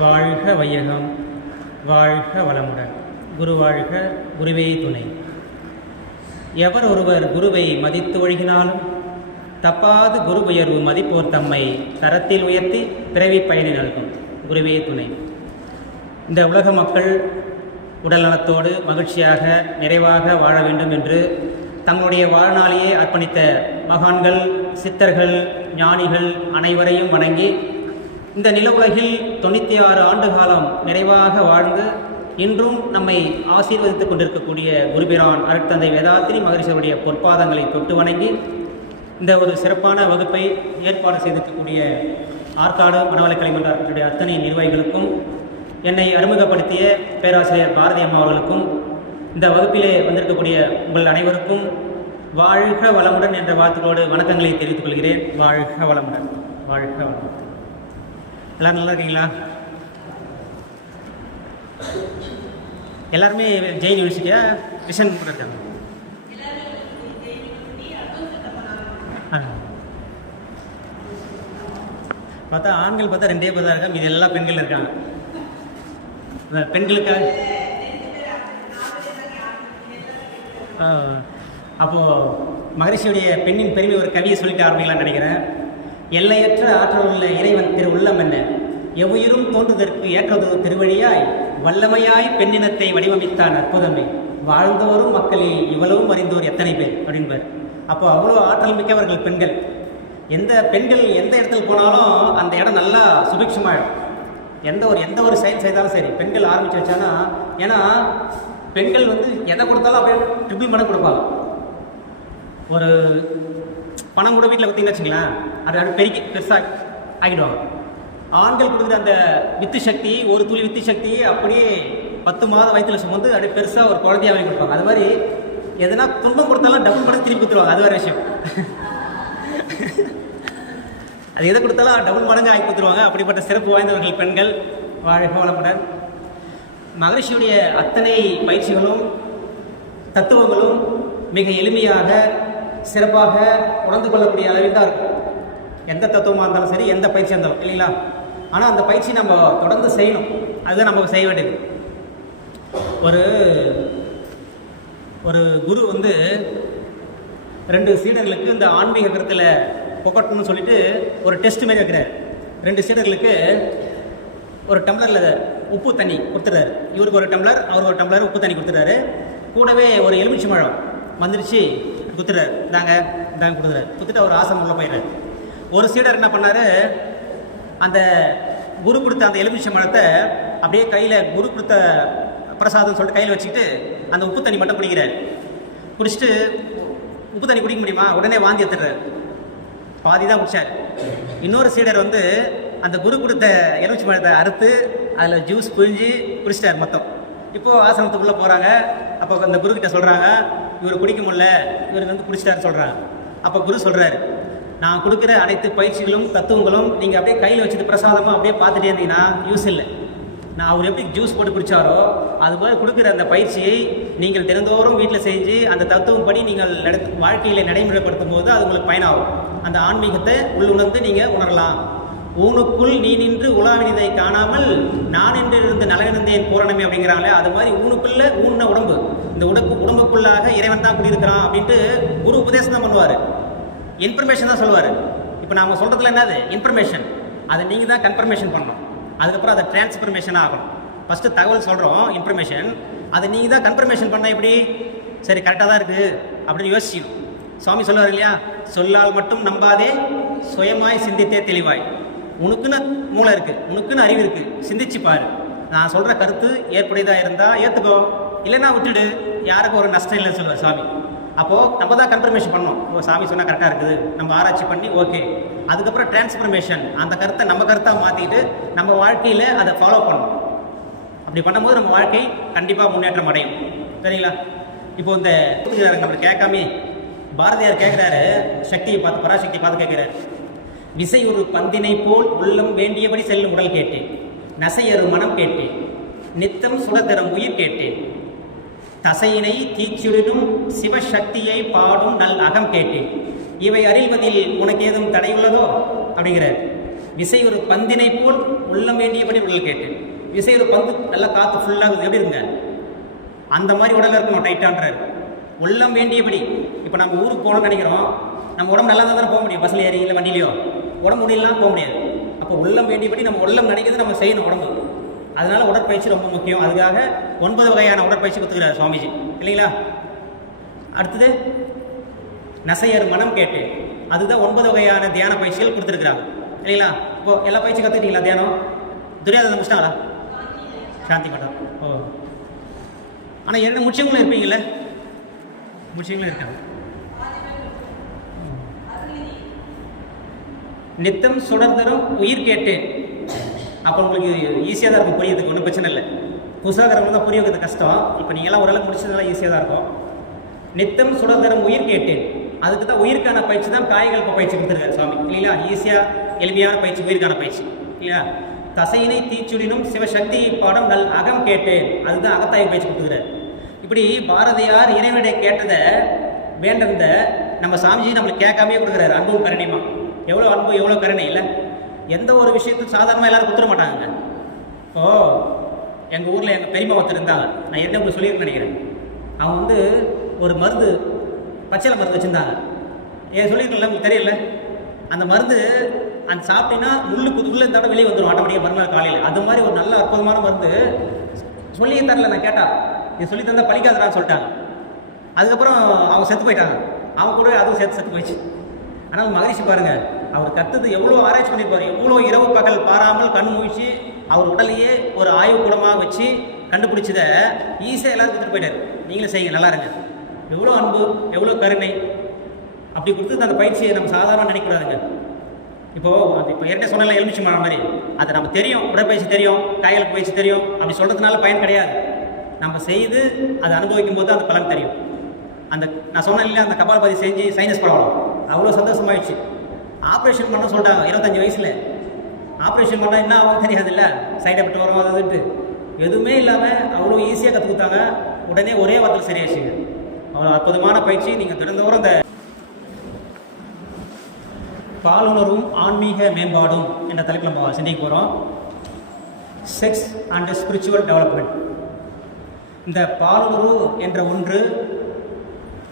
வாழ்க வையகம், வாழ்க வளமுடன். குரு வாழ்க, குருவே துணை. எவர் ஒருவர் குருவை மதித்து ஒழுகினாலும் தப்பாது குரு உயர்வு மதிப்போர் தம்மை தரத்தில் உயர்த்தி பிறவி பயனை நல்கும். குருவே துணை. இந்த உலக மக்கள் உடல் நலத்தோடு மகிழ்ச்சியாக நிறைவாக வாழ வேண்டும் என்று தங்களுடைய வாழ்நாளையே அர்ப்பணித்த மகான்கள், சித்தர்கள், ஞானிகள் அனைவரையும் வணங்கி இந்த நில உலகில் 96 ஆண்டு காலம் நிறைவாக வாழ்ந்து இன்றும் நம்மை ஆசீர்வதித்துக் கொண்டிருக்கக்கூடிய குருபிரான் அருட்தந்தை வேதாத்திரி மகரிஷியுடைய பொற்பாதங்களை தொட்டு வணங்கி இந்த ஒரு சிறப்பான வகுப்பை ஏற்பாடு செய்திருக்கக்கூடிய ஆற்காடு மனவளக்கலை மன்றத்தினுடைய அத்தனை நிர்வாகிகளுக்கும், என்னை அறிமுகப்படுத்திய பேராசிரியர் பாரதி அம்மா அவர்களுக்கும், இந்த வகுப்பிலே வந்திருக்கக்கூடிய உங்கள் அனைவருக்கும் வாழ்க வளமுடன் என்ற வாழ்த்துக்களோடு வணக்கங்களை தெரிவித்துக் கொள்கிறேன். வாழ்க வளமுடன், வாழ்க வளமுடன். எல்லோரும் நல்லா இருக்கீங்களா? எல்லாருமே ஜெயின் யூனிவர்சிட்டியா விஷன் கூட இருக்காங்க? பார்த்தா ஆண்கள் பார்த்தா 2 பேர் தான் இருக்காங்க, இது எல்லா பெண்கள் இருக்காங்க. பெண்களுக்காக அப்போது மகரிஷியுடைய பெண்ணின் பெருமை ஒரு கவியை சொல்லிட்டு ஆரம்பிக்கலாம்னு நினைக்கிறேன். எல்லையற்ற ஆற்றல் உள்ள இறைவன் திரு உள்ளம் என்ன, எவ்வுயிரும் தோன்றுவதற்கு ஏற்றது திருவழியாய் வல்லமையாய் பெண்ணினத்தை வடிவமைத்தான் அற்புதமே, வாழ்ந்தோரும் மக்களில் இவ்வளவும் அறிந்தோர் எத்தனை பேர் அப்படின்பார். அப்போ அவ்வளோ ஆற்றல் மிக்கவர்கள் பெண்கள். பெண்கள் எந்த இடத்துல போனாலும் அந்த இடம் நல்லா சுபிக்ஷமாயிடும். எந்த ஒரு செயல் செய்தாலும் சரி, பெண்கள் ஆரம்பித்து வச்சானா, ஏன்னா பெண்கள் எதை கொடுத்தாலும் அப்படியே ட்ரிபிள் மடங்கு கொடுப்பாங்க. ஒரு பணம் கூட வீட்டில் கொடுத்தீங்கன்னு வச்சுங்களேன், அது பெருக்கி பெருசாக ஆகிடுவாங்க. ஆண்கள் கொடுக்குற அந்த வித்து சக்தி, ஒரு துளி வித்து சக்தி அப்படியே 10 மாத வயதில் சுமந்து அப்படியே பெருசாக ஒரு குழந்தையாக வாங்கி கொடுப்பாங்க. அது மாதிரி எதனா துன்பம் கொடுத்தாலும் டபுள் படம் திருப்பி கொடுத்துருவாங்க. அது வேறு விஷயம். அது எதை கொடுத்தாலும் டபுள் மடங்கு ஆகி கொடுத்துருவாங்க. அப்படிப்பட்ட சிறப்பு வாய்ந்தவர்கள் பெண்கள். வாழ்க வளமுடன். மகரிஷியுடைய அத்தனை பயிற்சிகளும் தத்துவங்களும் மிக எளிமையாக சிறப்பாக உணர்ந்து கொள்ளக்கூடிய அளவில் தான் இருக்கும். எந்த தத்துவமாக இருந்தாலும் சரி, எந்த பயிற்சியாக இருந்தாலும் இல்லைங்களா? ஆனால் அந்த பயிற்சி நம்ம தொடர்ந்து செய்யணும். அதுதான் நம்ம செய்ய வேண்டியது. ஒரு குரு 2 சீடர்களுக்கு இந்த ஆன்மீக கருத்தில் புகட்டணும்னு சொல்லிட்டு ஒரு டெஸ்ட் மாரி வைக்கிறார். 2 சீடர்களுக்கு ஒரு டம்ளரில் உப்பு தண்ணி கொடுத்துட்றாரு. இவருக்கு ஒரு டம்ளர், அவருக்கு ஒரு டம்ளர் உப்பு தண்ணி கொடுத்துட்றாரு. கூடவே ஒரு எலுமிச்சை பழம் வந்துருச்சு குத்துறாரு. இதாங்க கொடுத்துறாரு. குத்துட்டு அவர் ஆசனம் உள்ள போயிடுறாரு. ஒரு சீடர் என்ன பண்ணார், அந்த குரு கொடுத்த அந்த எலுமிச்சை பழத்தை அப்படியே கையில், குரு கொடுத்த பிரசாதம் சொல்லிட்டு கையில் வச்சுக்கிட்டு அந்த உப்பு தண்ணி மட்டும் குடிக்கிறார். குடிச்சிட்டு உப்பு தண்ணி குடிக்க முடியுமா, உடனே வாந்தி எடுத்துடுறாரு. பாதி தான் குடிச்சார். இன்னொரு சீடர் அந்த குரு கொடுத்த எலுமிச்சை பழத்தை அறுத்து அதில் ஜூஸ் புழிஞ்சு குடிச்சிட்டார் மொத்தம். இப்போது ஆசனத்துக்குள்ளே போகிறாங்க. அப்போ அந்த குருக்கிட்ட சொல்கிறாங்க, இவர் குடிக்க முடியல, இவர் குடிச்சிட்டாருன்னு சொல்கிறாங்க. அப்போ குரு சொல்கிறாரு, நான் கொடுக்குற அனைத்து பயிற்சிகளும் தத்துவங்களும் நீங்கள் அப்படியே கையில் வச்சுட்டு பிரசாதமாக அப்படியே பார்த்துட்டே இருந்தீங்கன்னா யூஸ் இல்லை. நான் அவர் எப்படி ஜூஸ் போட்டு குடித்தாரோ அதுபோல் கொடுக்குற அந்த பயிற்சியை நீங்கள் தினந்தோறும் வீட்டில் செஞ்சு அந்த தத்துவம் படி நீங்கள் வாழ்க்கையில் நடைமுறைப்படுத்தும் போது அது உங்களுக்கு பயனாகும். அந்த ஆன்மீகத்தை உள்ளுணர்ந்து நீங்கள் உணரலாம். ஊனுக்குள் நீ நின்று உலாவினதை காணாமல் நான் என்று இருந்து நலனிருந்தேன் பூரணமே அப்படிங்கிறாங்களே, அது மாதிரி ஊனுக்குள்ள ஊன உடம்பு, இந்த உடம்புக்குள்ளாக இறைவன் தான் குடியிருக்கிறான் அப்படின்ட்டு குரு உபதேசம் தான் பண்ணுவார். இன்ஃபர்மேஷன் தான் சொல்லுவார். இப்போ நாம் சொல்கிறதுல என்னது இன்ஃபர்மேஷன், அதை நீங்கள் தான் கன்ஃபர்மேஷன் பண்ணணும். அதுக்கப்புறம் அதை டிரான்ஸ்ஃபர்மேஷன் ஆகணும். ஃபஸ்ட்டு தகவல் சொல்கிறோம், இன்ஃபர்மேஷன், அதை நீங்கள் தான் கன்ஃபர்மேஷன் பண்ண. எப்படி சரி கரெக்டாக தான் இருக்குது அப்படின்னு யோசிக்கணும். சுவாமி சொல்லுவார் இல்லையா, சொல்லால் மட்டும் நம்பாதே சுயமாய் சிந்தித்தே தெளிவாய். உனக்குன்னு மூளை இருக்குது, உனக்குன்னு அறிவு இருக்குது, சிந்திச்சு பாரு. நான் சொல்கிற கருத்து ஏற்புடையதாக இருந்தால் ஏற்றுக்கோ, இல்லைன்னா விட்டுடு, யாருக்கும் ஒரு நஷ்டம் இல்லைன்னு சொல்லுவார் சாமி. அப்போது நம்ம தான் கன்ஃபர்மேஷன் பண்ணோம். சாமி சொன்னால் கரெக்டாக இருக்குது, நம்ம ஆராய்ச்சி பண்ணி ஓகே. அதுக்கப்புறம் டிரான்ஸ்ஃபர்மேஷன், அந்த கருத்தை நம்ம கருத்தாக மாற்றிட்டு நம்ம வாழ்க்கையில் அதை ஃபாலோ பண்ணணும். அப்படி பண்ணும்போது நம்ம வாழ்க்கை கண்டிப்பாக முன்னேற்றம் அடையும். சரிங்களா? இப்போது இந்த நம்ம கேட்காமே பாரதியார் கேட்குறாரு, சக்தியை பார்த்து, பராசக்தியை பார்த்து கேட்குறாரு, விசை ஒரு பந்தினை போல் உள்ளம் வேண்டியபடி செல்லும் உடல் கேட்டேன், நசையறு மனம் கேட்டேன், நித்தம் சுடதரும் உயிர் கேட்டேன், தசையினை தீச்சுடினும் சிவசக்தியை பாடும் நல் அகம் கேட்டேன், இவை அறிவதில் உனக்கு ஏதும் தடை உள்ளதோ அப்படிங்கிறார். விசை ஒரு பந்தினை போல் உள்ளம் வேண்டியபடி உடல் கேட்டேன். விசை ஒரு பந்து நல்லா காற்று ஃபுல்லாகுது, எப்படி இருக்குங்க? அந்த மாதிரி உடலில் இருக்கணும் டைட்டான்றார். உள்ளம் வேண்டியபடி. இப்போ நம்ம ஊருக்கு போகணும்னு நினைக்கிறோம், நம்ம உடம்பு நல்லா தான் தானே போக முடியும், பஸ்ஸில் ஏறி இல்லை வண்டியிலையோ. உடம்பு முடியலாம் போக முடியாது. அப்போ உள்ளம் வேண்டியபடி நம்ம உள்ளம் நினைக்கிறது நம்ம செய்யணும் உடம்பு. அதனால உடற்பயிற்சி ரொம்ப முக்கியம். அதுக்காக 9 வகையான உடற்பயிற்சி கொடுத்துக்கிறார் சுவாமிஜி, இல்லைங்களா? அடுத்தது நசையர் மனம் கேட்டேன். அதுதான் 9 வகையான தியான பயிற்சிகள் கொடுத்துருக்குறாங்க, இல்லைங்களா? இப்போ எல்லா பயிற்சியும் கற்றுக்கிட்டீங்களா? தியானம் துரியாதனை முடிச்சிட்டாங்களா? சாந்தி மட்டம். ஓ, ஆனால் என்ன முடிச்சவங்களும் இருப்பீங்கள்ல? முடிச்சவங்களும் இருக்காங்க. நித்தம் சுடர்தரும் உயிர் கேட்டேன். அப்போ உங்களுக்கு ஈஸியாக தான் இருக்கும் புரியறதுக்கு, ஒன்றும் பிரச்சனை இல்லை. புதுசாகிறவங்க தான் புரிய வைக்கிறது கஷ்டம். இப்போ நீங்களாம் ஓரளவுக்கு முடிச்சதெல்லாம் ஈஸியாக தான் இருக்கும். நித்தம் சுடர்தரும் உயிர் கேட்டேன். அதுக்கு தான் உயிருக்கான பயிற்சி தான் காயகல்ப பயிற்சி கொடுத்துருக்காரு சுவாமி, இல்லைங்களா? ஈஸியாக எளிமையான பயிற்சி, உயிருக்கான பயிற்சி, இல்லையா? தசையினை தீச்சுடினும் சிவசக்தியை பாடம் நல் அகம் கேட்டேன். அதுதான் அகத்தாய் பயிற்சி கொடுத்துக்கிறார். இப்படி பாரதியார் இறைவனுடைய கேட்டதை வேண்டந்த நம்ம சாமிஜி நம்மளுக்கு கேட்காமே கொடுக்குறாரு. அன்பும் கருணையுமா, எவ்வளோ அன்பு எவ்வளோ கருணை இல்லை? எந்த ஒரு விஷயத்துக்கு சாதாரணமாக எல்லாரும் கொடுத்துட மாட்டாங்க. ஓ, எங்கள் ஊரில் எங்கள் பெரியம்மா ஒருத்தர் இருந்தாங்க, நான் என்ன உங்களுக்கு சொல்லியிருக்கேன்னு நினைக்கிறேன். அவங்க ஒரு மருந்து, பச்சளை மருந்து வச்சுருந்தாங்க. ஏன் சொல்லியிருக்கல, உங்களுக்கு தெரியல? அந்த மருந்து அந்த சாப்பிட்டீங்கன்னா முள்ளு புதுக்குள்ளே இருந்தாலும் வெளியே வந்துடும் ஆட்டோமேட்டிக்காக மறுநாள் காலையில். அது மாதிரி ஒரு நல்ல அற்புதமான மருந்து சொல்லியே தரல. நான் கேட்டால் இது சொல்லி தந்தால் பழிக்காதடான்னு சொல்லிட்டாங்க. அதுக்கப்புறம் அவங்க செத்து போயிட்டாங்க. அவங்க கூட அதுவும் செத்து போயிடுச்சு. ஆனால் மகரிஷி பாருங்க, அவர் கற்றுது எவ்வளோ ஆராய்ச்சி பண்ணியிருப்பார், எவ்வளோ இரவு பகல் பாராமல் கண் முழிச்சு அவர் உடலையே ஒரு ஆய்வு கூடமாக வச்சு கண்டுபிடிச்சதை ஈஸியாக எல்லாரும் கொடுத்துட்டு போயிட்டார். நீங்களும் செய்யுங்க, நல்லா இருங்க. எவ்வளோ அன்பு, எவ்வளோ கருணை. அப்படி கொடுத்து அந்த பயிற்சியை நம்ம சாதாரண நினைக்கக்கூடாதுங்க. இப்போ ஏற்கனவே சொன்ன எலுமிச்சை மரம் மாதிரி அதை நம்ம தெரியும், உடற்பயிற்சி தெரியும், காயலுக்கு பயிற்சி தெரியும், அப்படி சொல்கிறதுனால பயன் கிடையாது. நம்ம செய்து அதை அனுபவிக்கும் போது அந்த பலன் தெரியும். அந்த நான் சொன்னேன் இல்லையா, அந்த கபாலபதி செஞ்சு சைனஸ் ப்ராப்ளம் அவ்வளோ சந்தோஷமாயிடுச்சு. ஆப்ரேஷன் பண்ண சொல்லிட்டாங்க 25 வயசில். ஆப்ரேஷன் பண்ணால் என்ன ஆகும் தெரியாது இல்லை, சைட் எஃபெக்ட் வரும், அதுன்ட்டு எதுவுமே இல்லாமல் அவ்வளோ ஈஸியாக கற்றுக் கொடுத்தாங்க. உடனே ஒரே வாரத்தில் சரியாச்சுங்க. அவ்வளோ அற்புதமான பயிற்சி. நீங்கள் தினந்தோறும் அந்த பாலுணர்வும் ஆன்மீக மேம்பாடும் என்ற தலைப்பில் நம்ம சிந்திக்க போகிறோம். Sex and spiritual development. இந்த பாலுணர்வு என்ற ஒன்று,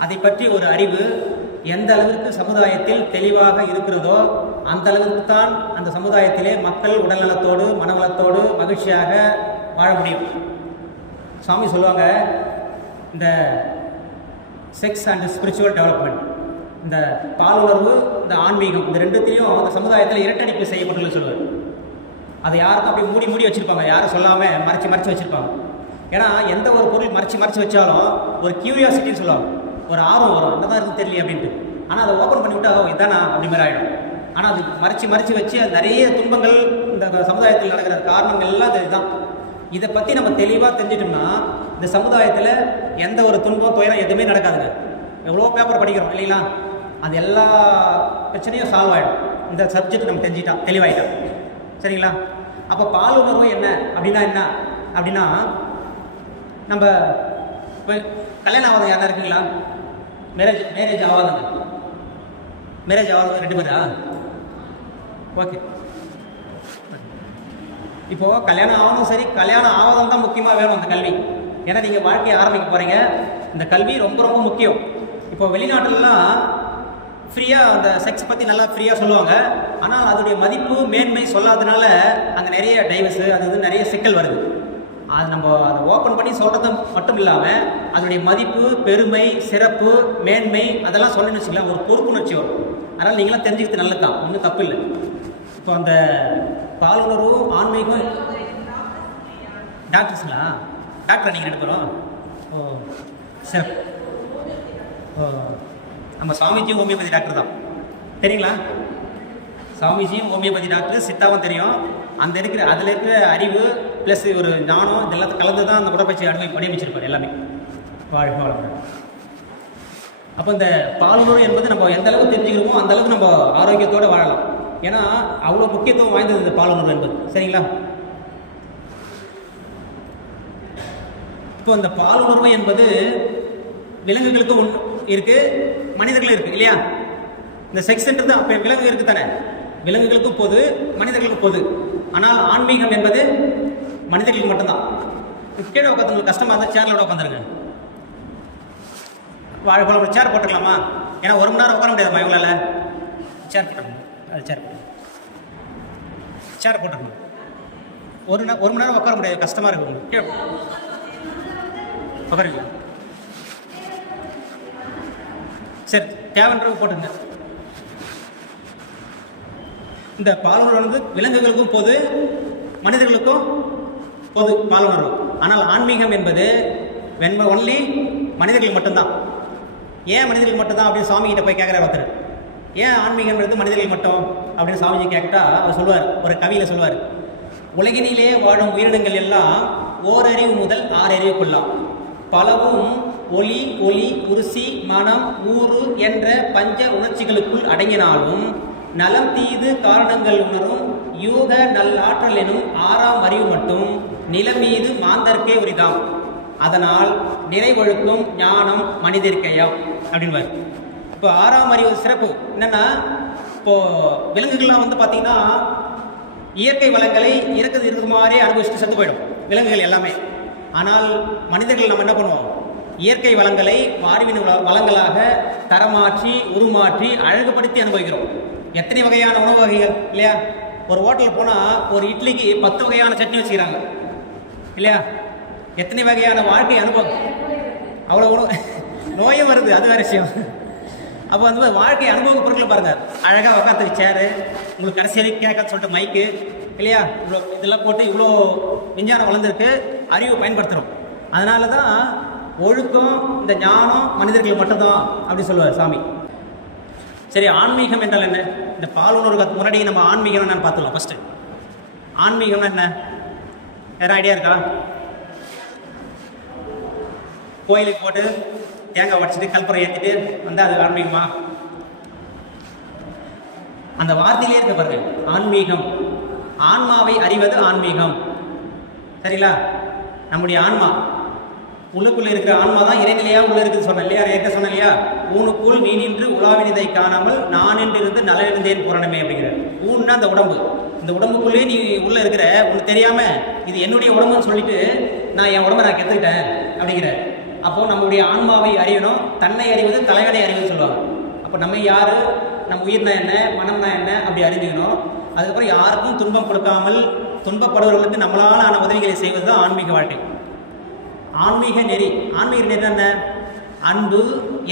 அதை பற்றி ஒரு அறிவு எந்த அளவிற்கு சமுதாயத்தில் தெளிவாக இருக்கிறதோ அந்த அளவிற்கு தான் அந்த சமுதாயத்திலே மக்கள் உடல்நலத்தோடு மனநலத்தோடு மகிழ்ச்சியாக வாழ முடியும். சுவாமி சொல்லுவாங்க, இந்த செக்ஸ் அண்ட் ஸ்பிரிச்சுவல் டெவலப்மெண்ட், இந்த பாலுணர்வு, இந்த ஆன்மீகம், இந்த ரெண்டுத்தையும் அந்த சமுதாயத்தில் இரட்டடிப்பு செய்யப்பட்டுள்ள சொல்லுவார். அதை யாருக்கும் அப்படி மூடி மூடி வச்சுருப்பாங்க, யாரும் சொல்லாமல் மறைச்சி மறைச்சி வச்சுருப்பாங்க. ஏன்னா எந்த ஒரு பொருள் மறைச்சி மறைச்சி வச்சாலும் ஒரு கியூரியாசிட்டின்னு சொல்லுவாங்க, ஒரு ஆர்வம் வரும், என்னதான் இருக்குது தெரியல அப்படின்ட்டு. ஆனால் அதை ஓப்பன் பண்ணி விட்டா இதானா அப்படி மாதிரி ஆகிடும். ஆனால் அது மறைச்சி மறைச்சி வச்சு நிறைய துன்பங்கள் இந்த சமுதாயத்தில் நடக்கிற காரணங்கள் எல்லாம் இதுதான். இதை பற்றி நம்ம தெளிவாக தெரிஞ்சிட்டோம்னா இந்த சமுதாயத்தில் எந்த ஒரு துன்பம் துயரம் எதுவுமே நடக்காதுங்க. எவ்வளோ பேப்பர் படிக்கிறோம் இல்லைங்களா, அது எல்லா பிரச்சனையும் சால்வ் ஆகிடும் இந்த சப்ஜெக்ட் நம்ம தெரிஞ்சிட்டோம், தெளிவாயிட்டோம். சரிங்களா? அப்போ பாலுணர்வு என்ன அப்படின்னா நம்ம இப்போ கல்யாணம் ஆகாத யாரா இருக்குங்களா? மேரேஜ் ஆகாதுங்க. மேரேஜ் ஆகாத 2 பேரா? ஓகே. இப்போது கல்யாணம் ஆகணும், சரி, கல்யாணம் ஆகாதான் தான் முக்கியமாக வேணும் அந்த கல்வி. ஏன்னா நீங்கள் வாழ்க்கையை ஆரம்பிக்க போகிறீங்க, இந்த கல்வி ரொம்ப ரொம்ப முக்கியம். இப்போ வெளிநாட்டிலலாம் ஃப்ரீயாக அந்த செக்ஸ் பற்றி நல்லா ஃப்ரீயாக சொல்லுவாங்க. ஆனால் அதோடைய மதிப்பு மேன்மை சொல்லாததுனால அங்கே நிறைய டைவர்ஸு அது நிறைய சிக்கல் வருது. அது நம்ம அதை ஓப்பன் பண்ணி சொல்கிறது மட்டும் இல்லாமல் அதனுடைய மதிப்பு, பெருமை, சிறப்பு, மேன்மை அதெல்லாம் சொல்லணும்னு வச்சுக்கலாம், ஒரு பொறுப்புணர்ச்சி வரும். அதனால் நீங்களாம் தெரிஞ்சுக்கிறது நல்லது தான், ஒன்றும் தப்பு இல்லை. இப்போ அந்த பாலுணர்வும் ஆன்மீகம். டாக்டர்ஸுங்களா? டாக்டரா நீங்கள் 2 பேரும்? ஓ சரி. ஓ, நம்ம சுவாமிஜியும் ஹோமியோபதி டாக்டர் தான், தெரியுங்களா? சுவாமிஜியும் ஹோமியோபதி டாக்டர், சித்தாவும் தெரியும். அந்த அதில் இருக்கிற அறிவு ப்ளஸ் ஒரு ஞானம் இதெல்லாம் கலந்து தான் அந்த உடற்பயிற்சி வடிவமைச்சிருப்பார் எல்லாமே. வாழ்க்கை வளமுடன். அப்போ இந்த பாலுணர்வு என்பது நம்ம எந்த அளவுக்கு தெரிஞ்சுக்கிறோமோ அந்த அளவுக்கு நம்ம ஆரோக்கியத்தோடு வாழலாம். ஏன்னா அவ்வளோ முக்கியத்துவம் வாய்ந்தது இந்த பாலுணர்வு என்பது. சரிங்களா? இப்போ இந்த பாலுணர்வு என்பது விலங்குகளுக்கும் இருக்குது, மனிதர்களும் இருக்குது இல்லையா? இந்த செக்ஸ்ன்றது அப்போ விலங்கு இருக்குது தானே. விலங்குகளுக்கும் பொது, மனிதர்களுக்கும் பொது. ஆனால் ஆன்மீகம் என்பது மனிதர்களுக்கு மட்டும்தான். கீழே உட்காந்து கஷ்டமாக இருந்தால் சேரில் உட்காந்துருங்க. வாழைப்பழம் ஒரு சேர் போட்டுக்கலாமா? ஏன்னா 1 மணி நேரம் உட்கார முடியாதுமா இவங்களால. சேர் போட்டுக்கணும். அது சேர் போட்டுக்கணும். 1 மணி நேரம் உட்கார முடியாது, கஷ்டமாக இருக்கும். கீழே உட்காருங்க. சரி, தேவைன்றது போட்டுங்க. இந்த பாலுணர்வு விலங்குகளுக்கும் பொது, மனிதர்களுக்கும் பொது பாலுணர்வு. ஆனால் ஆன்மீகம் என்பது ஒன்லி மனிதர்கள் மட்டும்தான். ஏன் மனிதர்கள் மட்டும்தான் அப்படின்னு சாமி கிட்ட போய் கேட்குற ஒருத்தர். ஏன் ஆன்மீகம் என்பது மனிதர்கள் மட்டும் அப்படின்னு சாமிஜி கேட்டா அவர் சொல்லுவார், ஒரு கவியில் சொல்லுவார், உலகினிலே வாழும் உயிரினங்கள் எல்லாம் ஓரறிவு முதல் 6 அறிவுக்குள்ளாம். பலவும் ஒளி, உருசி, மனம், ஊறு என்ற பஞ்ச உணர்ச்சிகளுக்குள் அடங்கினாலும் நலம் தீது காரணங்கள் உணரும் யூக நல்லாற்றல் எனும் 6ஆம் அறிவு மட்டும் நிலமீது மாந்தர்க்கே உரிதாம். அதனால் நிறைவொழுக்கும் ஞானம் மனிதர்க்கையாம் அப்படின்பார். இப்போ 6ஆம் அறிவு சிறப்பு என்னன்னா, இப்போ விலங்குகள்லாம் வந்து பார்த்தீங்கன்னா இயற்கை வளங்களை இருக்குமாறே அனுபவிச்சுட்டு செத்து போயிடும் விலங்குகள் எல்லாமே. ஆனால் மனிதர்கள் நம்ம என்ன பண்ணுவோம், இயற்கை வளங்களை வாழ்வின் வளங்களாக தரமாற்றி உருமாற்றி அழகுபடுத்தி அனுபவிக்கிறோம். எத்தனை வகையான உணவு வகைகள் இல்லையா? ஒரு ஹோட்டல் போனால் ஒரு இட்லிக்கு 10 வகையான சட்னி வச்சுக்கிறாங்க இல்லையா? எத்தனை வகையான வாழ்க்கை அனுபவம், அவ்வளோ உணவு நோயும் வருது, அது வேறு விஷயம். அப்போ வந்து வாழ்க்கை அனுபவ பொருட்களை பாருங்கள், அழகாக உட்காந்துக்கு சேரு, உங்களுக்கு கடைசி கேட்க சொல்லிட்டு மைக்கு இல்லையா, இவ்வளோ இதெல்லாம் போட்டு இவ்வளோ விஞ்ஞானம் வளர்ந்துருக்கு, அறிவு பயன்படுத்துகிறோம். அதனால தான் ஒழுக்கம், இந்த ஞானம் மனிதர்கள் மட்டும்தான் அப்படின்னு சொல்லுவார் சாமி. சரி, ஆன்மீகம் என்றால் என்ன? இந்த பாலுணர்வுக்கு முன்னாடி நம்ம ஆன்மீகம் என்னன்னு பார்த்துக்கலாம். ஃபஸ்ட்டு ஆன்மீகம்னா என்ன, வேறு ஐடியா இருக்கா? கோயிலுக்கு போட்டு தேங்காய் உடச்சிட்டு கல்புரம் ஏற்றிட்டு வந்தால் அது ஆன்மீகமா? அந்த வார்த்தையிலே இருக்க பாருங்க, ஆன்மீகம். ஆன்மாவை அறிவது ஆன்மீகம். சரிங்களா? நம்முடைய ஆன்மா, உள்ளுக்குள்ள இருக்கிற ஆன்மா தான் இறைநிலையா உள்ள இருக்குன்னு சொன்னேன் இல்லையா? ஏற்க சொன்னேன் இல்லையா? ஊனுக்குள் நீ நின்று உலாவினதை காணாமல் நான் என்று இருந்து நலவிருந்தேன் புரணமே அப்படிங்கிற. ஊன்னா அந்த உடம்பு. இந்த உடம்புக்குள்ளேயே நீ உள்ள இருக்கிற, உனக்கு தெரியாம இது என்னுடைய உடம்புன்னு சொல்லிட்டு நான் என் உடம்பை நான் கெத்துக்கிட்டேன் அப்படிங்கிற. அப்போ நம்முடைய ஆன்மாவை அறியணும். தன்னை அறிவது தலைவனை அறிவுன்னு சொல்லுவாங்க. அப்போ நம்ம யாரு, நம்ம உயிர்னா என்ன, மனம்னா என்ன அப்படி அறிஞ்சுக்கணும். அதுக்கப்புறம் யாருக்கும் துன்பம் கொடுக்காமல் துன்பப்படுவர்களுக்கு நம்மளால் ஆன உதவிகளை செய்வது தான் ஆன்மீக வாழ்க்கை. ஆன்மீக நெறி. ஆன்மீக நெறி என்ன? அன்பு,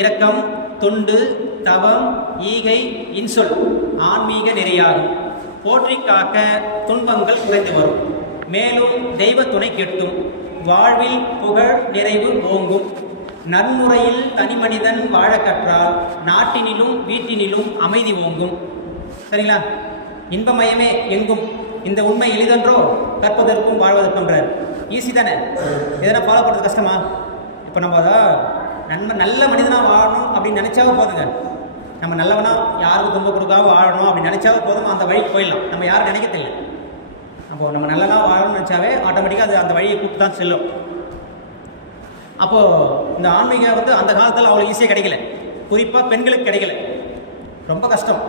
இரக்கம், தொண்டு, தவம், ஈகை, இன்சொல் ஆன்மீக நெறியாகும். போற்றி காக்க துன்பங்கள் குறைந்து வரும். மேலும் தெய்வ துணை கெட்டும். வாழ்வில் புகழ் நிறைவு ஓங்கும். நன்முறையில் தனி மனிதன் வாழ கற்றால் நாட்டினிலும் வீட்டினிலும் அமைதி ஓங்கும். சரிங்களா? இன்பமயமே எங்கும். இந்த உண்மை எளிதன்றோ கற்பதற்கும் வாழ்வதற்குன்றார். ஈஸி தானே? எதனா ஃபாலோ பண்ணுறது கஷ்டமா? இப்போ நம்ம நல்ல மனிதனாக வாழணும் அப்படின்னு நினச்சாவும் போதுங்க. நம்ம நல்லவனா யாருக்கும் துன்பம் கொடுக்காம வாழணும் அப்படின்னு நினச்சாவும் போதும், அந்த வழிக்கு போயிடலாம். நம்ம யாரும் நினைக்கத்தில்லை. நம்ம நல்லதா வாழணும்னு நினச்சாவே ஆட்டோமேட்டிக்காக அது அந்த வழியை கூப்பிட்டு தான் செல்லும். அப்போது இந்த ஆன்மீகம் வந்து அந்த காலத்தில் அவ்வளோ ஈஸியாக கிடைக்கல. குறிப்பாக பெண்களுக்கு கிடைக்கல, ரொம்ப கஷ்டம்.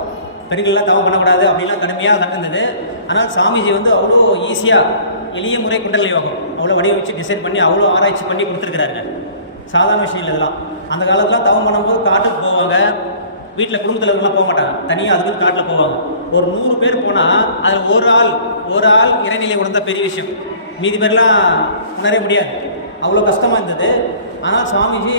பெண்கள்லாம் தவம் பண்ணக்கூடாது அப்படின்லாம் கடுமையாக கண்டிருந்தது. ஆனால் சாமிஜி வந்து அவ்வளோ ஈஸியாக எளிய முறை குண்டலை யோகம் அவ்வளோ வடிவமைச்சு டிசைன் பண்ணி அவ்வளோ ஆராய்ச்சி பண்ணி கொடுத்துருக்கிறாருங்க. சாதாரண விஷயம் இல்லை இதெல்லாம். அந்த காலத்தில் தவம் பண்ணும்போது காட்டுக்கு போவாங்க, வீட்டில் குடும்பத்தில் இருக்கலாம் போக மாட்டாங்க, தனியாக அதுக்கு காட்டில் போவாங்க. ஒரு 100 பேர் போனால் அதில் ஒரு ஆள் இறைநிலை உணர்ந்த பெரிய விஷயம். மீதி பேர்லாம் உணர முடியாது, அவ்வளோ கஷ்டமாக இருந்தது. ஆனால் சாமிஜி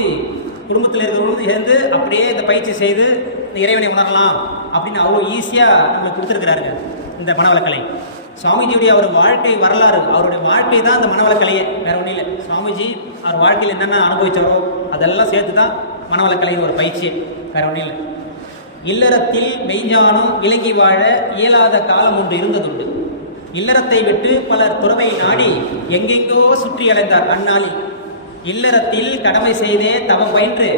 குடும்பத்தில் இருக்கிறவங்க சேர்ந்து அப்படியே இந்த பயிற்சி செய்து இந்த இறைவனை உணரலாம் அப்படின்னு அவ்வளோ ஈஸியாக நம்மளுக்கு கொடுத்துருக்கிறாருங்க இந்த மனவளக்கலை. சுவாமிஜியுடைய அவர் வாழ்க்கை வரலாறு, அவருடைய வாழ்க்கை தான் இந்த மனவளக்கலையே, வேறு ஒன்றும் இல்லை. சுவாமிஜி அவர் வாழ்க்கையில் என்னென்ன அனுபவித்தாரோ அதெல்லாம் சேர்த்து தான் மனவளக்கலையின் ஒரு பயிற்சியே, வேறு ஒன்றும் இல்லை. இல்லறத்தில் மெய்ஞானம் விலகி வாழ இயலாத காலம் ஒன்று இருந்ததுண்டு. இல்லறத்தை விட்டு பலர் துறவை நாடி எங்கெங்கோ சுற்றி அலைந்தார் அந்நாளில். இல்லறத்தில் கடமை செய்தே தவம் பயின்று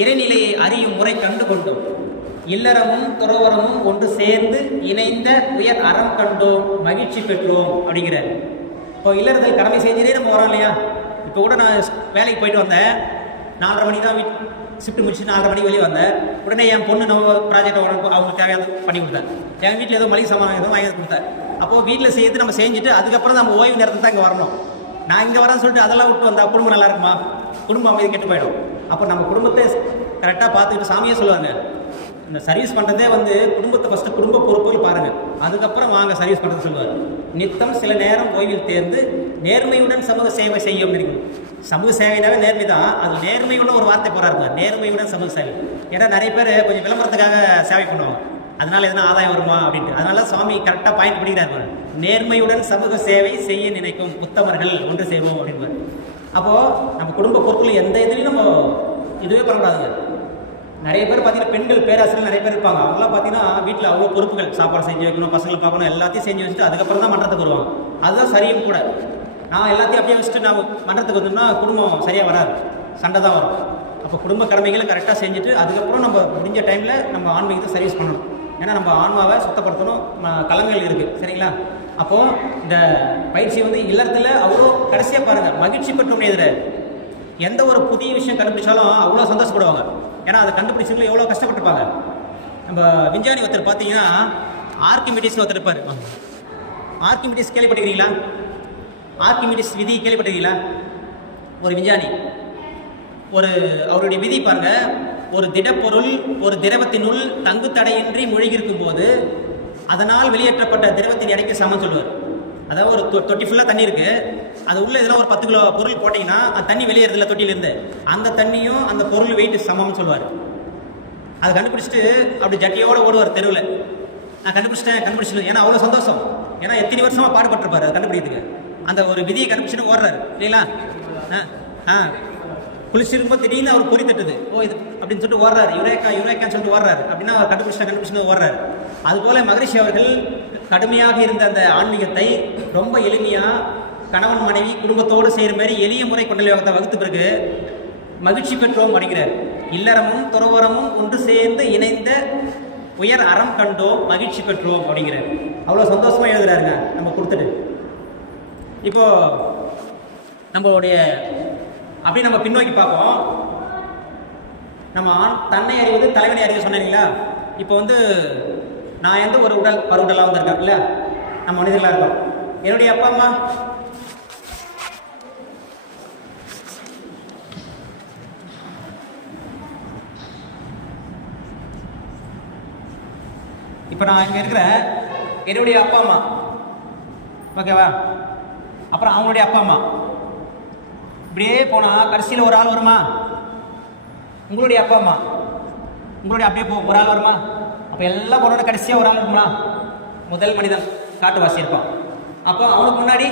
இறைநிலையை அறியும் முறை கண்டு கொண்டோம். இல்லறமும் துறவரமும் ஒன்று சேர்ந்து இணைந்த உயர் அறம் கண்டோம், மகிழ்ச்சி பெற்றோம் அப்படிங்கிறார். இப்போ இல்லறத்தில் கடமை செஞ்சதே நம்ம வரோம் இல்லையா? இப்போ கூட நான் வேலைக்கு போயிட்டு வந்தேன், 4:30 மணி தான் ஷிஃப்ட் முடிச்சு 4:30 மணிக்கு வெளியே வந்தேன். உடனே என் பொண்ணு நம்ம ப்ராஜெக்ட் அவங்களுக்கு தேவையான பண்ணி கொடுத்தேன். எங்கள் வீட்டில் ஏதோ மளிகை சாமான் ஏதோ வாங்கி கொடுத்தேன். அப்போது வீட்டில் செய்து நம்ம செஞ்சுட்டு அதுக்கப்புறம் நம்ம ஓய்வு நேரத்தில் தான் இங்கே வரணும். நான் இங்கே வரேன்னு சொல்லிட்டு அதெல்லாம் விட்டு வந்தால் குடும்பம் நல்லா இருக்குமா? குடும்பம் அமைதி கெட்டு போயிடும். அப்போ நம்ம குடும்பத்தை கரெக்டாக பார்த்துக்கிட்டு சாமியே சொல்லுவாங்க, இந்த சர்வீஸ் பண்ணுறதே வந்து குடும்பத்தை ஃபஸ்ட்டு குடும்ப பொறுப்புகள் பாருங்கள், அதுக்கப்புறம் வாங்க சர்வீஸ் பண்ணுறது சொல்லுவார். நித்தம் சில நேரம் ஓய்வில் தேர்ந்து நேர்மையுடன் சமூக சேவை செய்யும் இருக்கும். சமூக சேவைனாவே நேர்மை தான். அது நேர்மையுள்ள ஒரு வார்த்தை போகிறாருங்க, நேர்மையுடன் சமூக சேவை. ஏன்னா நிறைய பேர் கொஞ்சம் விளம்பரத்துக்காக சேவை பண்ணுவாங்க, அதனால எதனா ஆதாயம் வருமா அப்படின்ட்டு. அதனால சுவாமி கரெக்டாக பாயிண்ட் பிடிக்கிறாரு, நேர்மையுடன் சமூக சேவை செய்ய நினைக்கும் உத்தமர்கள் ஒன்று செய்வோம் அப்படின்னு. அப்போது நம்ம குடும்ப பொறுப்புகள் எந்த இதுலையும் நம்ம இதுவே பண்ணக்கூடாதுங்க. நிறைய பேர் பார்த்தீங்கன்னா பெண்கள் பேராசிரியர் நிறைய பேர் இருப்பாங்க. அவங்களாம் பார்த்தீங்கன்னா வீட்டில் அவ்வளோ பொறுப்புகள், சாப்பாடு செஞ்சு வைக்கணும், பசங்களை பார்க்கணும், எல்லாத்தையும் செஞ்சு வச்சுட்டு அதுக்கப்புறம் தான் மன்றத்துக்கு வருவாங்க. அதுதான் சரியும் கூட. நான் எல்லாத்தையும் அப்படியே வச்சுட்டு நான் மன்றத்துக்கு வந்தோம்னா குடும்பம் சரியாக வராது, சண்டை தான் வரும். அப்போ குடும்ப கடமைகளை கரெக்டாக செஞ்சுட்டு அதுக்கப்புறம் நம்ம முடிஞ்ச டைமில் நம்ம ஆன்மீகத்தை சர்வீஸ் பண்ணணும். ஏன்னா நம்ம ஆன்மாவை சுத்தப்படுத்தணும், கலங்கள் இருக்குது, சரிங்களா? அப்போது இந்த பயிற்சி வந்து இல்லறத்தில் அவ்வளோ கடைசியாக பாருங்கள், மகிழ்ச்சி பெற்றோம். எதிர எந்த ஒரு புதிய விஷயம் கண்டுபிடிச்சாலும் அவ்வளோ சந்தோஷப்படுவாங்க. ஏன்னா அதை கண்டுபிடிச்சவங்க எவ்வளோ கஷ்டப்பட்டுருப்பாங்க. நம்ம விஞ்ஞானி ஒருத்தர் பார்த்தீங்கன்னா ஆர்கிமிடிஸ் ஒருத்தர் இருப்பார். ஆர்கிமிடிஸ் கேள்விப்பட்டிருக்கிறீங்களா? ஆர்கிமிடிஸ் விதி கேள்விப்பட்டிருக்கீங்களா? ஒரு விஞ்ஞானி, அவருடைய விதி பாருங்க, ஒரு திடப்பொருள் ஒரு திரவத்தினுள் தங்கு தடையின்றி மூழ்கியிருக்கும் போது அதனால் வெளியேற்றப்பட்ட திரவத்தின் எடைக்கு சமம் சொல்லுவார். அதாவது ஒரு தொட்டி ஃபுல்லாக தண்ணி இருக்குது, அது உள்ள இதெல்லாம் ஒரு 10 கிலோ பொருள் போட்டிங்கன்னா அந்த தண்ணி வெளியேறதில்ல தொட்டியிலேருந்து, அந்த தண்ணியும் அந்த பொருள் வெயிட் சமம்னு சொல்லுவார். அதை கண்டுபிடிச்சிட்டு அப்படி ஜட்டியோடு ஓடுவார் தெருவில். நான் கண்டுபிடிச்சிட்டேன் ஏன்னா அவ்வளோ சந்தோஷம். ஏன்னா எத்தனை வருஷமாக பாடுபட்டிருப்பார் அதை கண்டுபிடிக்கிறதுக்கு. அந்த ஒரு விதியை கண்டுபிடிச்சுன்னு ஓடுறாரு இல்லைங்களா? குளிச்சிருக்கும்போது திடீர்னு அவர் பொறி தட்டுது, இது அப்படின்னு சொல்லிட்டு ஓடுறாரு, யுரேக்கான்னு சொல்லிட்டு ஓடுறாரு. அப்படின்னா அவர் கண்டுபிடிச்சுன்னு ஓடுறாரு. அதுபோல மகரிஷி அவர்கள் கடுமையாக இருந்த அந்த ஆன்மீகத்தை ரொம்ப எளிமையாக கணவன் மனைவி குடும்பத்தோடு செய்கிற மாதிரி எளிய முறை கொண்டல் யோகத்தை வகுத்த பிறகு மகிழ்ச்சி பெற்றோம் அப்படிங்கிறார். இல்லறமும் துறவரமும் ஒன்று சேர்ந்து இணைந்த உயர் அறம் கண்டோம் மகிழ்ச்சி பெற்றோம் அப்படிங்கிறார். அவ்வளோ சந்தோஷமாக எழுதுறாருங்க நம்ம கொடுத்துட்டு. இப்போது நம்மளுடைய அப்படி நம்ம பின்னோக்கி பார்ப்போம். நம்ம தன்னை அறிவது தலைவனை அறிவு சொன்னீங்களா? இப்போ வந்து நான் எந்த ஒரு பருவுடலாக வந்திருக்காங்கல்ல, நம்ம மனிதர்களாக இருக்கோம். என்னுடைய அப்பா அம்மா இப்போ நான் இங்கே இருக்கிற என்னுடைய அப்பா அம்மா, ஓகேவா? அப்புறம் அவங்களுடைய அப்பா அம்மா, இப்படியே போனால் கடைசியில் ஒரு ஆள் வருமா? உங்களுடைய அப்பா அம்மா, உங்களுடைய அப்படியே ஒரு ஆள் வருமா? அப்போ எல்லாம் போனோட கடைசியாக ஒரு ஆள் இருக்குமா? முதல் மனிதன் காட்டுவாசி இருப்பான். அப்போ அவனுக்கு முன்னாடி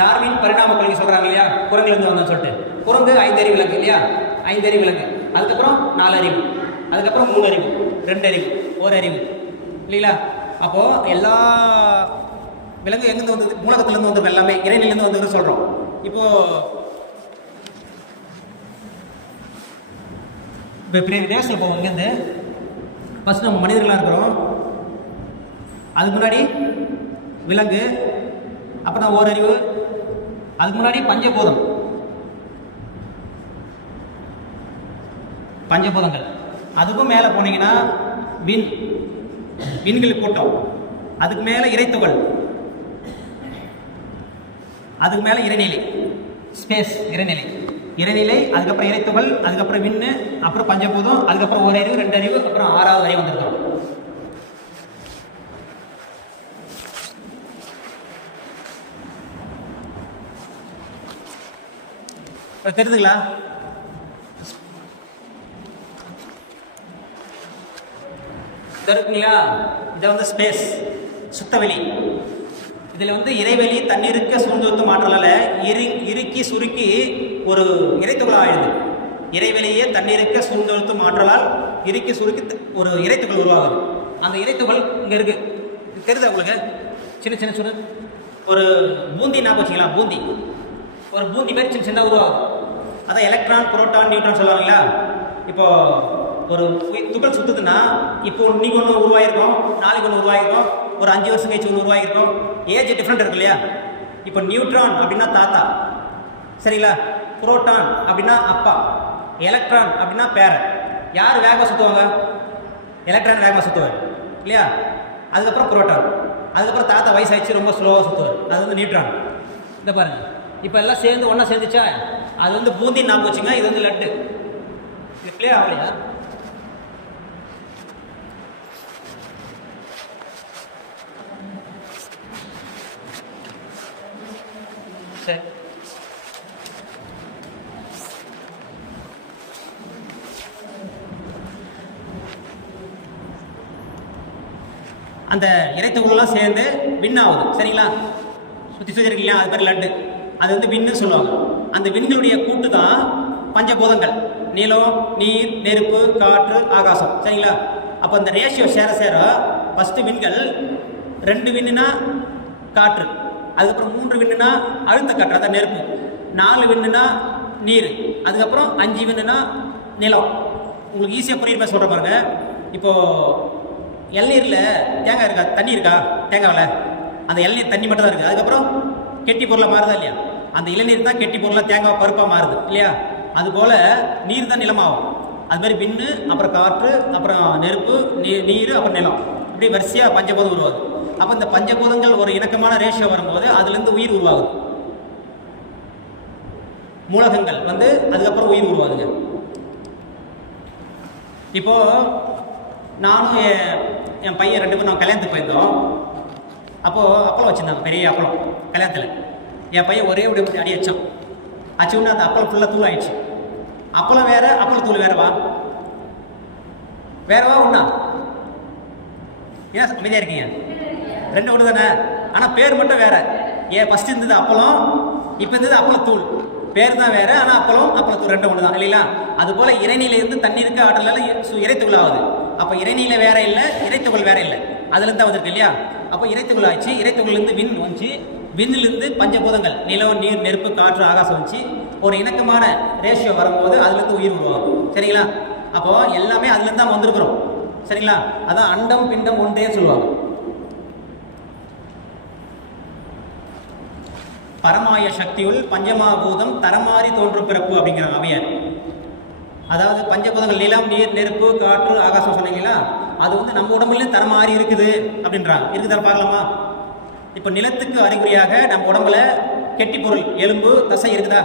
டார்வின் பரிணாம கொள்கை சொல்கிறாங்க இல்லையா, குரங்குலேருந்து வந்தோம்னு சொல்லிட்டு. குரங்கு 5 அறிவு விலங்கு இல்லையா, 5 அறிவு விலங்கு. அதுக்கப்புறம் 4 அறிவு, அதுக்கப்புறம் 3 அறிவு, 2 அறிவு, 1 அறிவு இல்லைங்களா? அப்போது எல்லா விலங்கு எங்கேருந்து வந்தது? மூலகத்துலேருந்து வந்தது, எல்லாமே இறைநிலேருந்து வந்ததுன்னு சொல்கிறோம். இப்போது பெரிய தேசத்தில் போவோம். இங்கேருந்து ஃபஸ்ட்டு நம்ம மனிதர்களாக இருக்கிறோம், அதுக்கு முன்னாடி விலங்கு, அப்புறம் ஓரறிவு, அதுக்கு முன்னாடி பஞ்சபூதங்கள். அதுக்கும் மேலே போனீங்கன்னா விண்கள் கூட்டம், அதுக்கு மேலே இறைத்துகள், அதுக்கு மேலே இறைநிலை, ஸ்பேஸ் இறைநிலை, அதுக்கப்புறம் இறைத்துகள், அதுக்கப்புறம் விண்ணு, அப்புறம் பஞ்சபூதம், அதுக்கப்புறம் ஒரு அறிவு, 2 அறிவு, அப்புறம் 6வது அறிவு வந்திருக்கிறோம். தெரியுதுங்களா? இருக்குங்களா? இதை வந்து ஸ்பேஸ், சுத்தவெளி. இதில் வந்து இறைவெளி தண்ணீருக்க சூழ்ந்துவத்தும் ஆற்றலால் இறுக்கி சுருக்கி ஒரு இறைத்துகள் ஆயிடுது. இறைவெளியே தண்ணீருக்க சூழ்ந்துவத்தும் ஆற்றலால் இறுக்கி சுருக்கி ஒரு இறைத்துகள் உருவாகுது. அந்த இறைத்துகள் இங்கே இருக்குது, தெரியுது உங்களுக்கு? சின்ன ஒரு பூந்தி ஞாபகம் வச்சுக்கலாம். ஒரு பூந்தி மாதிரி சின்ன உருவாகுது. அதான் எலக்ட்ரான், புரோட்டான், நியூட்ரான் சொல்லுவாங்களா? இப்போது ஒரு துகள் சுற்றுதுன்னா, இப்போ இன்னைக்கு ஒன்று உருவாயிருக்கோம், நாளைக்கு ஒன்று உருவாயிருக்கோம், ஒரு 5 வருஷம் கழிச்சு ஒன்று உருவாகிருக்கும். ஏஜ் டிஃப்ரெண்ட் இருக்கு இல்லையா? இப்போ நியூட்ரான் அப்படின்னா தாத்தா, சரிங்களா? புரோட்டான் அப்படின்னா அப்பா, எலக்ட்ரான் அப்படின்னா பேரை. யார் வேகமாக சுற்றுவாங்க? எலக்ட்ரான் வேகமாக சுற்றுவார் இல்லையா? அதுக்கப்புறம் புரோட்டான், அதுக்கப்புறம் தாத்தா வயசாகிடுச்சு ரொம்ப ஸ்லோவாக சுற்றுவார், அது வந்து நியூட்ரான். இந்த பாருங்க, இப்போ எல்லாம் சேர்ந்து ஒன்றா சேர்ந்துச்சா, அது வந்து பூந்தி ஞாபகம் வச்சுங்க, இது வந்து லட்டு. இது கிளியர் ஆகலையா? சரி, அந்த இறைத்துகள்லாம் சேர்ந்து வின் ஆகுது சரிங்களா? சுற்றி சுற்றி இருக்கு இல்லையா, அது பேர் லட்டு. அது வந்து வின்னு சொல்லுவாங்க. அந்த விண்களுடைய கூட்டு தான் பஞ்சபூதங்கள், நிலம், நீர், நெருப்பு, காற்று, ஆகாசம் சரிங்களா? அப்போ அந்த ரேஷியோ சேர சேர ஃபஸ்ட்டு விண்கள் 2 விண்ணுனா காற்று, அதுக்கப்புறம் 3 விண்ணுனா அழுத்த காற்று அதான் நெருப்பு, 4 விண்ணுனா நீர், அதுக்கப்புறம் 5 விண்ணுனா நிலம். உங்களுக்கு ஈஸியாக புரியுற சொல்கிற பாருங்க. இப்போது இளநீரில் தேங்காய் இருக்கா, தண்ணி இருக்கா தேங்காயில்? அந்த இளநீர் தண்ணி மட்டும் தான் இருக்குது. அதுக்கப்புறம் கெட்டி பொருளாக மாறுதா இல்லையா? அந்த இளநீர் தான் கெட்டி பொருளாக தேங்காய் பருப்பாக மாறுது இல்லையா? அதுபோல் நீர் தான் நிலமாகும். அது மாதிரி விண்ணு, அப்புறம் காற்று, அப்புறம் நெருப்பு, நீர், அப்புறம் நிலம், இப்படி வரிசையாக பஞ்சபூதம் உருவாகுது. அப்போ இந்த பஞ்சபூதங்கள் ஒரு இணக்கமான ரேஷியோ வரும்போது அதுலேருந்து உயிர் உருவாகுது. மூலகங்கள் வந்து அதுக்கப்புறம் உயிர் உருவாகுதுங்க. இப்போது நானும் என் பையன் 2 பேரும் நான் கல்யாணத்துக்கு போயிருந்தோம். அப்போது அப்பளம் வச்சுருந்தாங்க, பெரிய அப்பளம் கல்யாணத்தில். என் பையன் ஒரே ஒரு அடி வச்சான். அச்சு ஒன்று அந்த அப்பளம் ஃபுல்லாக தூள் ஆயிடுச்சு. அப்பளம் வேறு, அப்பளத்தூள் வேறவா? வேறவா ஒன்றா? ஏன் அமைதியாக இருக்கீங்க? 2 ஒன்று தானே, ஆனால் பேர் மட்டும் வேறு. ஏன் ஃபஸ்ட்டு இருந்தது அப்பளம், இப்போ இருந்தது அப்பளத்தூள். பேர் தான் வேறு, ஆனால் அப்பளம் அப்பளத்தூள் 2 ஒன்று தான் இல்லைங்களா? அதுபோல் இறைநிலையிலிருந்து தண்ணீருக்கு ஆற்றலால் இறைத்துகள் ஆகுது. அப்போ இறைநில வேற இல்லை, இறைத்துகள் வேற இல்லை, அதுலேருந்து தான் வந்திருக்கு இல்லையா? அப்போ இறைத்துகள் ஆச்சு. இறைத்துகள்லேருந்து விண் வந்துச்சு, விண்ணிலிருந்து பஞ்சபூதங்கள் நிலம், நீர், நெருப்பு, காற்று, ஆகாசம் வந்துச்சு. ஒரு இணக்கமான ரேஷியோ வரும்போது அதுலேருந்து உயிர் உருவாகும் சரிங்களா? அப்போது எல்லாமே அதுலேருந்து தான் வந்திருக்கிறோம் சரிங்களா? அதான் அண்டம் பிண்டம் ஒன்றே சொல்லுவாங்க. பரமாய சக்தியுள் பஞ்சமாபூதம் தரமாறி தோன்றும் பிறப்பு அப்படிங்கிறாங்க அவையார். அதாவது பஞ்சபூதங்கள் நிலம், நீர், நெருப்பு, காற்று, ஆகாசம் சொன்னீங்களா, அது வந்து நம்ம உடம்புலேயும் தரமாறி இருக்குது அப்படின்றாங்க. இருக்குதா பார்க்கலாமா? இப்போ நிலத்துக்கு அறிகுறியாக நம்ம உடம்புல கெட்டி பொருள் எலும்பு தசை இருக்குதா,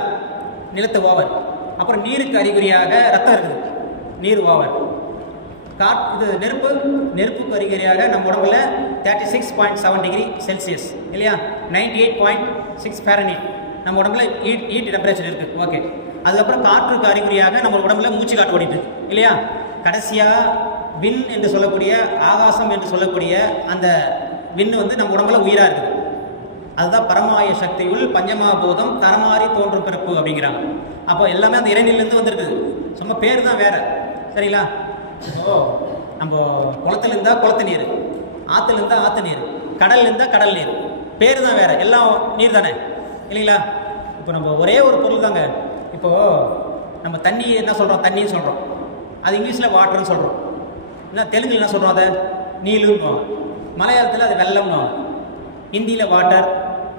நிலத்து ஓவர். அப்புறம் நீருக்கு அறிகுறியாக ரத்தம் இருக்குது, நீர் ஓவர். இது நெருப்புக்கு அறிகுறியாக நம்ம உடம்புல 36.7 டிகிரி செல்சியஸ் இல்லையா, 98.6 ஃபாரன்ஹீட் நம்ம உடம்புல ஹீட் டெம்பரேச்சர் இருக்குது. ஓகே. அதுக்கப்புறம் காற்றுக்கு அறிகுறியாக நம்ம உடம்புல மூச்சு காற்று ஓடிட்டு இல்லையா? கடைசியாக விண் என்று சொல்லக்கூடிய, ஆகாசம் என்று சொல்லக்கூடிய அந்த விண் வந்து நம்ம உடம்புல உயிராக இருக்குது. அதுதான் பரமாய சக்தியுள் பஞ்சமாபூதம் தரமாறி தோன்றும் பிறப்பு அப்படிங்கிறாங்க. அப்போ எல்லாமே அந்த இறைநிலிருந்து வந்துருக்குது, சும்மா பேர் தான் வேறு சரிங்களா? நம்ம குளத்துல இருந்தால் குளத்து நீர், ஆற்றுல இருந்தால் ஆற்று நீர், கடல்ல இருந்தால் கடல் நீர், பேர் தான் வேறு, எல்லாம் நீர் தானே இல்லைங்களா? இப்போ நம்ம ஒரே ஒரு பொருள் தாங்க. இப்போது நம்ம தண்ணி என்ன சொல்கிறோம், தண்ணின்னு சொல்கிறோம், அது இங்கிலீஷில் வாட்டர்னு சொல்கிறோம். என்ன தெலுங்கில் என்ன சொல்கிறோம், அதை நீலுன்னு, மலையாளத்தில் அது வெள்ளம்னு, ஹிந்தியில் வாட்டர்,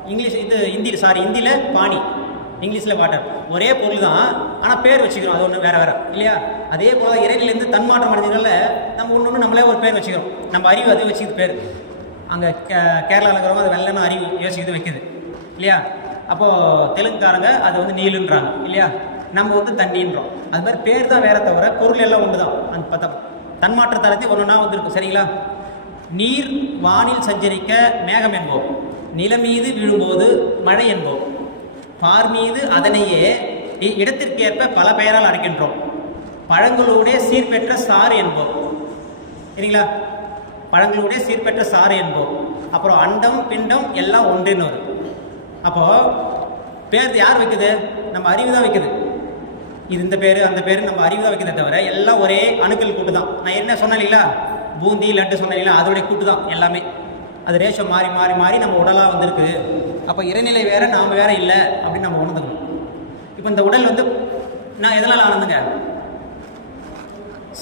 ஹிந்தியில் பானி, இங்கிலீஷில் வாட்டர். ஒரே பொருள் தான், ஆனால் பேர் வச்சுக்கிறோம், அது ஒன்று வேறு வேறு இல்லையா? அதே போல் இறைநிலேருந்து தன்மாற்றம் அடைஞ்சதுனால நம்ம ஒன்று நம்மளே ஒரு பேர் வச்சுக்கிறோம். நம்ம அறிவு அது வச்சுக்கிது பேர். அங்கே கேரளாவில் இருக்கிறவங்க அது வெள்ளம்னு அறிவு யோசிக்குது வைக்குது இல்லையா? அப்போது தெலுங்குக்காரங்க அது வந்து நீலுன்றாங்க இல்லையா? நம்ம வந்து தண்ணின்றோம். அது மாதிரி பேர் தான் வேற தவிர பொருள் எல்லாம் ஒன்று தான். அந்த தன்மாற்ற தரத்தை ஒன்றுனா வந்துருக்கும் சரிங்களா? நீர் வானில் சஞ்சரிக்க மேகம் என்போம், நிலமீது விழும்போது மழை என்போம், பார் மீது அதனையே இடத்திற்கேற்ப பல பெயரால் அழைக்கின்றோம், பழங்களோடே சீர்பெற்ற சாறு என்போம் சரிங்களா? பழங்களோடே சீர்பெற்ற சாறு என்போம். அப்புறம் அண்டம் பிண்டம் எல்லாம் ஒன்றுன்னு வரும். அப்போது பேர் யார் வைக்குது? நம்ம அறிவு தான் வைக்குது. இது இந்த பேர் அந்த பேர் நம்ம அறிவு தான் வைக்கிறத தவிர எல்லாம் ஒரே அணுக்கள் கூட்டு தான். நான் என்ன சொன்னேன் இல்லைங்களா, பூந்தி லட்டு சொன்னேன் இல்லைங்களா, அதோடைய கூட்டு தான் எல்லாமே. அது ரேஷோ மாறி மாறி மாறி நம்ம உடலாக வந்திருக்கு. அப்போ இறைநிலை வேறு நாம் வேறு இல்லை அப்படின்னு நம்ம உணர்ந்துக்கணும். இப்போ இந்த உடல் வந்து நான் எதனால் ஆனதுங்க?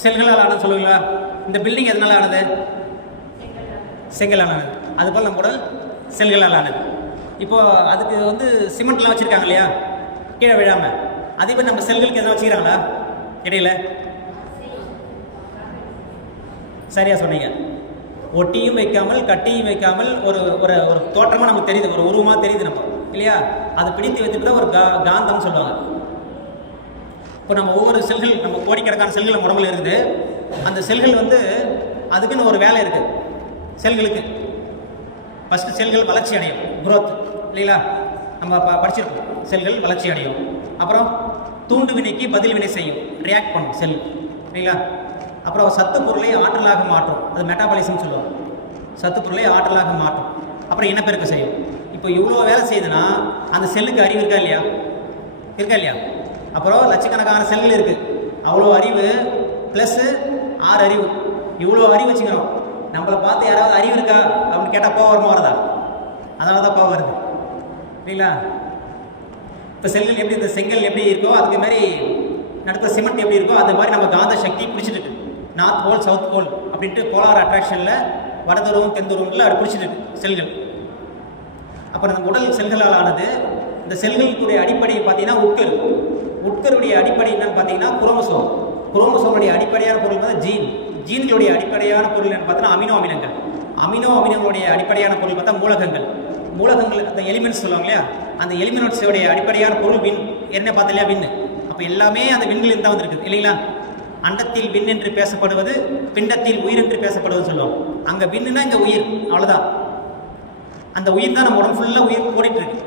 செல்களால் ஆனது சொல்லுவீங்களா? இந்த பில்டிங் எதனால் ஆனது? செங்கலால் ஆனது. அதுபோல் நம்ம உடல் செல்களால் ஆனது. இப்போது அதுக்கு வந்து சிமெண்ட்லாம் வச்சுருக்காங்க இல்லையா, கீழே விழாமல். அதே மாதிரி நம்ம செல்களுக்கு எதாவது வச்சுக்கிறாங்களா? இடையில சரியா சொன்னீங்க. ஒட்டியும் வைக்காமல் கட்டியும் வைக்காமல் ஒரு ஒரு ஒரு தோற்றமாக நமக்கு தெரியுது, ஒரு உருவமாக தெரியுது நம்ம இல்லையா? அதை பிடித்து வைத்துட்டு தான் ஒரு காந்தம் சொல்லுவாங்க. இப்போ நம்ம ஒவ்வொரு செல்கள், நம்ம கோடிக்கணக்கான செல்கள் நம்ம உடம்புல இருக்குது. அந்த செல்கள் வந்து அதுக்குன்னு ஒரு வேலை இருக்குது. செல்களுக்கு ஃபஸ்ட்டு செல்கள் வளர்ச்சி அடையும், குரோத் இல்லைங்களா? நம்ம படிச்சிருக்கோம், செல்கள் வளர்ச்சி அடையும். அப்புறம் தூண்டு வினைக்கு பதில் வினை செய்யும், ரியாக்ட் பண்ணும் செல் இல்லைங்களா? அப்புறம் சத்து பொருளை ஆற்றலாக மாற்றும், அது மெட்டாபாலிசம் சொல்லுவாங்க. சத்து பொருளை ஆற்றலாக மாற்றும். அப்புறம் இனப்பெருக்க செய்யும். இப்போ இவ்வளோ வேலை செய்யுதுன்னா அந்த செல்லுக்கு அறிவு இருக்கா இல்லையா? இருக்கா இல்லையா? அப்புறம் லட்சக்கணக்கான செல்கள் இருக்குது. அவ்வளோ அறிவு ப்ளஸ்ஸு 6 அறிவு, இவ்வளோ அறிவு வச்சுக்கிறோம். நம்மளை பார்த்து யாராவது அறிவு இருக்கா அப்படின்னு கேட்டால் கோவம் வருமா வரதா? அதனால தான் கோவம் வருது இல்லைங்களா? இப்போ செல்கள் எப்படி, இந்த செங்கல் எப்படி இருக்கோ அதுக்கு மாதிரி நடக்கிற சிமெண்ட் எப்படி இருக்கோ அது மாதிரி நம்ம காந்த சக்தி பிடிச்சிட்டு இருக்கு. நார்த் போல் சவுத் போல் அப்படின்ட்டு போலார் அட்ராக்ஷனில் வடதுருவம் தென்துருவங்களில் அது பிடிச்சிட்டு இருக்கு செல்கள். அப்புறம் இந்த உடல் செல்களால் ஆனது. இந்த செல்களுக்குடைய அடிப்படை பார்த்தீங்கன்னா உட்கரு. உட்கருடைய அடிப்படை என்னன்னு பார்த்தீங்கன்னா குரோமோசோம். குரோமோசோமுடைய அடிப்படையான பொருள் வந்து ஜீன். ஜீன்களுடைய அடிப்படையான பொருள் என்னன்னு பார்த்தீங்கன்னா அமினோ அமிலங்கள். அமினோ அமிலங்களுடைய அடிப்படையான பொருள் பார்த்தா மூலகங்கள். மூலகங்கள் அந்த எலிமெண்ட்ஸ் சொல்லுவாங்க இல்லையா? அந்த எலிமெண்ட்ஸோடைய அடிப்படையான பொருள் விண். என்ன பார்த்தா இல்லையா விண்? அப்போ எல்லாமே அந்த விண்ணிலிருந்து தான் வந்துருக்குது இல்லைங்களா? அண்டத்தில் விண் என்று பேசப்படுவது, பிண்டத்தில் உயிர் என்று பேசப்படுவது சொல்லுவோம். அங்கே விண்ணுனா இங்கே உயிர், அவ்வளோதான். அந்த உயிர் தான் நம்ம உடம்பு ஃபுல்லாக உயிர் ஓடிட்டு இருக்கு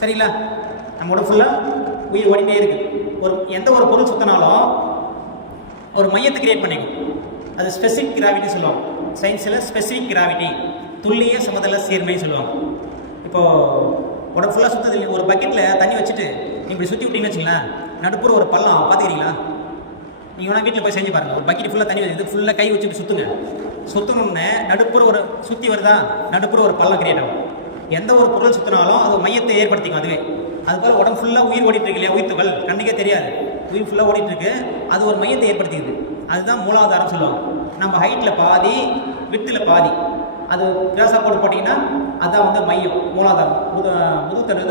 சரிங்களா? நம்ம உடம்பு ஃபுல்லாக உயிர் ஓடிட்டே இருக்கு. எந்த ஒரு பொருள் சுத்தினாலும் ஒரு மையத்தை கிரியேட் பண்ணிக்கும். அது ஸ்பெசிஃபிக் கிராவிட்டி சொல்லுவாங்க. சயின்ஸில் ஸ்பெசிஃபிக் கிராவிட்டி, துல்லிய சமதள சீர்மை சொல்லுவாங்க. இப்போது உடம்பு ஃபுல்லாக சுற்றுது. ஒரு பக்கெட்டில் தண்ணி வச்சுட்டு இப்படி சுற்றி விட்டீங்கன்னு வச்சுங்களேன், நடுப்புற ஒரு பள்ளம் பார்த்துக்கிறீங்களா? நீங்கள் வேணால் வீட்டில் போய் செஞ்சு பாருங்கள். ஒரு பக்கெட் ஃபுல்லாக தண்ணி இது ஃபுல்லாக கை வச்சுட்டு சுற்றுங்க. சுற்றணும்னு நடுப்புற ஒரு சுற்றி வருதா, நடுப்புற ஒரு பள்ளம் கிரியேட் ஆகும். எந்த ஒரு பொருள் சுற்றினாலும் அது மையத்தை ஏற்படுத்திக்கும் அதுவே. அதுபோல் உடம்பு ஃபுல்லாக உயிர் ஓடிட்டு இருக்கு இல்லையா? உயிர் துகள் கண்ணுக்கே தெரியாது, உயிர் ஃபுல்லாக ஓடிட்டு இருக்கு. அது ஒரு மையத்தை ஏற்படுத்திக்குது. அதுதான் மூலாதாரம் சொல்லுவாங்க. நம்ம ஹைட்டில் பாதி, வித்தில் பாதி. அது பேசா போட்டிங்கன்னா அதுதான் வந்து மையம், மூலாதாரம். முதுத்தல்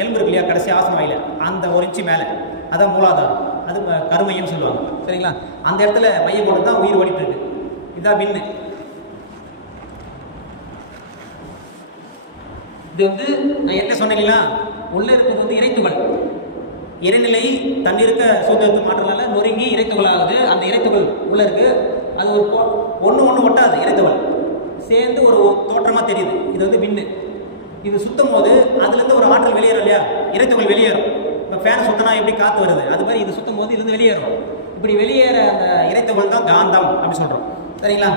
எலும்பு இருக்கு இல்லையா, கடைசி ஆசனவாயில் அந்த 1 இன்ச்சு மேலே, அதான் மூலாதாரம். அது கருமையம் சொல்லுவாங்க சரிங்களா? அந்த இடத்துல மையம் போட்டு தான் உயிர் ஓடிட்டு இருக்கு. இதுதான் விண்ணு. இது வந்து நான் என்ன சொன்னீங்களா, உள்ளே இருக்கிறது வந்து இறைத்துகள். இறைநிலை தண்ணீருக்க சூத்திரத்து மாற்றனால நொறுங்கி இறைத்துகள் ஆகுது. அந்த இறைத்துகள் உள்ளே இருக்கு. அது ஒரு ஒன்று ஒட்டாது, இறைத்துகள் சேர்ந்து ஒரு தோற்றமாக தெரியுது. இது வந்து விண்ணு. இது சுத்தும் போது அதுலேருந்து ஒரு ஆற்றல் வெளியேறும் இல்லையா? இறைத்துகள் வெளியேறும். இப்போ ஃபேன் சுத்தினா எப்படி காற்று வருது, அது மாதிரி இது சுத்தும் போது இதுலேருந்து வெளியேறும். இப்படி வெளியேற அந்த இறைத்துகள் தான் காந்தம் அப்படின்னு சொல்கிறோம் சரிங்களா?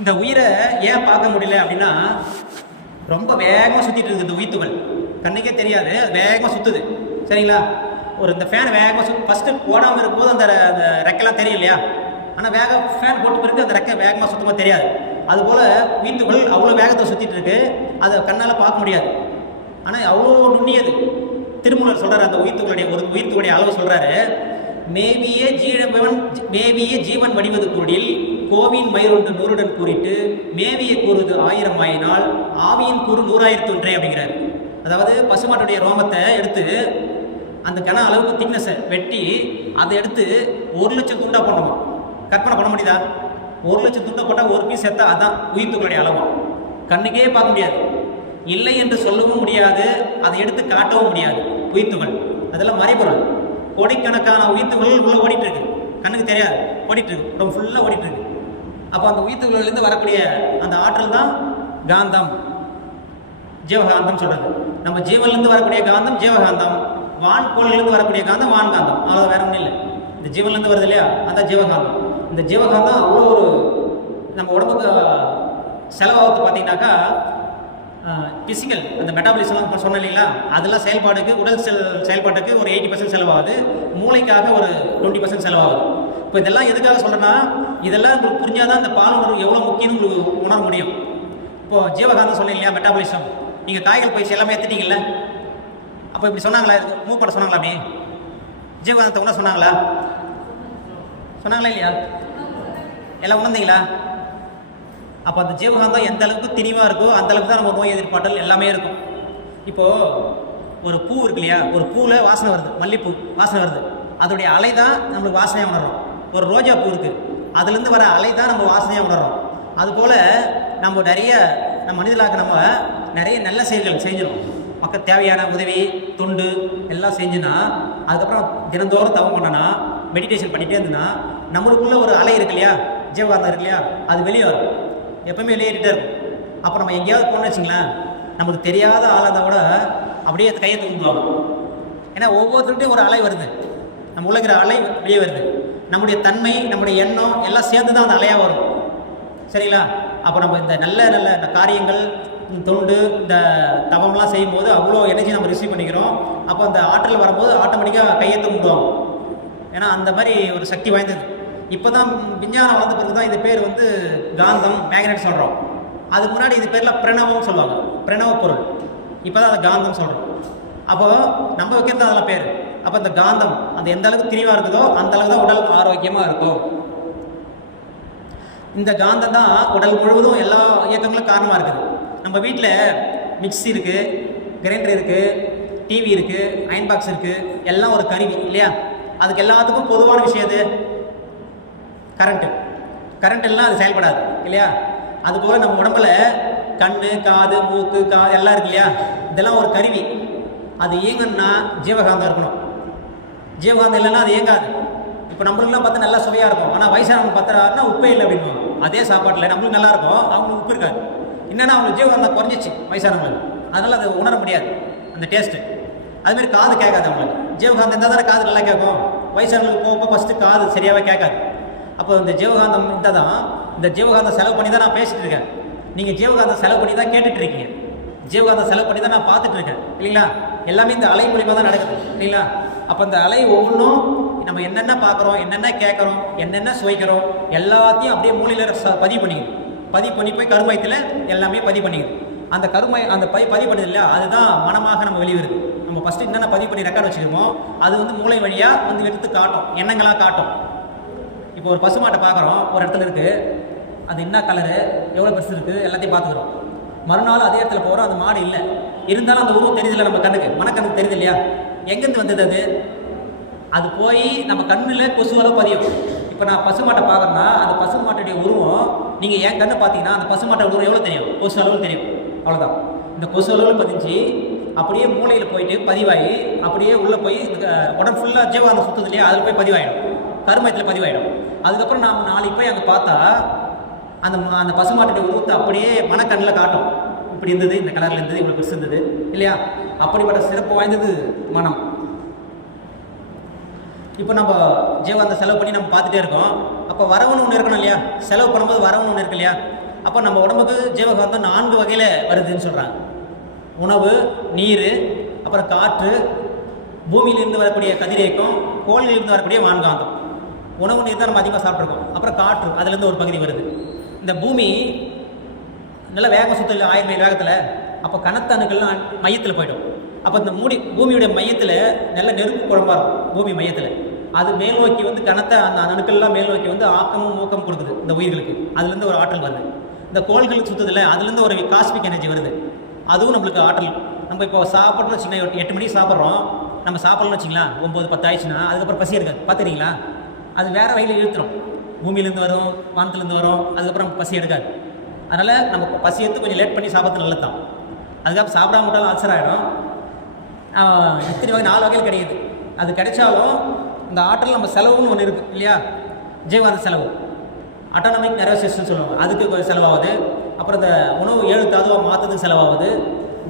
இந்த உயிரை ஏன் பார்க்க முடியல அப்படின்னா, ரொம்ப வேகமாக சுற்றிட்டு இருக்குது. இந்த உயிர்த்துகள் கண்ணுக்கே தெரியாது, வேகமாக சுற்றுது சரிங்களா? இந்த ஃபேன் வேகமாக ஃபஸ்ட்டு போடாமல் இருக்கும்போது அந்த ரெக்கெல்லாம் தெரியும் இல்லையா? ஆனால் ஃபேன் போட்டு பிறகு அந்த ரெக்கை வேகமாக சுத்தமாக தெரியாது. அதுபோல் உயிர்த்துகள் அவ்வளோ வேகத்தை சுற்றிட்டு இருக்கு, அதை கண்ணால் பார்க்க முடியாது. ஆனால் அவ்வளோ நுண்ணியது. திருமூலர் சொல்கிறார், அந்த உயிர்த்துகளுடைய அளவு சொல்கிறாரு. மேவியே ஜீவன் வடிவது கூடில் கோவின் மயிரொன்று 100 கூறிட்டு மேவிய கூறுது 1000 ஆயினால் ஆவியின் கூறு 100,000 அப்படிங்கிறாரு. அதாவது பசுமாட்டுடைய ரோமத்தை எடுத்து அந்த கன அளவுக்கு திக்னஸை வெட்டி அதை எடுத்து 1,00,000 துண்டா பண்ணுவோம். கற்பனை பண்ண முடியுதா? 1,00,000 துண்டை போட்டால் ஒரு பீஸ் எடுத்தால் அதுதான் உயிர்த்துகளுடைய அளவு. கண்ணுக்கே பார்க்க முடியாது, இல்லை என்று சொல்லவும் முடியாது, அதை எடுத்து காட்டவும் முடியாது. உயிர்த்துகள் அதெல்லாம் மறைபொருள். கோடிக்கணக்கான உயிர்த்துகள் உள்ள ஓடிட்டு இருக்கு, கண்ணுக்கு தெரியாது, ஓடிட்டு இருக்கு, உடம்பு ஃபுல்லாக ஓடிட்டு இருக்கு. அப்போ அந்த உயிர்த்துகளிலிருந்து வரக்கூடிய அந்த ஆற்றல் தான் காந்தம், ஜீவகாந்தம் சொல்றது. நம்ம ஜீவன்லேருந்து வரக்கூடிய காந்தம் ஜீவகாந்தம், வான்கோளிலிருந்து வரக்கூடிய காந்தம் வான்காந்தம். அவ்வளோ வேற ஒன்றும் இல்லை. இந்த ஜீவன்லேருந்து வருது இல்லையா, அதான் ஜீவகாந்தம். இந்த ஜீவகாந்தம் அவ்வளோ ஒரு நம்ம உடம்புக்கு செலவாகுது. பார்த்தீங்கன்னாக்கா பிசிக்கல் அந்த மெட்டாபாலிசம் சொன்னேன் இல்லைங்களா, அதெல்லாம் செயல்பாடுக்கு, உடல் செயல்பாட்டுக்கு ஒரு 80% செலவாகுது. மூளைக்காக ஒரு 20% செலவாகுது. இப்போ இதெல்லாம் எதுக்காக சொல்கிறேன்னா, இதெல்லாம் உங்களுக்கு புரிஞ்சாதான் இந்த பால் உணர்வு எவ்வளோ முக்கியம்னு உங்களுக்கு உணர முடியும். இப்போது ஜீவகாந்தம் சொன்னேன் இல்லையா, மெட்டாபாலிசம். நீங்கள் காய்கறி பயிற்சி எல்லாமே எடுத்துட்டீங்கல்ல, அப்போ இப்படி சொன்னாங்களா, மூவ் பண்ண சொன்னாங்களா? அப்படி ஜீவகாந்தத்தை உணர சொன்னாங்களா இல்லையா? எல்லாம் உணர்ந்தீங்களா? அப்போ அந்த ஜீவகாந்தம் எந்த அளவுக்கு திணிவாக இருக்கோ அந்த அளவுக்கு தான் நம்ம நோய் எதிர்ப்பாற்றல் எல்லாமே இருக்கும். இப்போது ஒரு பூ இருக்கு இல்லையா, ஒரு பூவில் வாசனை வருது, மல்லிப்பூ வாசனை வருது, அதோடைய அலை தான் நம்மளுக்கு வாசனையாக உணர்றோம். ஒரு ரோஜா பூ இருக்குது, அதுலேருந்து வர அலை தான் நம்ம வாசனையாக உணர்றோம். அதுபோல் நம்ம மனிதர்களாக நம்ம நிறைய நல்ல செயல்கள் செஞ்சிடும். மக்கள் தேவையான உதவி தொண்டு எல்லாம் செஞ்சுன்னா, அதுக்கப்புறம் தினந்தோறும் தவம் பண்ணனா, மெடிடேஷன் பண்ணிகிட்டே இருந்துன்னா, நம்மளுக்குள்ள ஒரு அலை இருக்கு இல்லையா, ஜீவகாந்தம் இருக்கு இல்லையா, அது வெளியே வரும், எப்பவுமே வெளியேறிட்டே இருக்கும். அப்போ நம்ம எங்கேயாவது போனோம்னு வச்சுங்களேன், நம்மளுக்கு தெரியாத ஆளாக கூட அப்படியே கையை தூங்குவாங்க. ஏன்னா ஒவ்வொருத்தருக்கிட்டையும் ஒரு அலை வருது, நம்ம உள்ள இருக்கிற அலை வெளியே வருது. நம்முடைய தன்மை, நம்முடைய எண்ணம் எல்லாம் சேர்ந்து தான் அந்த அலையாக வரும். சரிங்களா? அப்போ நம்ம இந்த நல்ல நல்ல இந்த காரியங்கள், தொண்டு, இந்த தவம்லாம் செய்யும்போது அவ்வளோ எனர்ஜி நம்ம ரிசீவ் பண்ணிக்கிறோம். அப்போ அந்த ஆற்றல் வரும்போது ஆட்டோமேட்டிக்காக கையை தூங்குவோம். ஏன்னா அந்த மாதிரி ஒரு சக்தி வாய்ந்தது. இப்போ தான் விஞ்ஞானம் வளர்ந்த பிறகு தான் இது பேர் வந்து காந்தம், மேக்னெட் சொல்கிறோம். அதுக்கு முன்னாடி இது பேரில் பிரணவம் சொல்லுவாங்க, பிரணவ பொருள். இப்போ தான் அதை காந்தம் சொல்கிறோம். அப்போ நம்ம வைக்கிறது அதெல்லாம் பேர். அப்போ இந்த காந்தம் அது எந்த அளவுக்கு திரிவாக இருக்குதோ அந்த அளவுக்கு தான் உடல் ஆரோக்கியமாக இருக்கும். இந்த காந்தம் தான் உடல் முழுவதும் எல்லா இயக்கங்களும் காரணமாக இருக்குது. நம்ம வீட்டில் மிக்ஸி இருக்குது, கிரைண்டர் இருக்குது, டிவி இருக்குது, அயன் பாக்ஸ் இருக்குது, எல்லாம் ஒரு கருவி இல்லையா? அதுக்கு எல்லாத்துக்கும் பொதுவான விஷயம் எது? கரண்ட் எல்லாம் அது செயல்படாது இல்லையா? அதுபோல் நம்ம உடம்புல கண், காது, மூக்கு, எல்லாம் இருக்கு இல்லையா? இதெல்லாம் ஒரு கருவி. அது இயங்கணும்னா ஜீவகாந்தம் இருக்கணும். ஜீவகாந்தம் இல்லைன்னா அது இயங்காது. இப்போ நம்மளுக்குலாம் பார்த்தா நல்லா சுவையாக இருக்கும், ஆனால் வயசானவங்க பார்த்தாருன்னா உப்பே இல்லை அப்படின்வாங்க. அதே சாப்பாட்டில் நம்மளுக்கு நல்லா இருக்கும், அவங்களுக்கு உப்பு இருக்காது. என்னென்னா அவங்களுக்கு ஜீவகாந்தம் குறைஞ்சிச்சு வயசானவங்களுக்கு, அதனால் அதை உணர முடியாது அந்த டேஸ்ட்டு. அதுமாரி காது கேட்காது அவங்களுக்கு. ஜீவகாந்தம் இருந்தால் தானே காது நல்லா கேட்கும். வயசானவங்களுக்கு போக ஃபஸ்ட்டு காது சரியாகவே கேட்காது. அப்போ இந்த ஜீவகாந்தம் இருந்தால் தான், இந்த ஜீவகாந்தம் செலவு பண்ணி தான் நான் பேசிகிட்டு இருக்கேன். நீங்கள் ஜீவகாந்தம் செலவு பண்ணி தான் கேட்டுட்டு இருக்கீங்க, ஜீவகாந்தம் செலவு பண்ணி தான் நான் பார்த்துட்டு இருக்கேன் இல்லைங்களா? எல்லாமே இந்த அலை மூலியமாக தான் நடக்குது இல்லைங்களா? அப்போ இந்த அலை ஒவ்வொன்றும் நம்ம என்னென்ன பார்க்குறோம், என்னென்ன கேட்குறோம், என்னென்ன சுவைக்கிறோம், எல்லாத்தையும் அப்படியே மூலையில் பதிவு பண்ணிக்குது. பதிவு பண்ணி போய் கருமையத்தில் எல்லாமே பதிவு பண்ணிக்குது. அந்த அந்த பதிவு பண்ணது இல்லையா, அதுதான் மனமாக நம்ம வெளிவருது. நம்ம ஃபஸ்ட்டு என்னென்ன பதிவு பண்ணி ரெக்கார்டு வச்சுக்கிறோமோ அது வந்து மூளை வழியாக வந்து எடுத்து காட்டும், எண்ணங்களாக காட்டும். இப்போ ஒரு பசுமாட்டை பார்க்குறோம், ஒரு இடத்துல இருக்குது, அது என்ன கலரு, எவ்வளோ பெருசு இருக்குது, எல்லாத்தையும் பார்த்துக்கிறோம். மறுநாள் அதே இடத்துல போகிறோம், அந்த மாடு இல்லை, இருந்தாலும் அந்த உருவம் தெரியுதில்ல நம்ம கண்ணுக்கு, மனக்கண்ணுக்கு தெரியுது இல்லையா? எங்கேருந்து வந்தது அது போய் நம்ம கண்ணில் கொசுவளவு பதியும். இப்போ நான் பசுமாட்டை பார்க்குறேன்னா அந்த பசுமாட்டுடைய உருவம் நீங்கள் என் கண்ணை பார்த்தீங்கன்னா அந்த பசுமாட்டோட உருவம் எவ்வளோ தெரியும்? கொசு அளவில் தெரியும், அவ்வளோதான். இந்த கொசு அளவில் பதிஞ்சு அப்படியே மூளையில் போயிட்டு பதிவாகி அப்படியே உள்ளே போய் இந்த உடம்பு ஃபுல்லாக ஜீவகாந்தம் சுற்றுது இல்லையா, அதில் போய் பதிவாயிடும், கருமயத்தில் பதிவாயிடும். அதுக்கப்புறம் நாம் நாளைக்கு போய் அங்கே பார்த்தா அந்த பசுமாட்டுடைய உருவத்தை அப்படியே மனக்கண்ணில் காட்டும். இப்படி இருந்தது, இந்த கலரில் இருந்தது, இவ்வளோ பெருசு இருந்தது இல்லையா? அப்படிப்பட்ட சிறப்பு வாய்ந்தது மனம். இப்போ நம்ம ஜீவகாந்தம் செலவு பண்ணி நம்ம பார்த்துட்டே இருக்கோம். அப்போ வரவுன்னு ஒன்று இருக்கணும் இல்லையா? செலவு பண்ணும்போது வரவுன்னு ஒன்று இருக்கு இல்லையா? அப்போ நம்ம உடம்புக்கு ஜீவகாந்தம் 4 வகையில் வருதுன்னு சொல்கிறாங்க. உணவு, நீர், அப்புறம் காற்று, பூமியிலிருந்து வரக்கூடிய கதிரியக்கம், கோள்களிலிருந்து வரக்கூடிய வான்காந்தம். உணவு, நீர் தான் நம்ம அதிகமாக சாப்பிட்ருக்கோம். அப்புறம் காற்று, அதுலேருந்து ஒரு பகுதி வருது. இந்த பூமி நல்லா வேகம் சுற்றல 1000 மைல் வேகத்தில், அப்போ கனத்த அணுக்கள்லாம் மையத்தில் போய்டும். அப்போ இந்த பூமியுடைய மையத்தில் நல்ல நெருப்பு குழம்பாக இருக்கும். பூமி மையத்தில் அது மேல் நோக்கி வந்து கனத்த அந்த அணுக்கள்லாம் மேல் நோக்கி வந்து ஆக்கமும் ஊக்கம் கொடுக்குது இந்த உயிர்களுக்கு. அதுலேருந்து ஒரு ஆற்றல் வருது. இந்த கோள்களுக்கு சுற்றுதில்ல, அதுலேருந்து ஒரு காஸ்மிக் எனர்ஜி வருது, அதுவும் நம்மளுக்கு ஆற்றல். நம்ம இப்போ சாப்பிட்றோம் வச்சுக்கலாம், 8 மணிக்கு சாப்பிட்றோம், நம்ம சாப்பிட்றோம்னு வச்சிங்களா, 9, 10 ஆயிடுச்சுன்னா அதுக்கப்புறம் பசி இருக்காது, பார்த்துறீங்களா? அது வேறு வகையில் இழுத்துரும், பூமியிலேருந்து வரும், வானத்துலேருந்து வரும், அதுக்கப்புறம் பசி எடுக்காது. அதனால் நம்ம பசி எடுத்து கொஞ்சம் லேட் பண்ணி சாப்பிட்றது நல்லது தான். அதுக்கப்புறம் சாப்பிடாம விட்டாலும் அல்சர் ஆகிடும். இத்தனை வகை 4 வகையில் கிடையாது. அது கிடைச்சாலும் இந்த ஆற்றல் நம்ம செலவுன்னு ஒன்று இருக்குது இல்லையா? ஜீவகாந்த செலவு, ஆட்டோனாமிக் நர்வஸ் சிஸ்டம் சொல்லுவாங்க, அதுக்கு கொஞ்சம் செலவாகுது. அப்புறம் இந்த உணவு 7 தாதுவாக மாற்றுறதுக்கு செலவாகுது.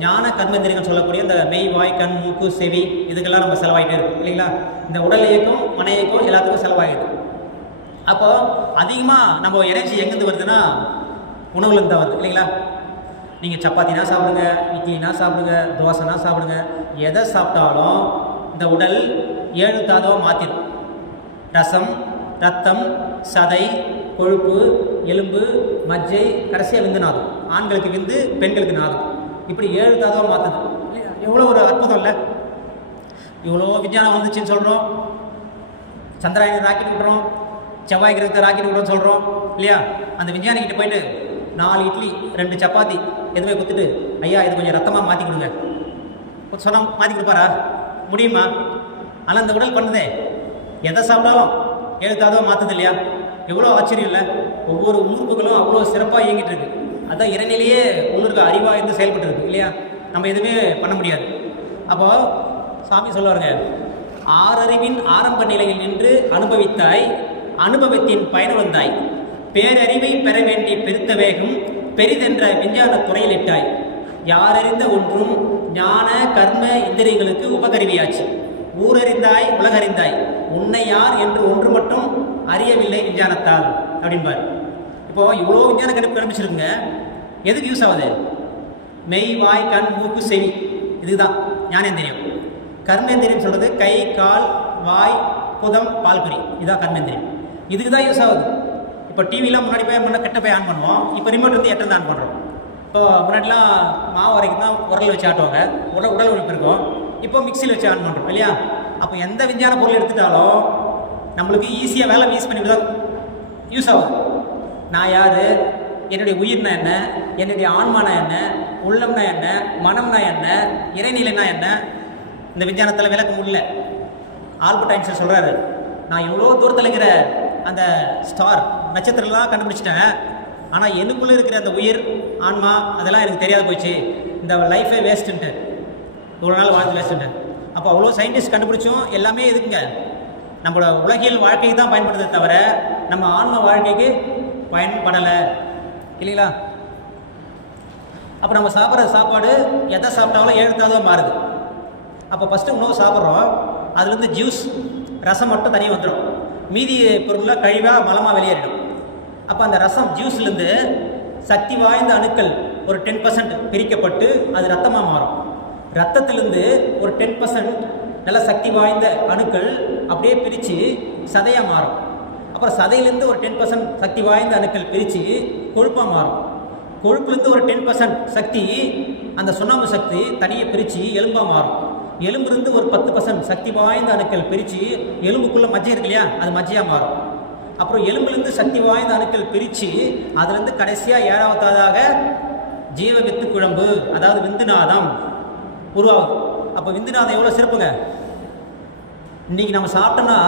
ஞான கர்மேந்திரியங்கள் சொல்லக்கூடிய இந்த மெய், வாய், கண், மூக்கு, செவி, இதுக்கெல்லாம் நம்ம செலவாகிட்டே இருக்கும் இல்லைங்களா? இந்த உடல் இயக்கம், மன இயக்கம் எல்லாத்துக்கும் செலவாகிடுது. அப்போ அதிகமாக நம்ம எனர்ஜி எங்கேருந்து வருதுன்னா உணவுலேருந்து தான் வருது இல்லைங்களா? நீங்கள் சப்பாத்தினா சாப்பிடுங்க, இட்லினா சாப்பிடுங்க, தோசைனா சாப்பிடுங்க, எதை சாப்பிட்டாலும் இந்த உடல் 7 தாதுவாக மாற்றிடும். ரசம், ரத்தம், சதை, கொழுப்பு, எலும்பு, மஜ்ஜை, கடைசியாக விந்து நாதம். ஆண்களுக்கு விந்து, பெண்களுக்கு நாதம். இப்படி 7 தாதுவாக மாற்றுது. எவ்வளோ ஒரு அற்புதம் இல்லை? இவ்வளோ விஞ்ஞானம் வந்துச்சுன்னு சொல்கிறோம், சந்திராயனை ராக்கெட் விடுறோம், செவ்வாய் கிரகத்தை ராக்கெட் விடுறோம்னு சொல்கிறோம் இல்லையா? அந்த விஞ்ஞானிக்கிட்ட போயிட்டு 4 இட்லி 2 சப்பாத்தி எதுவுமே கொடுத்துட்டு, ஐயா இது கொஞ்சம் ரத்தமாக மாற்றி கொடுங்க சொன்னால் மாற்றி கொடுப்பாரா? முடியுமா? ஆனால் அந்த உடல் பண்ணுதே, எதை சாப்பிட்டாலும் எழுத்தாதோ மாற்றுது இல்லையா? எவ்வளோ ஆச்சரியம் இல்லை? ஒவ்வொரு உறுப்புகளும் அவ்வளோ சிறப்பாக இயங்கிட்டு இருக்கு. அதான் இறைநிலையே உள்ளுக்கு அறிவாக இருந்து செயல்பட்டு இருக்கு இல்லையா? நம்ம எதுவுமே பண்ண முடியாது. அப்போ சாமி சொல்லுவாருங்க, ஆறறிவின் ஆரம்ப நிலையில் நின்று அனுபவித்தாய், அனுபவத்தின் பயனுவந்தாய், பேரறிவை பெற வேண்டி பெருத்த வேகம் பெரிதென்ற விஞ்ஞான துறையிலிட்டாய், யாரறிந்த ஒன்றும் ஞான கர்ம இந்திரியங்களுக்கு உபகருவியாச்சு, ஊரறிந்தாய் உலகறிந்தாய், உன்னை யார் என்று ஒன்று மட்டும் அறியவில்லை விஞ்ஞானத்தால் அப்படின்பார். இப்போ இவ்வளோ விஞ்ஞான கண்டுபிடிச்சிருக்குங்க, எதுக்கு யூஸ் ஆகுது? மெய் வாய் கண் மூக்கு செவி, இதுதான் ஞானேந்திரியம். கர்மேந்திரியம் சொல்றது கை கால் வாய் புதம் பால்குறி, இதுதான் கர்மேந்திரியம். இதுக்கு தான் யூஸ் ஆகுது. இப்போ டிவிலாம் முன்னாடி போய் பண்ண கெட்ட போய் ஆன் பண்ணுவோம், இப்போ ரிமோட் வந்து எட்டு ஆன் பண்ணுறோம். இப்போ முன்னாடிலாம் மாவு வரைக்கும் தான் உரல் வச்சு ஆட்டுவாங்க, உடல் உழைப்பு இருக்கும். இப்போ மிக்சியில் வச்சு ஆன் பண்ணுறோம் இல்லையா? அப்போ எந்த விஞ்ஞான பொருள் எடுத்துட்டாலும் நம்மளுக்கு ஈஸியாக வேலை யூஸ் பண்ணிட்டு தான் யூஸ் ஆகுது. நான் யார், என்னுடைய உயிர்னா என்ன, என்னுடைய ஆன்மானா என்ன, உள்ளம்னா என்ன, மனம்னா என்ன, இறைநிலைனா என்ன, இந்த விஞ்ஞானத்தில் விளக்க முடியல. ஆல்பர்ட் ஐன்ஸ்டைன் சொல்கிறாரு, நான் எவ்வளோ தூரத்தில் இருக்கிற அந்த ஸ்டார் நட்சத்திரம்லாம் கண்டுபிடிச்சிட்டேன், ஆனால் எனக்குள்ளே இருக்கிற அந்த உயிர் ஆன்மா அதெல்லாம் எனக்கு தெரியாது போச்சு, இந்த லைஃபே வேஸ்ட்டுன்ட்டு, ஒரு நாள் வாழ்ந்து வேஸ்ட்டுன்ட்டு. அப்போ அவ்வளோ சயின்டிஸ்ட் கண்டுபிடிச்சோம், எல்லாமே எதுக்குங்க? நம்மளோட உலகியல் வாழ்க்கைக்கு தான் பயன்படுறதே தவிர நம்ம ஆன்ம வாழ்க்கைக்கு பயன்படலை இல்லைங்களா? அப்போ நம்ம சாப்பிட்ற சாப்பாடு எதை சாப்பிட்டாலும் எழுத்தாதோ மாறுது. அப்போ ஃபஸ்ட்டு உணவு சாப்பிட்றோம், அதுலேருந்து ஜூஸ் ரசம் மட்டும் தனியாக வந்துடும், மீதி பொருளில் கழிவாக மலமாக வெளியேறிடும். அப்போ அந்த ரசம் ஜூஸ்லேருந்து சக்தி வாய்ந்த அணுக்கள் ஒரு 10% பிரிக்கப்பட்டு அது ரத்தமாக மாறும். ரத்தத்திலேருந்து ஒரு 10% நல்ல சக்தி வாய்ந்த அணுக்கள் அப்படியே பிரித்து சதையாக மாறும். அப்புறம் சதையிலேருந்து ஒரு 10% சக்தி வாய்ந்த அணுக்கள் பிரித்து கொழுப்பாக மாறும். கொழுப்புலேருந்து ஒரு 10% சக்தி, அந்த சுண்ணாம்பு சக்தி தனியாக பிரித்து எலும்பாக மாறும். எலும்புலேருந்து ஒரு 10% சக்தி வாய்ந்த அணுக்கள் பிரித்து எலும்புக்குள்ளே மஜ்ஜை இருக்கு இல்லையா, அது மஜ்ஜையாக மாறும். அப்புறம் எலும்புலேருந்து சக்தி வாய்ந்த அணுக்கள் பிரித்து அதுலேருந்து கடைசியாக 7வதாக ஜீவ வித்து குழம்பு, அதாவது விந்துநாதம் உருவாகும். அப்போ விந்துநாதம் எவ்வளோ சிறப்புங்க! இன்றைக்கி நம்ம சாப்பிட்டோன்னா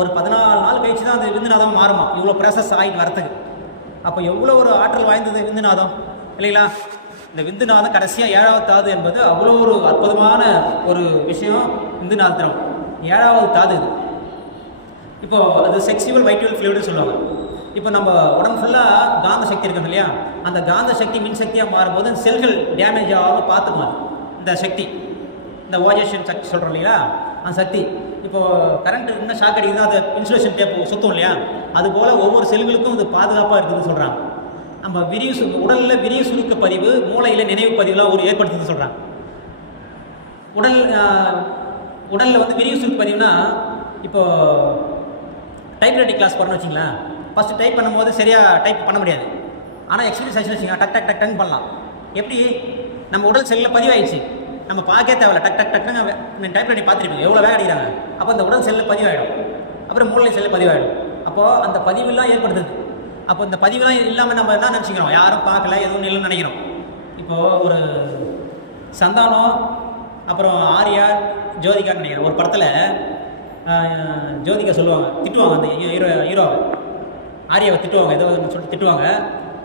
ஒரு 14 நாள் கழிச்சு தான் அந்த விந்துநாதம் மாறுமா, இவ்வளோ ப்ராசஸ் ஆகிட்டு வரத்துக்கு. அப்போ எவ்வளோ ஒரு ஆற்றல் வாய்ந்தது விந்துநாதம் இல்லைங்களா? இந்த விந்துநாதம் கடைசியாக 7வது தாது என்பது அவ்வளோ ஒரு அற்புதமான ஒரு விஷயம். விந்துநாதம் 7வது தாது இது. இப்போது அது செக்ஸுவல் வைட்டல் ஃப்ளூயிட்னு சொல்லுவாங்க. இப்போ நம்ம உடம்பு ஃபுல்லாக காந்த சக்தி இருக்குது இல்லையா, அந்த காந்த சக்தி மின்சக்தியாக மாறும்போது செல்கள் டேமேஜ் ஆகாமல் பார்த்துக்குவாங்க. இந்த சக்தி, இந்த ஓஜேஷன் சக்தி சொல்கிறோம் இல்லையா, அந்த சக்தி. இப்போது கரண்ட் இன்னும் ஷாக் அடிக்குதுன்னா அது இன்சுலேஷன் டேப் சுத்தம் இல்லையா, அதுபோல் ஒவ்வொரு செல்களுக்கும் அது பாதுகாப்பாக இருக்குதுன்னு சொல்கிறாங்க. நம்ம உடலில் விரிய சுருக்க பதிவு, மூளையில் நினைவு பதிவுலாம் ஒரு ஏற்படுத்துதுன்னு சொல்கிறாங்க. உடலில் வந்து விரிய சுருக்க பதிவுனா, இப்போது டைப்ரைட்டிங் கிளாஸ் போகிறோன்னு வச்சிங்களேன், ஃபஸ்ட்டு டைப் பண்ணும்போது சரியாக டைப் பண்ண முடியாது. ஆனால் எக்ஸ்பீரியன்ஸ் ஆச்சு வச்சிங்க, டக் டக் டக் டக் பண்ணலாம். எப்படி? நம்ம உடல் செல்லில் பதிவாயிடுச்சு, நம்ம பார்க்கவே தேவையில்ல, டக் டக் டக்குன்னு நீங்கள் டைப் பண்ணி பார்த்துருப்பீங்க எவ்வளோ வேக அடிக்கிறாங்க. அப்போ அந்த உடல் செல்லில் பதிவாயிடும், அப்புறம் மூளை செல்லில் பதிவாயிடும். அப்போது அந்த பதிவுலாம் ஏற்படுத்துது. அப்போ இந்த பதிவுலாம் இல்லாமல் நம்ம என்ன நினச்சிக்கிறோம், யாரும் பார்க்கல எதுவும் இல்லைன்னு நினைக்கிறோம். இப்போது ஒரு சந்தானம் அப்புறம் ஆர்யா ஜோதிகான்னு நினைக்கிறேன், ஒரு படத்தில் ஜோதிகா சொல்லுவாங்க, திட்டுவாங்க அந்த ஹீரோவை, ஆர்யாவை திட்டுவாங்க, ஏதோ சொல்லிட்டு திட்டுவாங்க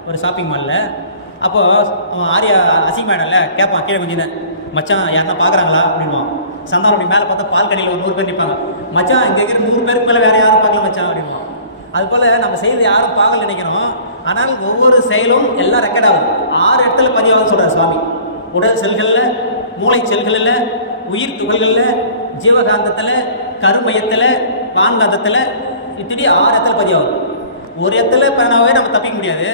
ஒரு ஷாப்பிங் மாலில். அப்போது அவன் ஆர்யா அசிங்கமாயிடல, கேட்பான் கீழே கொஞ்சம், மச்சான் யாருன்னா பார்க்குறாங்களா அப்படின்வான். சந்தானம் அப்படி மேலே பார்த்தா பால் கடையில் ஒரு 100 பேர் நிற்பாங்க, மச்சான் இங்கே இருக்கிற 100 பேருக்கு மேலே வேறு யாரும் பார்க்கல மச்சான் அப்படின்வான். அதுபோல் நம்ம செய்து யாரும் பார்க்கல நினைக்கிறோம், ஆனால் ஒவ்வொரு செயலும் எல்லாம் ரெக்கார்ட் ஆகுது. 6 இடத்துல பதிவாகுன்னு சொல்கிறார் சுவாமி. உடல் செல்களில், மூளை செல்களில், உயிர் துகள்களில், ஜீவகாந்தத்தில், கருமையத்தில், வான்காந்தத்தில், இப்படி 6 இடத்துல பதிவாகுது. ஒரு இடத்துல பண்ணாவே நம்ம தப்பிக்க முடியாது,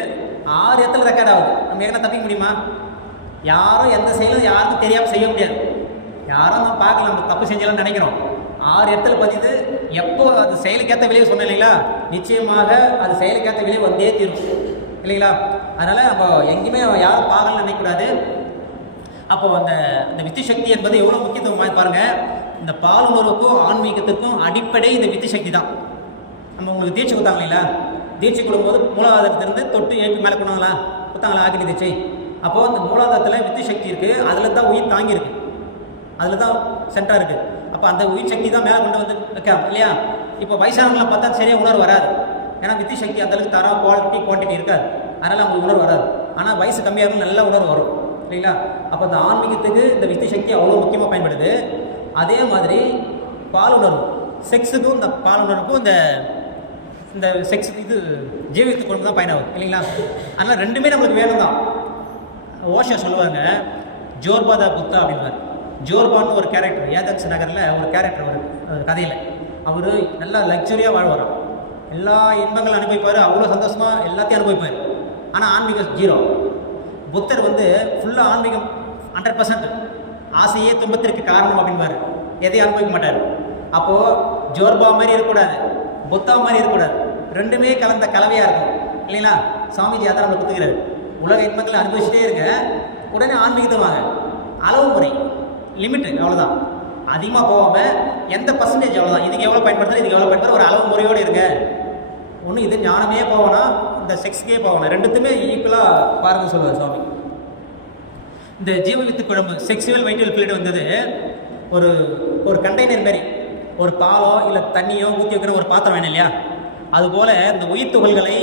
6 இடத்துல ரெக்கார்ட் ஆகுது. நம்ம எங்கன்னா தப்பிக்க முடியுமா? யாரும் எந்த செயலும் யாருக்கும் தெரியாமல் செய்ய முடியாது. யாரும் நம்ம பார்க்கல, நம்ம தப்பு செஞ்சலாம்னு நினைக்கிறோம். 6 இடத்துல பதிது. எப்போ அது செயலுக்கேற்ற விளைவு சொன்னேன் இல்லைங்களா, நிச்சயமாக அது செயலுக்கேற்ற விளைவு வந்தே தீரும் இல்லைங்களா? அதனால் நம்ம எங்கேயுமே யாரும் பார்க்கலன்னு நினைக்கக்கூடாது. அப்போது அந்த வித்து சக்தி என்பது எவ்வளோ முக்கியத்துவம் பாருங்கள். இந்த பால் உணர்வுக்கும் ஆன்மீகத்துக்கும் அடிப்படை இந்த வித்து சக்தி தான். நம்ம உங்களுக்கு தீட்சை கொடுத்தாங்க இல்லைங்களா, தீட்சை கொடுக்கும்போது மூலாதாரத்திலிருந்து தொட்டு ஏற்றி மேலே கொண்டாங்களா குத்தாங்களா ஆக்கினி தீட்சை. அப்போது அந்த மூலாதாரத்தில் வித்து சக்தி இருக்குது, அதில் தான் உயிர் தாங்கியிருக்கு, அதில் தான் சென்டராக இருக்குது. அப்போ அந்த உயிர் சக்தி தான் மேலே கொண்டு வந்து வைக்கலாம் இல்லையா. இப்போ வயசானவங்களாம் பார்த்தா சரியாக உணர்வு வராது, ஏன்னா வித்து சக்தி அந்தளவுக்கு தரம் குவான்டிட்டி இருக்காது, அதனால் அவங்களுக்கு உணர்வு வராது. ஆனால் வயசு கம்மியாக இருக்கும் நல்ல உணர்வு வரும் இல்லைங்களா. அப்போ இந்த ஆன்மீகத்துக்கு இந்த வித்து சக்தி அவ்வளோ முக்கியமாக பயன்படுது. அதே மாதிரி பாலுணர்வு, செக்ஸுக்கும் இந்த பாலுணர்வுக்கும் இந்த செக்ஸ் இது ஜீவித்து குடும்பம் தான் பயனாகும் இல்லைங்களா. அதனால் ரெண்டுமே நம்மளுக்கு வேணும் தான். ஓஷா சொல்லுவாங்க ஜோர்பாதா புத்தா அப்படின்வார். ஜோர்பான்னு ஒரு கேரக்டர், ஏதென்ஸ் நகரில் ஒரு கேரக்டர் ஒரு கதையில். அவர் நல்லா லக்ஸரியாக வாழ்வாராம், எல்லா இன்பங்களும் அனுபவிப்பார், அவ்வளோ சந்தோஷமாக எல்லாத்தையும் அனுபவிப்பார். ஆனால் ஆன்மீகம் 0. புத்தர் வந்து ஃபுல்லாக ஆன்மீகம் 100%, ஆசையே துன்பத்திற்கு காரணம் அப்படின்பார், எதையும் அனுபவிக்க மாட்டார். அப்போது ஜோர்பா மாதிரி இருக்கக்கூடாது, புத்தா மாதிரி இருக்கக்கூடாது, ரெண்டுமே கலந்த கலவையாக இருக்கும் இல்லைங்களா. சாமிஜி அதான் நம்ம கொடுத்துக்கிறாரு, உலக இன்பங்களை அனுபவிச்சுட்டே இருங்க, உடனே ஆன்மீகத்தை வாங்க, அளவு முறை லிமிட்டு அவ்வளோதான், அதிகமாக போகாமல் எந்த பர்சன்டேஜ் அவ்வளோதான், இதுக்கு எவ்வளோ பயன்படுத்துறது இதுக்கு எவ்வளோ பயன்படுத்துற ஒரு அளவு முறையோடு இருங்க. ஒன்று இது ஞானமே போகணும், இந்த செக்ஸ்க்கே போகணும், ரெண்டுத்துமே ஈக்குவலாக பாருங்கள் சொல்லுவார் சுவாமி. இந்த ஜீவவித்து குழம்பு செக்ஸுவல் வைட்டல் ஃப்ளூயிட் வந்தது ஒரு கண்டெய்னர் மாரி, ஒரு பாலோ இல்லை தண்ணியோ ஊற்றி வைக்கிற ஒரு பாத்திரம் வேணும் இல்லையா. அதுபோல் இந்த உயிர் துகள்களை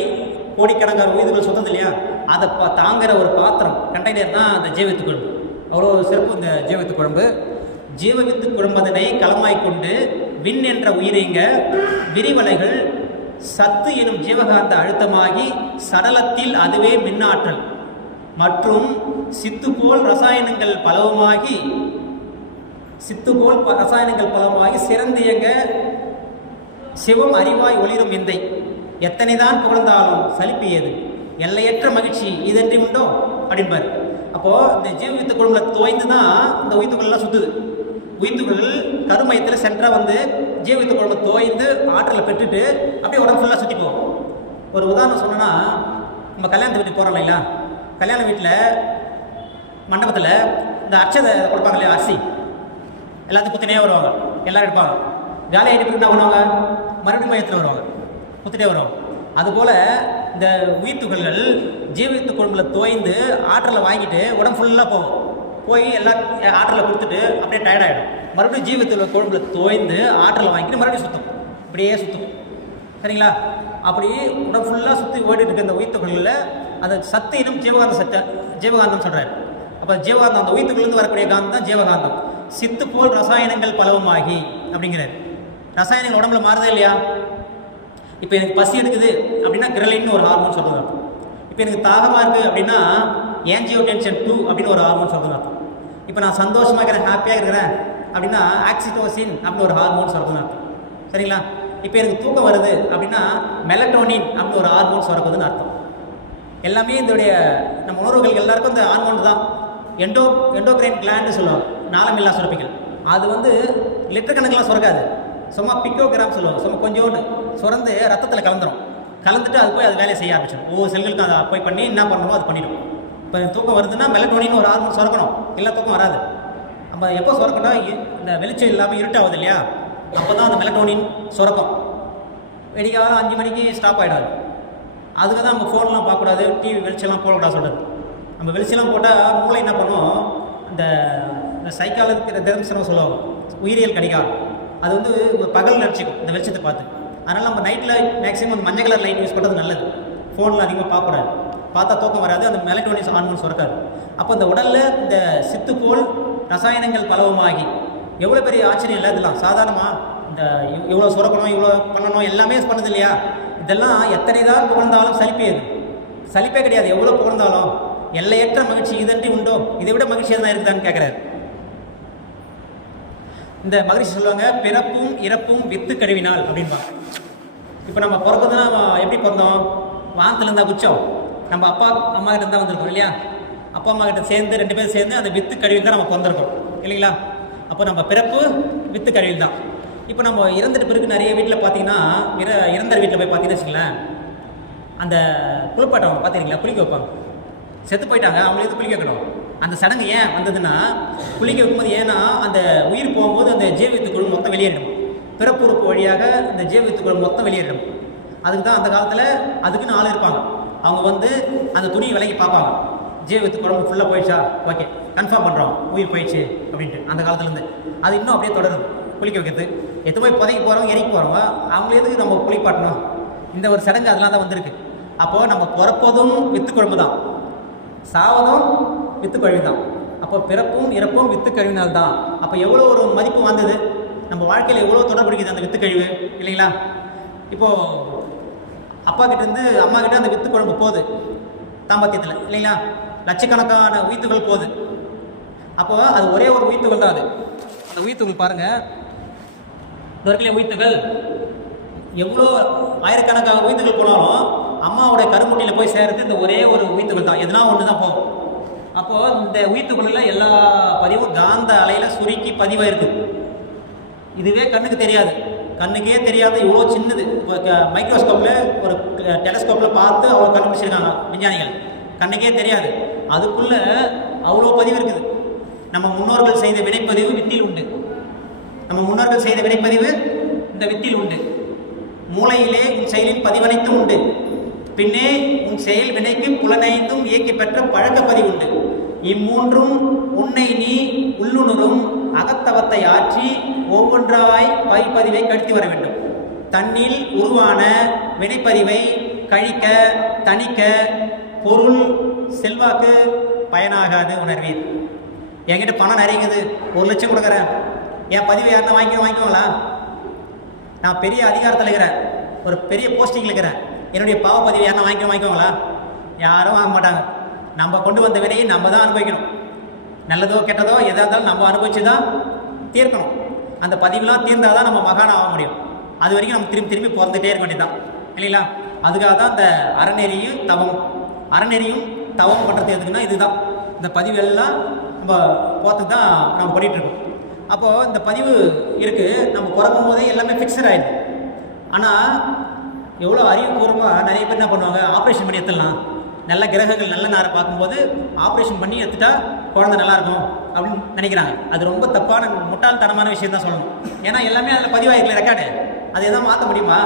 கோடிக்கணக்கான உயிர் துகள் சுத்தது இல்லையா, அதை தாங்குகிற ஒரு பாத்திரம் கண்டெய்னர் தான் அந்த ஜீவவித்து குழம்பு. அவ்வளோ சிறப்பு இந்த ஜீவவித்து குழம்பு. ஜீவவித்து குழம்பதனை களமாய் கொண்டு விண் என்ற உயிரிங்க விரிவலைகள் சத்து எனும் ஜீவகாந்த அழுத்தமாகி சடலத்தில் அதுவே மின்னாற்றல் மற்றும் சித்து போல் ரசாயனங்கள் பலவுமாகி சிறந்தியங்க சிவம் அறிவாய் ஒளிரும் விந்தை எத்தனைதான் புகழ்ந்தாலும் சலிப்பியது எல்லையற்ற மகிழ்ச்சி இதன்றி உண்டோ அப்படின்பார். அப்போது இந்த ஜீவவித்து குழம்புல தோய்ந்து தான் இந்த உயிர்த்துக்கள்லாம் சுற்றுது. உயிர்த்துகள் கருமையத்தில் சென்டராக வந்து ஜீவவித்து குழம்பு தோய்ந்து ஆற்றலை பெற்றுட்டு அப்படியே உடம்பு ஃபுல்லாக சுற்றி போவோம். ஒரு உதாரணம் சொன்னோன்னா, நம்ம கல்யாணத்து வீட்டுக்கு போகிறோம் இல்லைங்களா, கல்யாண வீட்டில் மண்டபத்தில் இந்த அர்ச்சதை கொடுப்பாங்க இல்லையா, அரிசி எல்லாத்துக்கும் குத்தினே வருவாங்க, எல்லோரும் எடுப்பாங்க. வேலை ஆகிட்டு என்ன பண்ணுவாங்க, மறுபடியும் மையத்தில் வருவாங்க, குத்திட்டே வருவாங்க. அதுபோல் இந்த உயிர்த்துகள்கள் ஜீவவித்து குழம்புல தோய்ந்து ஆற்றலை வாங்கிட்டு உடம்பு ஃபுல்லாக போய் எல்லா ஆற்றலை கொடுத்துட்டு அப்படியே டயர்டாகிடும். மறுபடியும் ஜீவவித்து குழம்புல தோய்ந்து ஆற்றலை வாங்கிட்டு மறுபடியும் சுற்றும், இப்படியே சுற்றும் சரிங்களா. அப்படி உடம்பு ஃபுல்லாக சுற்றி ஓடிட்டு இருக்க இந்த உயிர்த்துகளில் அந்த சத்து இனம் ஜீவகாந்தம் சொல்கிறார். அப்போ ஜீவகாந்தம் அந்த உயிர்த்துகளிலிருந்து வரக்கூடிய காந்தம் தான் ஜீவகாந்தம். சித்து போல் ரசாயனங்கள் பலவுமாகி அப்படிங்கிறார். ரசாயனங்கள் உடம்புல மாறுதே இல்லையா. இப்போ எனக்கு பசி எடுக்குது அப்படின்னா கிரலின்னு ஒரு ஹார்மோன் சொல்கிறது. இப்போ எனக்கு தாகமாக இருக்குது அப்படின்னா ஏஞ்சியோடென்ஷன் 2 அப்படின்னு ஒரு ஹார்மோன் சொல்கிறது. இப்போ நான் சந்தோஷமாக இருக்கிறேன், ஹாப்பியாக இருக்கிறேன் அப்படின்னா ஆக்சிடோசின் அப்படின்னு ஒரு ஹார்மோன் சொல்கிறது சரிங்களா. இப்போ எனக்கு தூக்கம் வருது அப்படின்னா மெலட்டோனின் அப்படின்னு ஒரு ஹார்மோன் சுரக்குதுன்னு அர்த்தம். எல்லாமே இதோடைய நம்ம உணர்வுகள் எல்லாருக்கும் இந்த ஹார்மோன் தான். எண்டோக்ரைன் கிளாண்டு சொல்லுவாங்க, நாளமில்லா சுரப்பிகள். அது வந்து லிட்டர் கணக்கெலாம் சுரக்காது, சும்மா பிக்கோகிராம் சொல்லுவாங்க, சும்மா கொஞ்சோண்டு சுரந்து ரத்தத்தில் கலந்துட்டு அது போய் அது வேலையை செய்ய ஆரம்பிச்சிடும். ஒவ்வொரு செல்களுக்கும் அதை போய் பண்ணி என்ன பண்ணணுமோ அது பண்ணிடும். இப்போ தூக்கம் வருதுன்னா மெலட்டோனின் ஒரு ஹார்மோன் சுரக்கணும், இல்லை தூக்கம் வராது. நம்ம எப்போ சுரக்கணும், இந்த வெளிச்சம் இல்லாமல் இருட்டாகுது இல்லையா, அப்போ தான் அந்த மெலட்டோனின் சுரக்கும். வெடிக்காலம் 5 மணிக்கு ஸ்டாப் ஆகிடாது. அதுக்கு தான் நம்ம ஃபோன்லாம் பார்க்கக்கூடாது, டிவி வெளிச்சம்லாம் போடக்கூடாது சொல்கிறது. நம்ம வெளிச்சம்லாம் போட்டால் மூளை என்ன பண்ணும், இந்த சைக்காலஜி தினசரம் சொல்லுவாங்க, உயிரியல் கடிகாரம், அது வந்து ஒரு பகல் நினச்சிக்கும் இந்த வெளிச்சத்தை பார்த்து. அதனால் நம்ம நைட்டில் மேக்ஸிமம் அந்த மஞ்சள் கலர் லைட் யூஸ் பண்ணுறது நல்லது. ஃபோனில் அதிகமாக பார்க்கக்கூடாது, பார்த்தா தூக்கம் வராது, அந்த மெலட்டோனின் ஹார்மோன் சுரக்காது. அப்போ இந்த உடலில் இந்த சித்து போல் ரசாயனங்கள் பலவுமாகி, எவ்வளோ பெரிய ஆச்சரியம் இல்லை இதெல்லாம். சாதாரணமாக இந்த இவ்வளோ சுரக்கணும், இவ்வளோ பண்ணணும், எல்லாமே பண்ணது இல்லையா. இதெல்லாம் எத்தனை தான் புகழ்ந்தாலும் சலிப்பே கிடையாது. எவ்வளோ புகழ்ந்தாலும் எல்லையற்ற மகிழ்ச்சி இதன்றி உண்டோ, இதை விட மகிழ்ச்சி எதுனா இருக்குதான்னு கேட்குறாரு. இந்த மகிழ்ச்சி சொல்லுவாங்க, பிறப்பும் இறப்பும் வித்து கழுவினால் அப்படின்பாங்க. இப்போ நம்ம பிறக்குதுன்னா எப்படி பிறந்தோம், வானத்தில் இருந்தால் குச்சம், நம்ம அப்பா அம்மா கிட்ட இருந்தால் வந்திருக்கோம் இல்லையா. அப்பா அம்மா கிட்ட சேர்ந்து 2 பேரும் சேர்ந்து அந்த வித்து கழுவில் தான் நம்ம பிறந்திருக்கோம் இல்லைங்களா. அப்போ நம்ம பிறப்பு வித்து கழுவில் தான். இப்போ நம்ம இறந்துட்டு பிறகு நிறைய வீட்டில் பார்த்தீங்கன்னா, இறந்த வீட்டில் போய் பார்த்தீங்கன்னு வச்சுங்களேன், அந்த குளிப்பாட்டம் பார்த்துருக்கீங்களா, குளிக்க வைப்பாங்க. செத்து போயிட்டாங்க, அவங்களை எது குளிக்க வைக்கணும். அந்த சடங்கு ஏன் வந்ததுன்னா, குளிக்க வைக்கும்போது ஏன்னா அந்த உயிர் போகும்போது அந்த ஜீவவித்துக்குள் மொத்தம் வெளியேறிடும். பிறப்புறுப்பு வழியாக அந்த ஜீவவித்துக்குள் மொத்தம் வெளியேறிடும். அதுக்கு தான் அந்த காலத்தில் அதுக்குன்னு ஆள் இருப்பாங்க. அவங்க வந்து அந்த துணியை விலைக்கு பார்ப்பாங்க. ஜீவத்து குழம்பு ஃபுல்லாக போயிடுச்சா, ஓகே கன்ஃபார்ம் பண்ணுறோம் உயிர் போயிடுச்சு அப்படின்ட்டு. அந்த காலத்துலேருந்து அது இன்னும் அப்படியே தொடருது. குளிக்க வைக்கிறது, எது போய் புதைக்கு போகிறவங்க இறக்கி போகிறவங்க அவங்கள எதுக்கு நம்ம குளிப்பாட்டணும், இந்த ஒரு சடங்கு அதெல்லாம் தான் வந்திருக்கு. அப்போது நம்ம பிறப்பதும் வித்து குழம்பு தான், சாவதும் வித்து கழிவு தான். அப்போ பிறப்பும் இறப்பும் வித்து கழிவினால் தான். அப்போ எவ்வளோ ஒரு மதிப்பு வந்தது நம்ம வாழ்க்கையில், எவ்வளோ தொடர்புடிக்குது அந்த வித்து கழிவு இல்லைங்களா? இப்போது அப்பா கிட்டேருந்து அம்மா கிட்ட அந்த வித்து குழம்பு போகுது தாம்பத்தியத்தில் இல்லைங்களா, லட்சக்கணக்கான உயிர்த்துகள் போகுது. அப்போ அது ஒரே ஒரு உயிர்த்துகள் தான். அது அந்த உயிர்த்துகள் பாருங்கள், இந்த உயிர்த்துகள் எவ்வளோ ஆயிரக்கணக்கான உயிர்த்துகள் போனாலும் அம்மாவோட கருமுட்டியில் போய் சேர்றது இந்த ஒரே ஒரு உயிர்த்துகள் தான், எதுனா ஒன்று தான் போகும். அப்போது இந்த உயிர்த்துகளில் எல்லா பதிவும் காந்த அலையில் சுருக்கி பதிவாக இருக்குது. இதுவே கண்ணுக்கு தெரியாது, கண்ணுக்கே தெரியாத இவ்வளோ சின்னது. இப்போ மைக்ரோஸ்கோப்பில் ஒரு டெலஸ்கோப்பில் பார்த்து அவ்வளோ கண்டுபிடிச்சிருக்காங்க விஞ்ஞானிகள், கண்ணுக்கே தெரியாது. அதுக்குள்ளே அவ்வளோ பதிவு இருக்குது. நம்ம முன்னோர்கள் செய்த வினைப்பதிவு வித்தில் உண்டு. நம்ம முன்னோர்கள் செய்த வினைப்பதிவு இந்த வித்தில் உண்டு. மூளையிலே உன் செயலின் பதிவனைத்தும் உண்டு. பின்னே உன் செயல் வினைக்கு புலனைந்தும் இயக்கி பெற்ற பழக்க பதிவு உண்டு. இம்மூன்றும் உன்னை நீ உள்ளுணரும் அகத்தவத்தை ஆற்றி ஒவ்வொன்றாய் பைப்பதிவை கழித்து வர வேண்டும். தன்னில் உருவான வினைப்பதிவை கழிக்க தணிக்க பொருள் செல்வாக்கு பயனாகாது உணர்வீர். என்கிட்ட பணம் நிறையங்குது, 1 லட்சம் கொடுக்குறேன், என் பதிவை யாருன்னா வாங்கிக்குவாங்களா? நான் பெரிய அதிகாரத்தில் இருக்கிறேன், ஒரு பெரிய போஸ்டிங்கில் இருக்கிறேன், என்னுடைய பாவ பதிவை யாருன்னா வாங்கிக்குவாங்களா? யாரும் வாங்க மாட்டாங்க. நம்ம கொண்டு வந்த வினையை நம்ம தான் அனுபவிக்கணும். நல்லதோ கெட்டதோ எதாக இருந்தாலும் நம்ம அனுபவிச்சு தான் தீர்க்கணும். அந்த பதிவுலாம் தீர்ந்தால் தான் நம்ம மகான் ஆக முடியும். அது வரைக்கும் நம்ம திரும்பி திரும்பி பிறந்துகிட்டே இருக்க வேண்டியதுதான் இல்லைங்களா? அதுக்காக தான் இந்த அறநெறியும் தவம் பண்ணுறது எதுக்குன்னா இதுதான். இந்த பதிவு எல்லாம் நம்ம போகிறதுக்கு தான் நம்ம பண்ணிகிட்ருக்கோம். அப்போது இந்த பதிவு இருக்குது, நம்ம பிறக்கும் போதே எல்லாமே ஃபிக்ஸட் ஆகிடுது. ஆனால் எவ்வளோ அறிவுபூர்வமாக நிறைய பேர் என்ன பண்ணுவாங்க, ஆப்ரேஷன் பண்ணி எடுத்துடலாம், நல்ல கிரகங்கள் நல்ல நேரம் பார்க்கும்போது ஆப்ரேஷன் பண்ணி எடுத்துட்டா குழந்தை நல்லாயிருக்கும் அப்படின்னு நினைக்கிறாங்க. அது ரொம்ப தப்பான முட்டாள்தனமான விஷயம் தான் சொல்லணும். ஏன்னா எல்லாமே அதில் பதிவாகிருக்கல ரெக்கார்டு, அது எதாவது மாற்ற முடியுமா?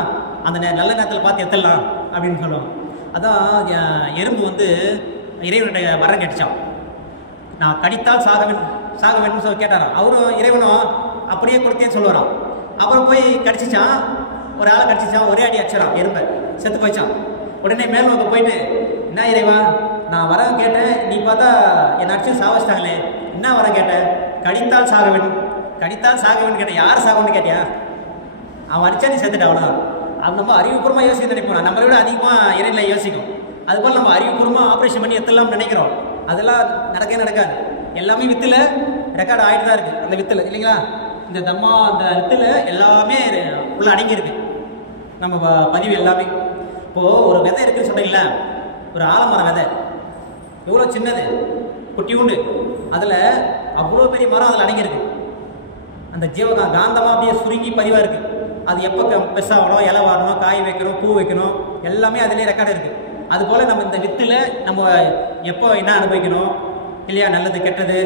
அந்த நல்ல நேரத்தில் பார்த்து எடுத்துடலாம் அப்படின்னு சொல்லுவாங்க. அதான் எறும்பு வந்து இறைவனுடைய வரம் கேட்டுச்சான். நான் கடித்தால் சாக வேண்டும் சொல்லி கேட்டாராம். அவரும் இறைவனும் அப்படியே கொடுத்தேன்னு சொல்லுவாராம். அப்புறம் போய் கடிச்சிச்சான், ஒரு ஆளை கடிச்சிச்சான், ஒரே அடி அடிச்சிடான், எறும்பை செத்து போயிச்சான். உடனே மேல் நோக்க போயிட்டு, என்ன இறைவா நான் வரம் கேட்டேன், நீ பார்த்தா என்னை அடிச்சு சாவச்சிட்டாங்களே, என்ன வரம் கேட்டேன்? கடித்தால் சாக வேண்டும் கேட்டேன். யார் சாகணும்னு கேட்டியா? அவன் அடிச்சா நீ செத்துட்ட, அவ்வளோதான். அது நம்ம அறிவுபூர்வமாக யோசிக்க நினைப்போம், நம்மளை விட அதிகமாக இறைநிலை யோசிக்கும். அதுபோல் நம்ம அறிவுபூர்வமாக ஆப்ரேஷன் பண்ணி எத்தலாம்னு நினைக்கிறோம், அதெல்லாம் நடக்காது. எல்லாமே வித்தில் ரெக்கார்டு ஆகிட்டு தான் இருக்குது. அந்த வித்தில் இல்லைங்களா, இந்த அந்த வித்தில் எல்லாமே உள்ள அடங்கியிருக்கு நம்ம பதிவு எல்லாமே. இப்போது ஒரு விதை இருக்குதுன்னு சொன்னீங்களா, ஒரு ஆலமரம் விதை எவ்வளோ சின்னது, குட்டி உண்டு, அதில் அவ்வளோ பெரிய மரம் அதில் அடங்கியிருக்கு. அந்த காந்தமாக அப்படியே சுருங்கி பதிவாக இருக்குது. அது எப்போ பெருசாகணும், இலை வரணும், காய் வைக்கணும், பூ வைக்கணும், எல்லாமே அதிலே ரெக்கார்டு இருக்குது. அதுபோல் நம்ம இந்த வித்தில் நம்ம எப்போ என்ன அனுபவிக்கணும் இல்லையா, நல்லது கெட்டது,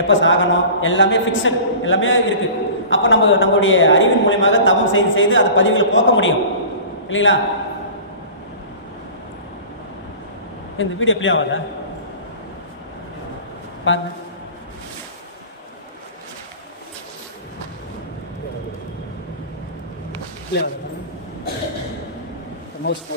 எப்போ சாகணும், எல்லாமே ஃபிக்ஷன், எல்லாமே இருக்குது. அப்போ நம்மளுடைய அறிவின் மூலமாக தவம் செய்து அது பதிவுகளை போக்க முடியும் இல்லைங்களா? இந்த வீடியோ பிளே ஆகாதா பாருங்க. பிளே ஆகுது மோஸ்ட்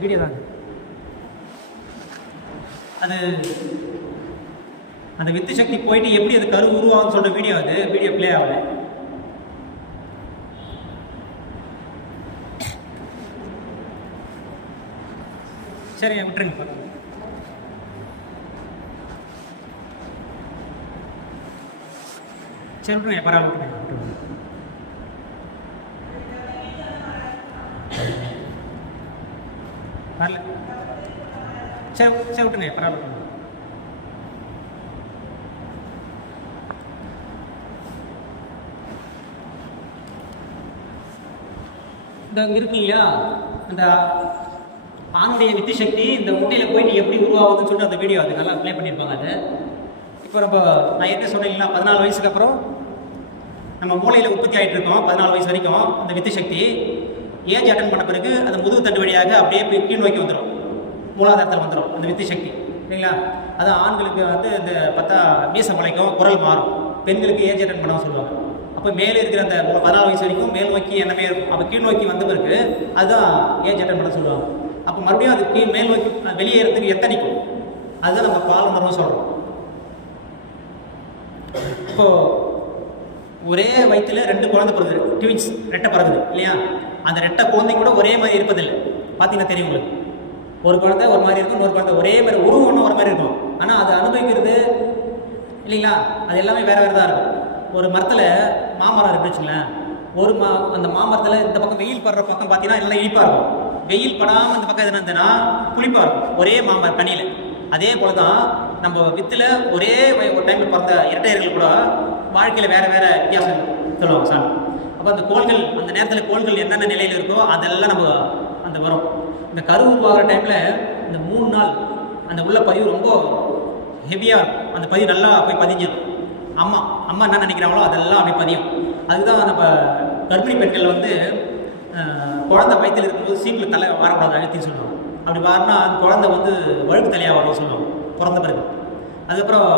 வீடியோ தாங்க. அது அந்த வித்து சக்தி போயிட்டு எப்படி அது கரு உருவாகும்னு சொல்ற வீடியோ, அது வீடியோ பிளே ஆகல. சரி விட்டுருங்க பாருங்க. சரி விட்டுருங்க, பரவாயில்ல விட்டுருங்க. வரல சரி விட்டுங்க, பரவாயில்ல. இந்த இருக்கு இல்லையா, அந்த ஆணுடைய வித்து சக்தி இந்த முட்டையில் போயிட்டு எப்படி உருவாகுதுன்னு சொல்லிட்டு அந்த வீடியோ அது நல்லா ப்ளே பண்ணியிருப்பாங்க. அது இப்போ நம்ம நான் என்ன சொன்னீங்கன்னா 14 வயசுக்கு அப்புறம் நம்ம மூளையில் உற்பத்தி ஆகிட்டு இருக்கோம். 14 வயசு வரைக்கும் அந்த வித்து சக்தி ஏஜ் அட்டன் பண்ண பிறகு அந்த முதுகு தண்டு வழியாக அப்படியே போய் கீழ் நோக்கி வந்துடும், மூலாதாரத்தில் வந்துடும் அந்த வித்து சக்தி, சரிங்களா? அது ஆண்களுக்கு வந்து இந்த பார்த்தா மீச முளைக்கும், குரல் மாறும். பெண்களுக்கு ஏஜ் அட்டன் பண்ண சொல்லுவாங்க. அப்போ மேலே இருக்கிற அந்த 14 வயசு வரைக்கும் மேல் நோக்கி என்னமே இருக்கும். அப்போ கீழ் நோக்கி வந்த பிறகு அதுதான் ஏஜ் அட்டன் பண்ண சொல்லுவாங்க. அப்போ மறுபடியும் அது மேல் நோக்கி வெளியேறதுக்கு எத்தனைக்கும் அதுதான் நம்ம பால் உணர்வு சொல்கிறோம். இப்போ ஒரே வயிற்றுல 2 குழந்தை பிறகுது, ட்வின்ஸ், ரெட்டை பிறகுது இல்லையா? அந்த ரெட்டை குழந்தை கூட ஒரே மாதிரி இருப்பதில்லை. பார்த்தீங்கன்னா தெரியும் உங்களுக்கு. ஒரு குழந்தை ஒரு மாதிரி இருக்கும், இன்னொரு குழந்தை ஒரே மாதிரி உருவம் ஒன்று ஒரு மாதிரி இருக்கும். ஆனால் அது அனுபவிக்கிறது இல்லைங்களா, அது எல்லாமே வேறு வேறு தான் இருக்கும். ஒரு மரத்தில் மாமரம் இருக்குன்னு வச்சுங்களேன். அந்த மாமரத்தில் இந்த பக்கம் வெயில் படுற பக்கம் பார்த்தீங்கன்னா எல்லாம் இனிப்பாக இருக்கும். வெயில் படாமல் இந்த பக்கம் எதுனா இருந்ததுன்னா புளிப்பாக இருக்கும், ஒரே மாமரம் தண்ணியில். அதே போல தான் நம்ம வித்தில் ஒரே ஒரு டைமில் பிறந்த இரட்டையர்கள் கூட வாழ்க்கையில் வேறு வேறு வித்தியாசம் சொல்லுவாங்க சாமி. அப்போ அந்த கோள்கள் அந்த நேரத்தில் கோள்கள் என்னென்ன நிலையில் இருக்கோ அதெல்லாம் நம்ம அந்த வரும். இந்த கரு உருவாகிற டைமில் இந்த 3 நாள் அந்த உள்ள பதிவு ரொம்ப ஹெவியாக இருக்கும். அந்த பதிவு நல்லா போய் பதிஞ்சிடும். அம்மா என்ன நினைக்கிறாங்களோ அதெல்லாம் அப்படி பதியும். அதுதான் நம்ம கர்ப்பிணி பெண்கள் வந்து குழந்தை வயிற்றில் இருக்கும்போது சீப்பில் தலை வரக்கூடாது, அழுத்தின்னு சொல்லுவாங்க. அப்படி வாரினா அந்த குழந்தை வந்து வழுக்கு தலையாக வரும்னு சொல்லுவாங்க பிறந்த பிறகு. அதுக்கப்புறம்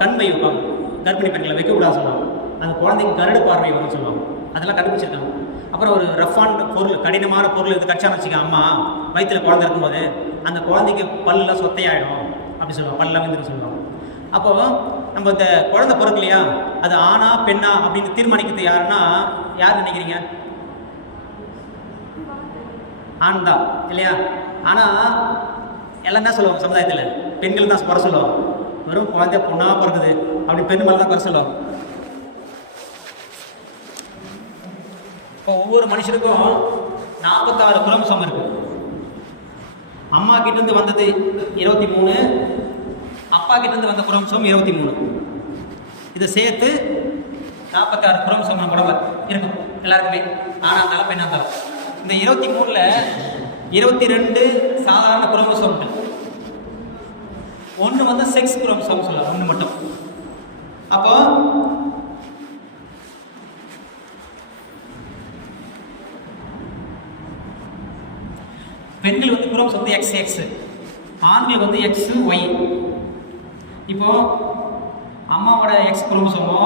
கண்மை வைப்பாங்க, கர்ப்பிணி பெண்களை வைக்கக்கூடாதுன்னு சொல்லுவாங்க. அந்த குழந்தைக்கு கரடு பார்வை வரும்னு சொல்லுவாங்க. அதெல்லாம் கண்டுபிடிச்சிருக்காங்க. அப்புறம் ஒரு ரஃபான பொருள், கடினமான பொருள் இது கச்சான்னு வச்சுக்க அம்மா வயிற்றில் குழந்தை இருக்கும்போது அந்த குழந்தைக்கு பல்லாம் சொத்தையாயிடும் அப்படி சொல்லுவாங்க, பல்லாம் வந்துன்னு சொல்லுவாங்க. அப்போ நம்ம இந்த குழந்தை பிறகு இல்லையா, அது ஆணா பெண்ணா அப்படின்னு தீர்மானிக்கிறது யாருன்னா யார் நினைக்கிறீங்க? ஆண் தான் இல்லையா? ஆனால் எல்லாம் என்ன சொல்லுவாங்க சமுதாயத்தில், பெண்கள் தான் குறை சொல்லுவாங்க. வெறும் குழந்தை பொண்ணா பிறகுது அப்படி பெண் மேலே தான் குறை சொல்லுவாங்க. இப்போ ஒவ்வொரு மனுஷனுக்கும் 46 குரோமோசோம் இருக்கு. அம்மா கிட்டேருந்து வந்தது 23, அப்பா கிட்டேருந்து வந்த குரோமோசோம் 23. இதை சேர்த்து 46 குரோமோசோம் நம்ம உடம்புல இருக்கும் எல்லாருக்குமே, ஆனால் இருந்தாலும் பெண்ணாக இருந்தாலும். இந்த 23ல் 22 சாதாரண குரோமோசோம்கள், 1 வந்து செக்ஸ் குரோமோசோம் சொல்லலாம், 1 மட்டும். அப்போ பெண்கள் வந்து குரோமோசோம் வந்து XX, ஆண்கள் வந்து XY. இப்போ அம்மாவோட X குரோமோசோமோ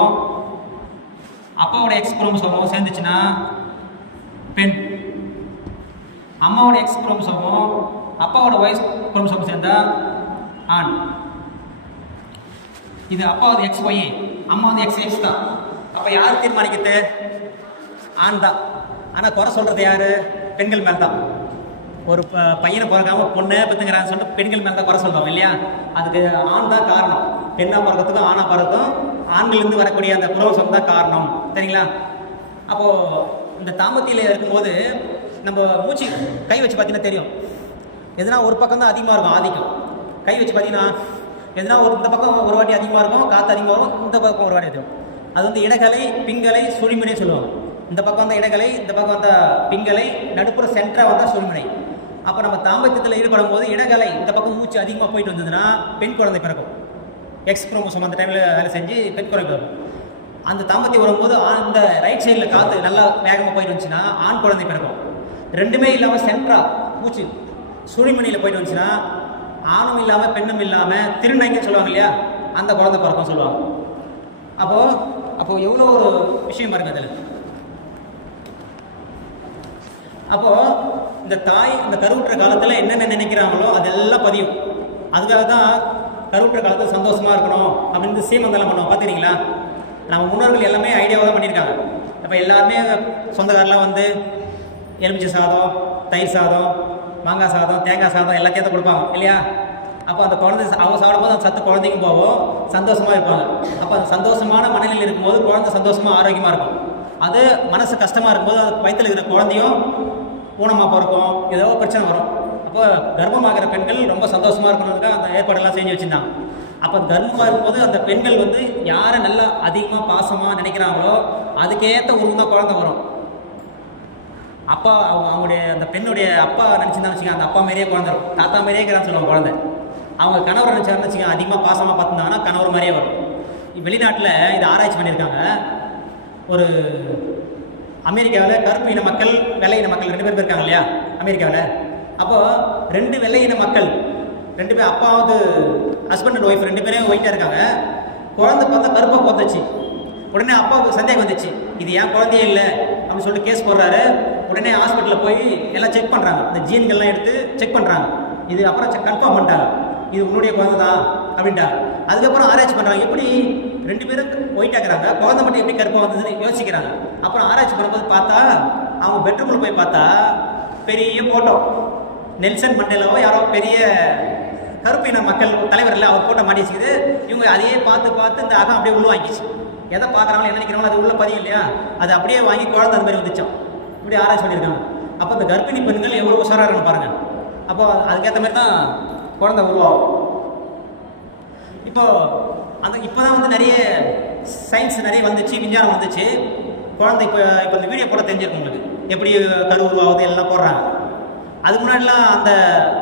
அப்பாவோட X குரோமோசோமோ சேர்ந்துச்சுன்னா பெண், அம்மாவோட X குரோமோசோமோ அப்பாவோட Y குரோமோசோமோ சேர்ந்தா ஆண். இது அப்பாவது XY, அம்மா வந்து XX தான். அப்போ யார் தீர்மானிக்கிறது? ஆண் தான். ஆனால் குறை சொல்கிறது யார்? பெண்கள் மேல் தான். ஒரு பையனை பிறக்காம பொண்ணை பெற்றுங்கிறான்னு சொல்லிட்டு பெண்கள் மேலே தான் குறை சொல்லுவாங்க இல்லையா? அதுக்கு ஆண் தான் காரணம். பெண்ணாக பிறக்கிறதுக்கும் ஆணாக பிறக்கும் ஆண்கள்லேருந்து வரக்கூடிய அந்த குரோமோசோம் தான் காரணம், சரிங்களா? அப்போது இந்த தாம்பத்தியில் இருக்கும்போது நம்ம மூச்சு கை வச்சு பார்த்தீங்கன்னா தெரியும், எதுனா ஒரு பக்கம் தான் அதிகமாக இருக்கும் ஆதிக்கம். கை வச்சு பார்த்தீங்கன்னா எதுனா இந்த பக்கம் ஒரு வாட்டி அதிகமாக இருக்கும், காற்று அதிகமாக வரும், இந்த பக்கம் ஒரு வாட்டி இருக்கும். அது வந்து இடகலை, பிங்கலை, சுழிமுனை சொல்லுவாங்க. இந்த பக்கம் வந்தால் இடகலை, இந்த பக்கம் வந்தால் பிங்கலை, நடுப்புற சென்டராக வந்தால் சுழிமுனை. அப்போ நம்ம தாம்பத்தியத்தில் ஈடுபடும் போது இடகலை இந்த பக்கம் மூச்சு அதிகமாக போயிட்டு வந்ததுன்னா பெண் குழந்தை பிறக்கும். எக்ஸ் குரோமோசோம் அந்த டைமில் வேலை செஞ்சு பெண் குழந்தை பிறக்கும். அந்த தாம்பத்தியம் வரும்போது அந்த ரைட் சைடில் காற்று நல்லா வேகமாக போயிட்டு வந்துச்சுன்னா ஆண் குழந்தை பிறக்கும். ரெண்டுமே இல்லாமல் சென்ட்ராக மூச்சு சுழிமணியில் போயிட்டு வந்துச்சுன்னா ஆணும் இல்லாமல் பெண்ணும் இல்லாமல் திருநங்கைன்னு சொல்லுவாங்க இல்லையா, அந்த குழந்தை பிறக்கும் சொல்லுவாங்க. அப்போது எவ்வளோ ஒரு விஷயம் பாருங்க அதில். அப்போது இந்த தாய் இந்த கருவுற்ற காலத்தில் என்னென்ன நினைக்கிறாங்களோ அதெல்லாம் பதியும். அதுக்காக தான் கருவுற்ற காலத்தில் சந்தோஷமாக இருக்கணும் அப்படின்னு சீமந்தெல்லாம் பண்ணுவோம், பார்த்துக்கிறீங்களா? நம்ம முன்னோர்கள் எல்லாமே ஐடியாவாக தான் பண்ணியிருக்காங்க. இப்போ எல்லாருமே சொந்தக்காரெலாம் வந்து எலுமிச்சை சாதம், தயிர் சாதம், மாங்காய் சாதம், தேங்காய் சாதம் எல்லாத்தையும் கொடுப்பாங்க இல்லையா? அப்போ அந்த குழந்தை அவங்க சாப்பிடும்போது அந்த சத்து குழந்தைக்கும் போவோம், சந்தோஷமாக இருப்பாங்க. அப்போ அந்த சந்தோஷமான மனநிலையில் இருக்கும்போது குழந்தை சந்தோஷமாக ஆரோக்கியமாக இருக்கும். அது மனசு கஷ்டமாக இருக்கும்போது அது வயிற்றில் இருக்கிற குழந்தையும் ஊனமாக பிறக்கும், ஏதோ பிரச்சனை வரும். அப்போ கர்ப்பமாகிற பெண்கள் ரொம்ப சந்தோஷமாக இருக்கணுன்றதுக்காக அந்த ஏற்பாடெல்லாம் செஞ்சு வச்சுருந்தாங்க. அப்போ கர்ப்பமாக இருக்கும்போது அந்த பெண்கள் வந்து யாரை நல்லா அதிகமாக பாசமாக நினைக்கிறாங்களோ அதுக்கேற்ற உருவம் தான் குழந்தை வரும். அப்பா அவங்களுடைய அந்த பெண்ணுடைய அப்பா நினச்சிருந்தான்னு வச்சுக்கோங்க, அந்த அப்பா மாதிரியே குழந்தை இருக்கும். தாத்தா மாதிரியே இருக்கிறான்னு சொல்லுவாங்க குழந்தை. அவங்க கணவர் நினச்சாருன்னு வச்சுக்கோங்க, அதிகமாக பாசமாக பார்த்துருந்தாங்கன்னா கணவர் மாதிரியே வரும். வெளிநாட்டில் இது ஆராய்ச்சி பண்ணியிருக்காங்க. ஒரு அமெரிக்காவில் கருப்பு இன மக்கள் வெள்ளை இன மக்கள் 2 பேர் இருக்காங்க இல்லையா அமெரிக்காவில். அப்போது 2 வெள்ளை இன மக்கள் 2 பேர் அப்பாவது ஹஸ்பண்ட் அண்ட் ஒய்ஃப் 2 பேரே ஒயிட்டாக இருக்காங்க. குழந்தை பார்த்தா கருப்பாக பார்த்துச்சு. உடனே அப்பாவுக்கு சந்தேகம் வந்துச்சு, இது ஏன் குழந்தையே இல்லை அப்படின்னு சொல்லிட்டு கேஸ் போடுறாரு. உடனே ஹாஸ்பிட்டலில் போய் எல்லாம் செக் பண்ணுறாங்க, அந்த ஜீன்கள்லாம் எடுத்து செக் பண்ணுறாங்க. இது அப்புறம் கன்ஃபார்ம் பண்ணிட்டாங்க, இது உன்னுடைய குழந்தை தான் அப்படின்ட்டாங்க. அதுக்கப்புறம் ஆராய்ச்சி பண்ணுறாங்க, எப்படி 2 பேரும் ஒயிட்டாக இருக்கிறாங்க, குழந்தை மட்டும் எப்படி கருப்பாக வந்ததுன்னு யோசிக்கிறாங்க. அப்புறம் ஆராய்ச்சி பண்ணும்போது பார்த்தா அவங்க பெட்ரூமில் போய் பார்த்தா பெரிய ஃபோட்டோ நெல்சன் மண்டேலாவோ யாரோ பெரிய கருப்பின மக்கள் தலைவர் இல்லை அவர் ஃபோட்டோ மாட்டி வச்சுக்குது. இவங்க அதையே பார்த்து இந்த அகம் அப்படியே உள்வாங்கிச்சு. எதை பார்க்குறாங்களோ என்ன நினைக்கிறாங்களோ அது உள்ள பதிவு இல்லையா, அது அப்படியே வாங்கி குழந்தை அந்த மாதிரி வந்துச்சோம். இப்படி ஆராய்ச்சி பண்ணியிருக்காங்க. அப்போ இந்த கர்ப்பிணி பெண்கள் எவ்வளோ உஷாராக இருக்கணும் பாருங்கள். அப்போ அதுக்கேற்ற மாதிரி தான் குழந்தை உருவாகும். இப்போ தான் வந்து நிறைய சயின்ஸ் நிறைய வந்துச்சு, விஞ்ஞானம் வந்துச்சு. குழந்தை இப்போ இந்த வீடியோ போட தெரிஞ்சிருக்கும் உங்களுக்கு, எப்படி கரு உருவாகுது எல்லாம் போடுறாங்க. அதுக்கு முன்னாடிலாம் அந்த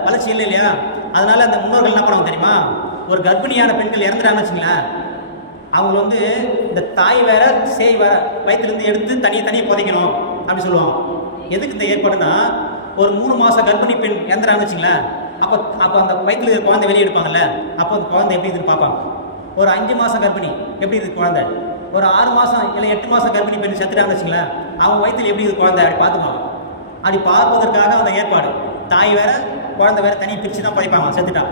வளர்ச்சி இல்லை இல்லையா, அதனால அந்த முன்னோர்கள் என்ன பண்ணுவாங்க தெரியுமா, ஒரு கர்ப்பிணியான பெண்கள் இறந்துட்டாங்கன்னு வச்சுங்களேன், அவங்க வந்து இந்த தாய் வேற சேய் வேற வயிற்றுலேருந்து எடுத்து தனியே புதைக்கணும் அப்படின்னு சொல்லுவாங்க. எதுக்கு இந்த ஏற்பாடுனா, ஒரு 3 மாதம் கர்ப்பிணி பெண் இறந்துறாங்கன்னு வச்சுங்களேன், அப்போ அந்த வயிற்றுல இருக்கிற குழந்தை வெளியே எடுப்பாங்கல்ல, அப்போ அந்த குழந்தை எப்படி இதுன்னு பார்ப்பாங்க. ஒரு 5 மாதம் கர்ப்பிணி எப்படி இருக்குது குழந்தை, ஒரு 6 மாதம் இல்லை 8 மாதம் கர்ப்பிணி பெண் செத்துட்டாங்கன்னு வச்சுங்களேன், அவங்க வயிற்றுல எப்படி இருக்குது குழந்தை அப்படி பார்த்துப்பாங்க. அப்படி பார்ப்பதற்காக அந்த ஏற்பாடு. தாய் வேற குழந்தை வேற தனியாக பிரித்து தான் படைப்பாங்க செத்துட்டா.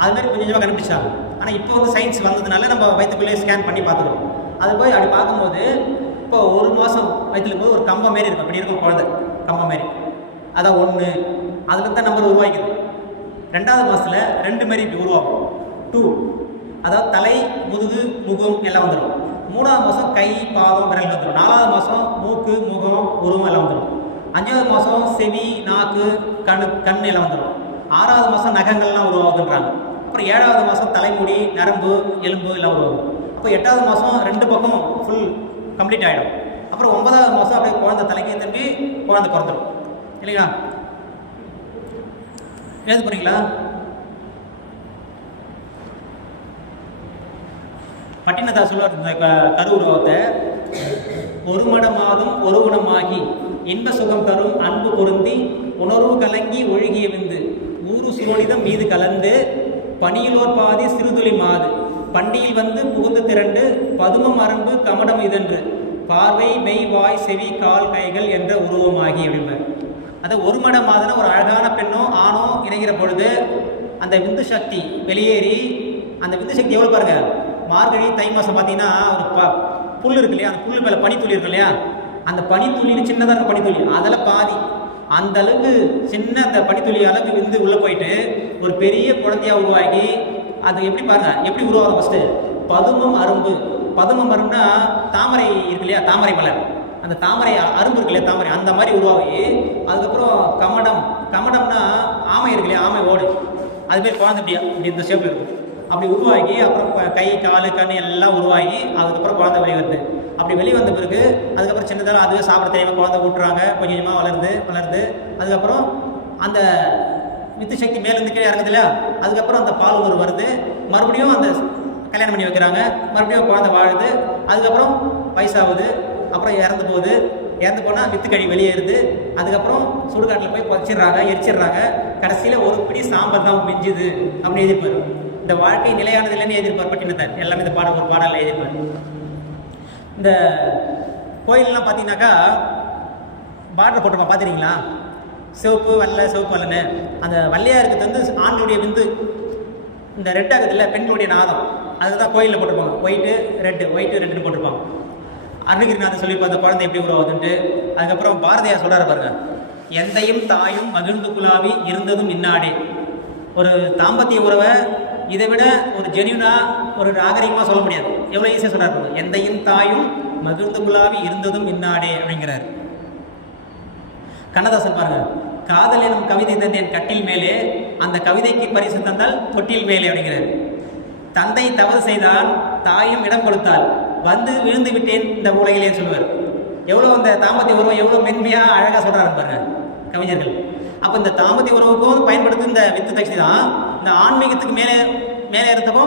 அது மாதிரி கொஞ்சமாக கண்டுபிடிச்சாங்க. ஆனால் இப்போ வந்து சயின்ஸ் வந்ததுனால நம்ம வயிற்றுக்குள்ளே ஸ்கேன் பண்ணி பார்த்துக்கிறோம். அது போய் அப்படி பார்க்கும்போது இப்போ 1 மாதம் வயிற்றுல போது ஒரு கம்பம் மாரி இருக்கும், அப்படி இருக்கும் குழந்தை கம்பம் மாரி. அதான் 1, அதுல தான் நம்பர் உருவாக்கிது. 2வது மாதத்தில் 2 மாரி இப்படி உருவாகும், 2, அதாவது தலை முதுகு முகம் எல்லாம் வந்துடும். 3வது மாதம் கை பாதம் விரல் வந்துடும். 4வது மாதம் மூக்கு முகம் உருவம் எல்லாம் வந்துடும். 5வது மாதம் செவி நாக்கு கண் எல்லாம் வந்துடும். 6வது மாதம் நகங்கள்லாம் உருவாகுதுன்றாங்க. அப்புறம் 7வது மாதம் தலைமுடி நரம்பு எலும்பு எல்லாம் உருவாகும். அப்போ 8வது மாதம் 2 பக்கம் ஃபுல் கம்ப்ளீட் ஆகிடும். அப்புறம் 9வது மாதம் அப்படியே குழந்தை தலைக்கே திரும்பி குழந்தை பிறந்துடும் இல்லைங்களா. எழுத போறீங்களா? பட்டினதா சொல்லுவார் இந்த கரு உருவத்தை, ஒரு மடமாதும் ஒரு குணமாகி இன்ப சுகம் தரும் அன்பு பொருந்தி உணர்வு கலங்கி ஒழுகிய விந்து ஊறு சுரோனிதம் மீது கலந்து பணியிலோர் பாதி சிறுதுளி மாது பண்டியில் வந்து புகுந்து திரண்டு பதுமம் அரம்பு கமடம் இதன்று பார்வை மெய் வாய் செவி கால் கைகள் என்ற உருவமாகி அப்படிம்பார். அது ஒரு மட மாதன ஒரு அழகான பெண்ணோ ஆணோ இணைகிற பொழுது அந்த விந்து சக்தி வெளியேறி, அந்த விந்து சக்தி எவ்வளோ பாருங்க, மார்கழி தை மாதம் பார்த்தீங்கன்னா ஒரு புல் இருக்கு இல்லையா, அந்த புல் மேலே பனித்துளி இருக்கு இல்லையா, அந்த பனித்துளின்னு சின்னதாக இருக்கும் பனித்துளி, அதில் பாதி அந்த அளவுக்கு சின்ன அந்த பனித்துளி அளவுக்கு விந்து உள்ளே போயிட்டு ஒரு பெரிய குழந்தையாக உருவாகி, அது எப்படி பாருங்க எப்படி உருவாகும். ஃபஸ்ட்டு பதுமம் அரும்பு, பதுமம் அரும்புனா தாமரை இருக்கு இல்லையா, தாமரை மலர், அந்த தாமரை அரும்பு இருக்கு இல்லையா தாமரை, அந்த மாதிரி உருவாகி அதுக்கப்புறம் கமடம்னா ஆமை இருக்கு இல்லையா, ஆமை ஓடு, அதுமாரி குழந்தை இப்படி இந்த ஷேப்பில் இருக்கும். அப்படி உருவாகி அப்புறம் கை காலு கண் எல்லாம் உருவாகி அதுக்கப்புறம் குழந்தை வெளியே வருது. அப்படி வெளியே வந்த பிறகு அதுக்கப்புறம் சின்னதாக அதுவே சாப்பிட தெரியாமல் குழந்தை விட்டுறாங்க, கொஞ்சம் கொஞ்சமாக வளருது. அதுக்கப்புறம் அந்த வித்து சக்தி மேலேருந்து கீழே இறங்குது இல்லையா, அதுக்கப்புறம் அந்த பால் ஒரு வருது, மறுபடியும் அந்த கல்யாணம் பண்ணி வைக்கிறாங்க, மறுபடியும் குழந்தை வாழுது, அதுக்கப்புறம் வயசாகுது, அப்புறம் இறந்து போனால் வித்து கழி வெளியேறுது, அதுக்கப்புறம் சுடுகாட்டில் போய் புதைச்சிடுறாங்க, எரிச்சிடுறாங்க, கடைசியில் ஒரு பிடி சாம்பல் தான் மிஞ்சுது அப்படின்னு எழுதியிருப்பார். இந்த வாழ்க்கை நிலையானது இல்லைன்னு எழுதியிருப்பார் பட்டினத்தார். எல்லாமே இந்த ஒரு பாடலில் எழுதியிருப்பார். இந்த கோயிலெலாம் பார்த்தீங்கன்னாக்கா பார்டர் போட்டிருப்போம், பார்த்துருக்கீங்களா, சிவப்பு வெள்ளைன்னு. அந்த வெள்ளையாக இருக்கிறது வந்து ஆண்களுடைய விந்து, இந்த ரெட் ஆகுது இல்லை பெண்களுடைய நாதம், அதுதான் கோயிலில் போட்டிருப்பாங்க. ஒயிட்டு ரெட்டுன்னு போட்டிருப்பாங்க. அருணகிரிநாதன் சொல்லியிருப்பார் அந்த குழந்தை எப்படி உருவாகுதுன்ட்டு. அதுக்கப்புறம் பாரதியார் சொல்கிறார் பாருங்க, எந்தையும் தாயும் மகிழ்ந்து குலாவி இருந்ததும் இன்னாடே. ஒரு தாம்பத்திய உறவை இதை விட ஒரு ஜென்யூனா ஒரு நாகரிகமாக சொல்ல முடியாது. எவ்வளோ ஈஸியாக சொல்கிறார், எந்தையும் தாயும் மகிழ்ந்து குலாவி இருந்ததும் இன்னாடே அப்படிங்கிறார். கண்ணதாசன் பாருங்க, காதல் எனும் கவிதை தந்தேன் கட்டில் மேலே, அந்த கவிதைக்கு பரிசு தந்தால் தொட்டில் மேலே அப்படிங்கிறார். தந்தை தவறு செய்தால் தாயும் இடம் கொடுத்தால் வந்து விழுந்து விட்டேன் இந்த உலகிலே சொல்லுவார். எவ்வளோ அந்த தாம்பத்திய உறவை எவ்வளோ மென்மையாக அழகாக சொல்கிறாரு பாருங்க கவிஞர்கள். அப்போ இந்த தாம்பத்திய உறவுக்கும் பயன்படுத்து இந்த வித்து சக்தி தான். இந்த ஆன்மீகத்துக்கு மேலே இருந்தப்போ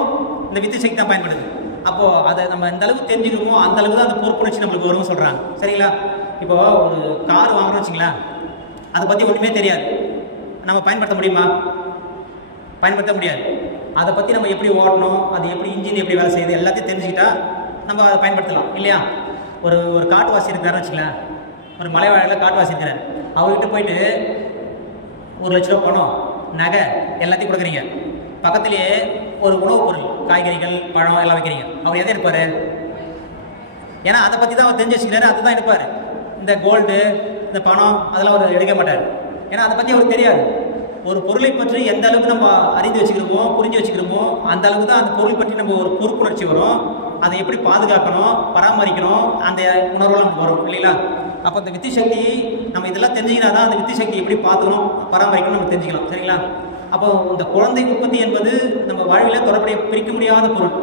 இந்த வித்து சக்தி தான் பயன்படுது. அப்போது அதை நம்ம எந்த அளவுக்கு தெரிஞ்சுக்கிறோமோ அந்த அளவுக்கு தான் அந்த பொறுப்புணர்ச்சி நம்மளுக்கு வரும்னு சொல்கிறாங்க. சரிங்களா? இப்போது ஒரு கார் வாங்குறோம்னு வச்சுங்களேன், அதை பற்றி ஒன்றுமே தெரியாது, நம்ம பயன்படுத்த முடியுமா? பயன்படுத்த முடியாது. அதை பற்றி நம்ம எப்படி ஓட்டணும், அது எப்படி இன்ஜின் எப்படி வேலை செய்யுது எல்லாத்தையும் தெரிஞ்சுக்கிட்டா நம்ம அதை பயன்படுத்தலாம் இல்லையா? ஒரு காட்டுவாசி இருக்கிறாருன்னு வச்சுங்களேன், ஒரு மலைவாழையில் காட்டுவாசி இருக்கிறார். அவர்கிட்ட போயிட்டு 1 லட்ச ரூபா பணம், நகை எல்லாத்தையும் கொடுக்குறீங்க. பக்கத்துலேயே ஒரு உணவுப் பொருள், காய்கறிகள், பழம் எல்லாம் வைக்கிறீங்க. அவர் எதை எடுப்பார்? ஏன்னா அதை பற்றி தான் அவர் தெரிஞ்சு வச்சுக்கிறாரு, அதுதான் எடுப்பார். இந்த கோல்டு, இந்த பணம் அதெல்லாம் அவர் எடுக்க மாட்டார். ஏன்னா அதை பற்றி அவருக்கு தெரியாது. ஒரு பொருளை பற்றி எந்த அளவுக்கு நம்ம அறிந்து வச்சுக்கிறோமோ, புரிஞ்சு வச்சுக்கிறோமோ, அந்த அளவுக்கு தான் அந்த பொருள் பற்றி நம்ம ஒரு பொறுப்புணர்ச்சி வரும். அதை எப்படி பாதுகாக்கணும், பராமரிக்கணும், அந்த உணர்வுலாம் நமக்கு வரும் இல்லைங்களா? அப்போ அந்த வித்தி சக்தி நம்ம இதெல்லாம் தெரிஞ்சிங்கன்னா தான் அந்த வித்தி சக்தி எப்படி பார்த்துக்கணும், பராமரிக்கணும் நம்ம தெரிஞ்சுக்கலாம். சரிங்களா? அப்போ இந்த குழந்தை உற்பத்தி என்பது நம்ம வாழ்வில் தொடர்புடைய பிரிக்க முடியாத பொருள்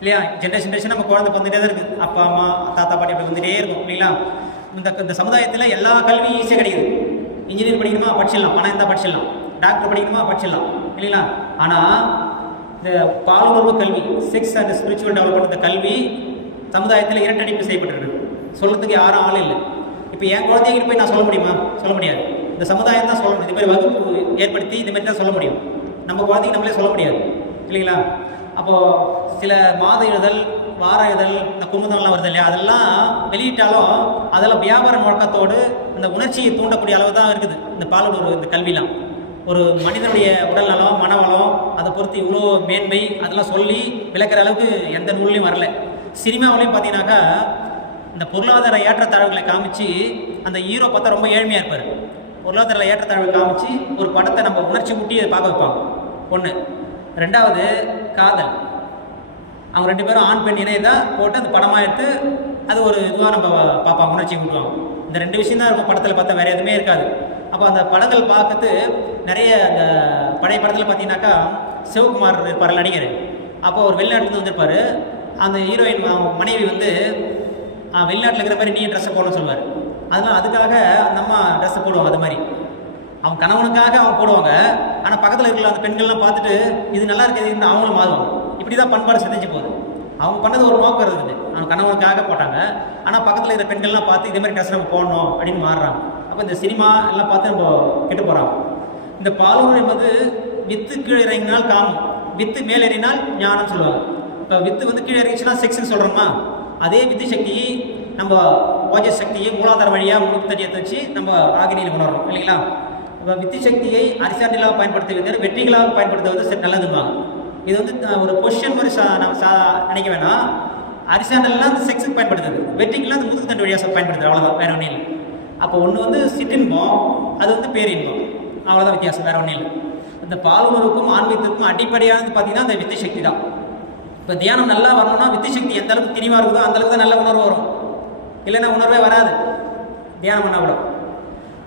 இல்லையா? ஜென்ரேஷன் நம்ம குழந்தை வந்துட்டே தான் இருக்குது. அப்பா அம்மா தாத்தா பாட்டி அப்படி வந்துட்டே இருக்கும் இல்லைங்களா? இந்த சமுதாயத்தில் எல்லா கல்வியும் ஈஸியாக கிடைக்குது. இன்ஜினியர் படிக்கணுமா படிச்சிடலாம், பணம் இருந்தால் படிச்சிடலாம். டாக்டர் படிக்கணுமா படிச்சிடலாம் இல்லைங்களா? ஆனால் இந்த பாலுணர்வு கல்வி, செக்ஸ் அண்ட் ஸ்பிரிச்சுவல் டெவலப்மெண்ட், இந்த கல்வி சமுதாயத்தில் இரட்டடிப்பு செய்யப்பட்டிருக்கு. சொல்கிறதுக்கு யாரும் ஆள் இல்லை. இப்போ என் குழந்தைகிட்ட போய் நான் சொல்ல முடியுமா? சொல்ல முடியாது. இந்த சமுதாயம் தான் சொல்லணும். இதுமாதிரி வகுப்பு ஏற்படுத்தி இதுமாரி தான் சொல்ல முடியும். நம்ம குழந்தைக்கு நம்மளே சொல்ல முடியாது இல்லைங்களா? அப்போது சில மாத இதழ், வார இதழ், இந்த குமுதம்லாம் வருது இல்லையா, அதெல்லாம் வெளியிட்டாலும் அதெல்லாம் வியாபார நோக்கத்தோடு இந்த உணர்ச்சியை தூண்டக்கூடிய அளவு தான் இருக்குது இந்த பாலுணர்வு, இந்த கல்விலாம். ஒரு மனிதனுடைய உடல்நலம், மனவளம், அதை பொறுத்து இவ்வளோ மேன்மை அதெல்லாம் சொல்லி விளக்குற அளவுக்கு எந்த நூல்லையும் வரல. சினிமாவிலையும் பார்த்தீங்கன்னாக்கா இந்த பொருளாதார ஏற்றத்தாழ்வுகளை காமிச்சு அந்த ஹீரோ பார்த்தா ரொம்ப ஏழ்மையாக இருப்பார். பொருளாதார ஏற்றத்தாழ்வு காமிச்சு ஒரு படத்தை நம்ம உணர்ச்சி ஊட்டி அதை பார்க்க வைப்பாங்க. ஒன்று. ரெண்டாவது காதல். அவங்க 2 பேரும் ஆண் பெண் இணையதான் போட்டு அந்த படமாக எடுத்து அது ஒரு இதுவாக நம்ம பார்ப்பாங்க, உணர்ச்சி ஊட்டுவாங்க. இந்த 2 விஷயம் தான் இருக்கும் படத்தில் பார்த்தா, வேறு எதுவுமே இருக்காது. அப்போ அந்த படங்கள் பார்க்கறது நிறைய அந்த பழைய படத்தில் பார்த்தீங்கன்னாக்கா சிவகுமார் இருப்பார் நடிகர். அப்போ ஒரு வெளிநாட்டிலேருந்து வந்திருப்பார். அந்த ஹீரோயின் மனைவி வந்து வெளிநாட்டில் இருக்கிற மாதிரி நீ ட்ரெஸ்ஸை போடணும்னு சொல்லுவார். அதனால் அதுக்காக அந்த அம்மா ட்ரெஸ்ஸை போடுவாங்க. அது மாதிரி அவங்க கணவனுக்காக அவங்க போடுவாங்க. ஆனால் பக்கத்தில் இருக்கிற அந்த பெண்கள்லாம் பார்த்துட்டு இது நல்லா இருக்குது அவங்களும் மாறுவாங்க. இப்படி தான் பண்பாடு சிதைஞ்சு போகுது. அவங்க பண்ணது ஒரு நோக்கம் இருக்குது, அவங்க கணவனுக்காக போட்டாங்க. ஆனால் பக்கத்தில் இருக்கிற பெண்கள்லாம் பார்த்து இதே மாதிரி ட்ரெஸ் நம்ம போடணும் அப்படின்னு மாறுறாங்க. அப்போ இந்த சினிமா எல்லாம் பார்த்து நம்ம கெட்டு போகிறாங்க. இந்த பாலுணர்வு என்பது வித்து கீழே இறங்கினால் காமம், வித்து மேலேறினால் ஞானம் சொல்லுவாங்க. இப்போ வித்து வந்து கீழே இறங்கிச்சுன்னா செக்ஸ்ன்னு சொல்கிறோமா, அதே வித்து சக்தியை நம்ம ஓஜஸ் சக்தியை மூலாதார வழியாக முழுக்க தடியத்தை வச்சு நம்ம ராகினியில் உணர்றோம் இல்லைங்களா? இப்போ வித்து சக்தியை அரிசாண்டிலாக பயன்படுத்துவது, வெற்றிகளாக பயன்படுத்துவது நல்லதுவாங்க. இது வந்து ஒரு பொசிஷன் மாதிரி நினைக்க வேணாம். அரிசாண்டல்லாம் அந்த செக்ஸுக்கு பயன்படுத்துது, வெற்றிக்கெல்லாம் அந்த முதுகு தண்டு வழியாக பயன்படுத்துது, அவ்வளோதான், வேறு ஒன்றும் இல்லை. அப்போ ஒன்று வந்து சிற்றின்பம், அது வந்து பேரின்பம், அவ்வளோதான் வித்தியாசம், வேறு ஒன்றும் இல்லை. இந்த பாலுணர்வுக்கும் ஆன்மீகத்துக்கும் அடிப்படையானது பார்த்தீங்கன்னா அந்த வித்து சக்தி தான். இப்போ தியானம் நல்லா வரணும்னா வித்து சக்தி எந்த அளவுக்கு திணிவாக இருக்குதோ அந்த அளவுக்கு தான் நல்ல உணர்வு வரும், இல்லைன்னா உணர்வே வராது தியானம் பண்ணால் கூட.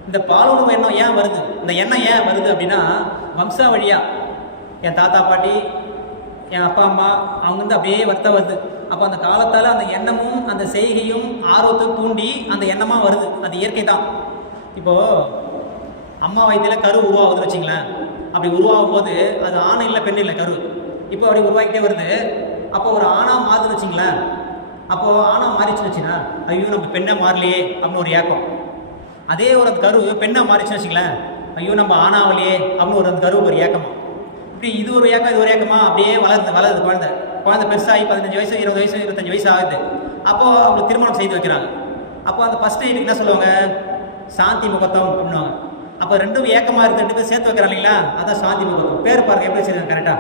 இந்த பாலுணர்வு எண்ணம் ஏன் வருது, இந்த எண்ணம் ஏன் வருது அப்படின்னா வம்சா வழியாக என் தாத்தா பாட்டி, என் அப்பா அம்மா அவங்க வந்து அப்படியே வருத்தம் வருது. அப்போ அந்த காலத்தால் அந்த எண்ணமும் அந்த செய்கையும் ஆர்வத்தை தூண்டி அந்த எண்ணமாக வருது. அது இயற்கை தான். இப்போது அம்மா வயிற்றில் கரு உருவாகுதுன்னு வச்சிங்களேன். அப்படி உருவாகும் போது அது ஆண் இல்லை பெண் இல்லை, கரு இப்போ அப்படி உருவாக்கிட்டே வருது. அப்போ ஒரு ஆணாக மாறுதுன்னு வச்சிங்களேன். அப்போது ஆணாக மாறிச்சுன்னு வச்சுன்னா ஐயோ நம்ம பெண்ணை மாறலையே அப்படின்னு ஒரு ஏக்கம். அதே ஒரு அந்த கரு பெண்ணாக மாறிச்சுன்னு வச்சிங்களேன், ஐயோ நம்ம ஆணாவலையே அப்படின்னு ஒரு அந்த கருவுக்கு ஒரு ஏக்கமா. இப்படி இது ஒரு ஏக்கம் இது ஒரு ஏக்கமாக அப்படியே வளருது குழந்தை பெருசாகி 15 வயசு 20 வயசு 25 வயசு ஆகுது. அப்போது அவங்களுக்கு திருமணம் செய்து வைக்கிறாங்க. அப்போ அந்த ஃபஸ்ட் நைட்டுக்கு என்ன சொல்லுவாங்க, சாந்தி முகூர்த்தம் அப்படின்னுவாங்க. அப்போ 2 ஏக்கமாக இருக்குது, 2 பேர் சேர்த்து வைக்கிறாங்க இல்லைங்களா, அதான் சாந்தி முகூர்த்தம். பேர் பாருங்க எப்படி வச்சுருக்காங்க கரெக்டாக.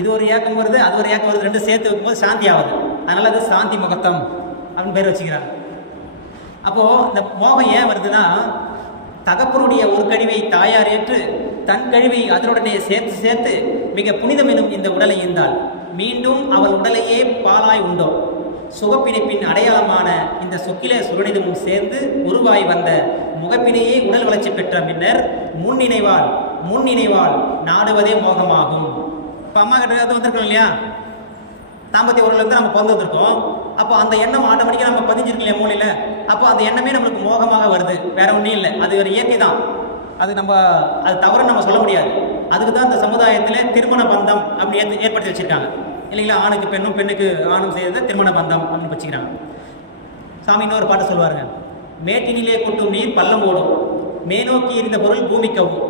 இது ஒரு ஏக்கம் வருது, அது ஒரு ஏக்கம் வருது, 2 சேர்த்து வைக்கும்போது சாந்தி ஆகுது. அதனால் அது சாந்தி முகூர்த்தம் அப்படின்னு பேர் வச்சுக்கிறாங்க. அப்போது இந்த மோகம் ஏன் வருதுன்னா, தகப்பனுடைய ஒரு கழிவை தாயார் ஏற்று தன் கழிவை அதனுடனே சேர்த்து மிக புனிதம் எனும் இந்த உடலை ஈந்தாள், மீண்டும் அவள் உடலையே பாலாய் உண்டோ, சுகப்பிணைப்பின் அடையாளமான இந்த சொக்கில சுரணிதமும் சேர்ந்து உருவாய் வந்த முகப்பினையே உடல் வளர்ச்சி பெற்ற பின்னர் முன்னினைவால் நாடுவதே மோகமாகும். இப்போ அம்மா கிட்ட வந்திருக்கோம் இல்லையா, தாம்பத்திய உறவுலேருந்து நம்ம பிறந்து வந்திருக்கோம். அப்போ அந்த எண்ணம் ஆட்டோமேட்டிக்காக நம்ம பதிஞ்சிருக்கு இல்லையா மூலையில். அப்போ அந்த எண்ணமே நம்மளுக்கு மோகமாக வருது, வேற ஒன்றும் இல்லை. அது ஒரு இயற்கை தான், அது தவறுன்னு நம்ம சொல்ல முடியாது. அதுக்கு தான் இந்த சமுதாயத்தில் திருமண பந்தம் அப்படி ஏற்படுத்தி வச்சுருக்காங்க இல்லைங்களா. ஆணுக்கு பெண்ணும் பெண்ணுக்கு ஆணும் செய்யறது திருமண பந்தம் அப்படின்னு வச்சுக்கிறாங்க. சாமி இன்னொரு பாட்டு சொல்லுவாருங்க. மேட்டினிலே கொட்டும் நீர் பள்ளம் ஓடும், மேனோக்கி இருந்த பொருள் பூமிக்கவும்,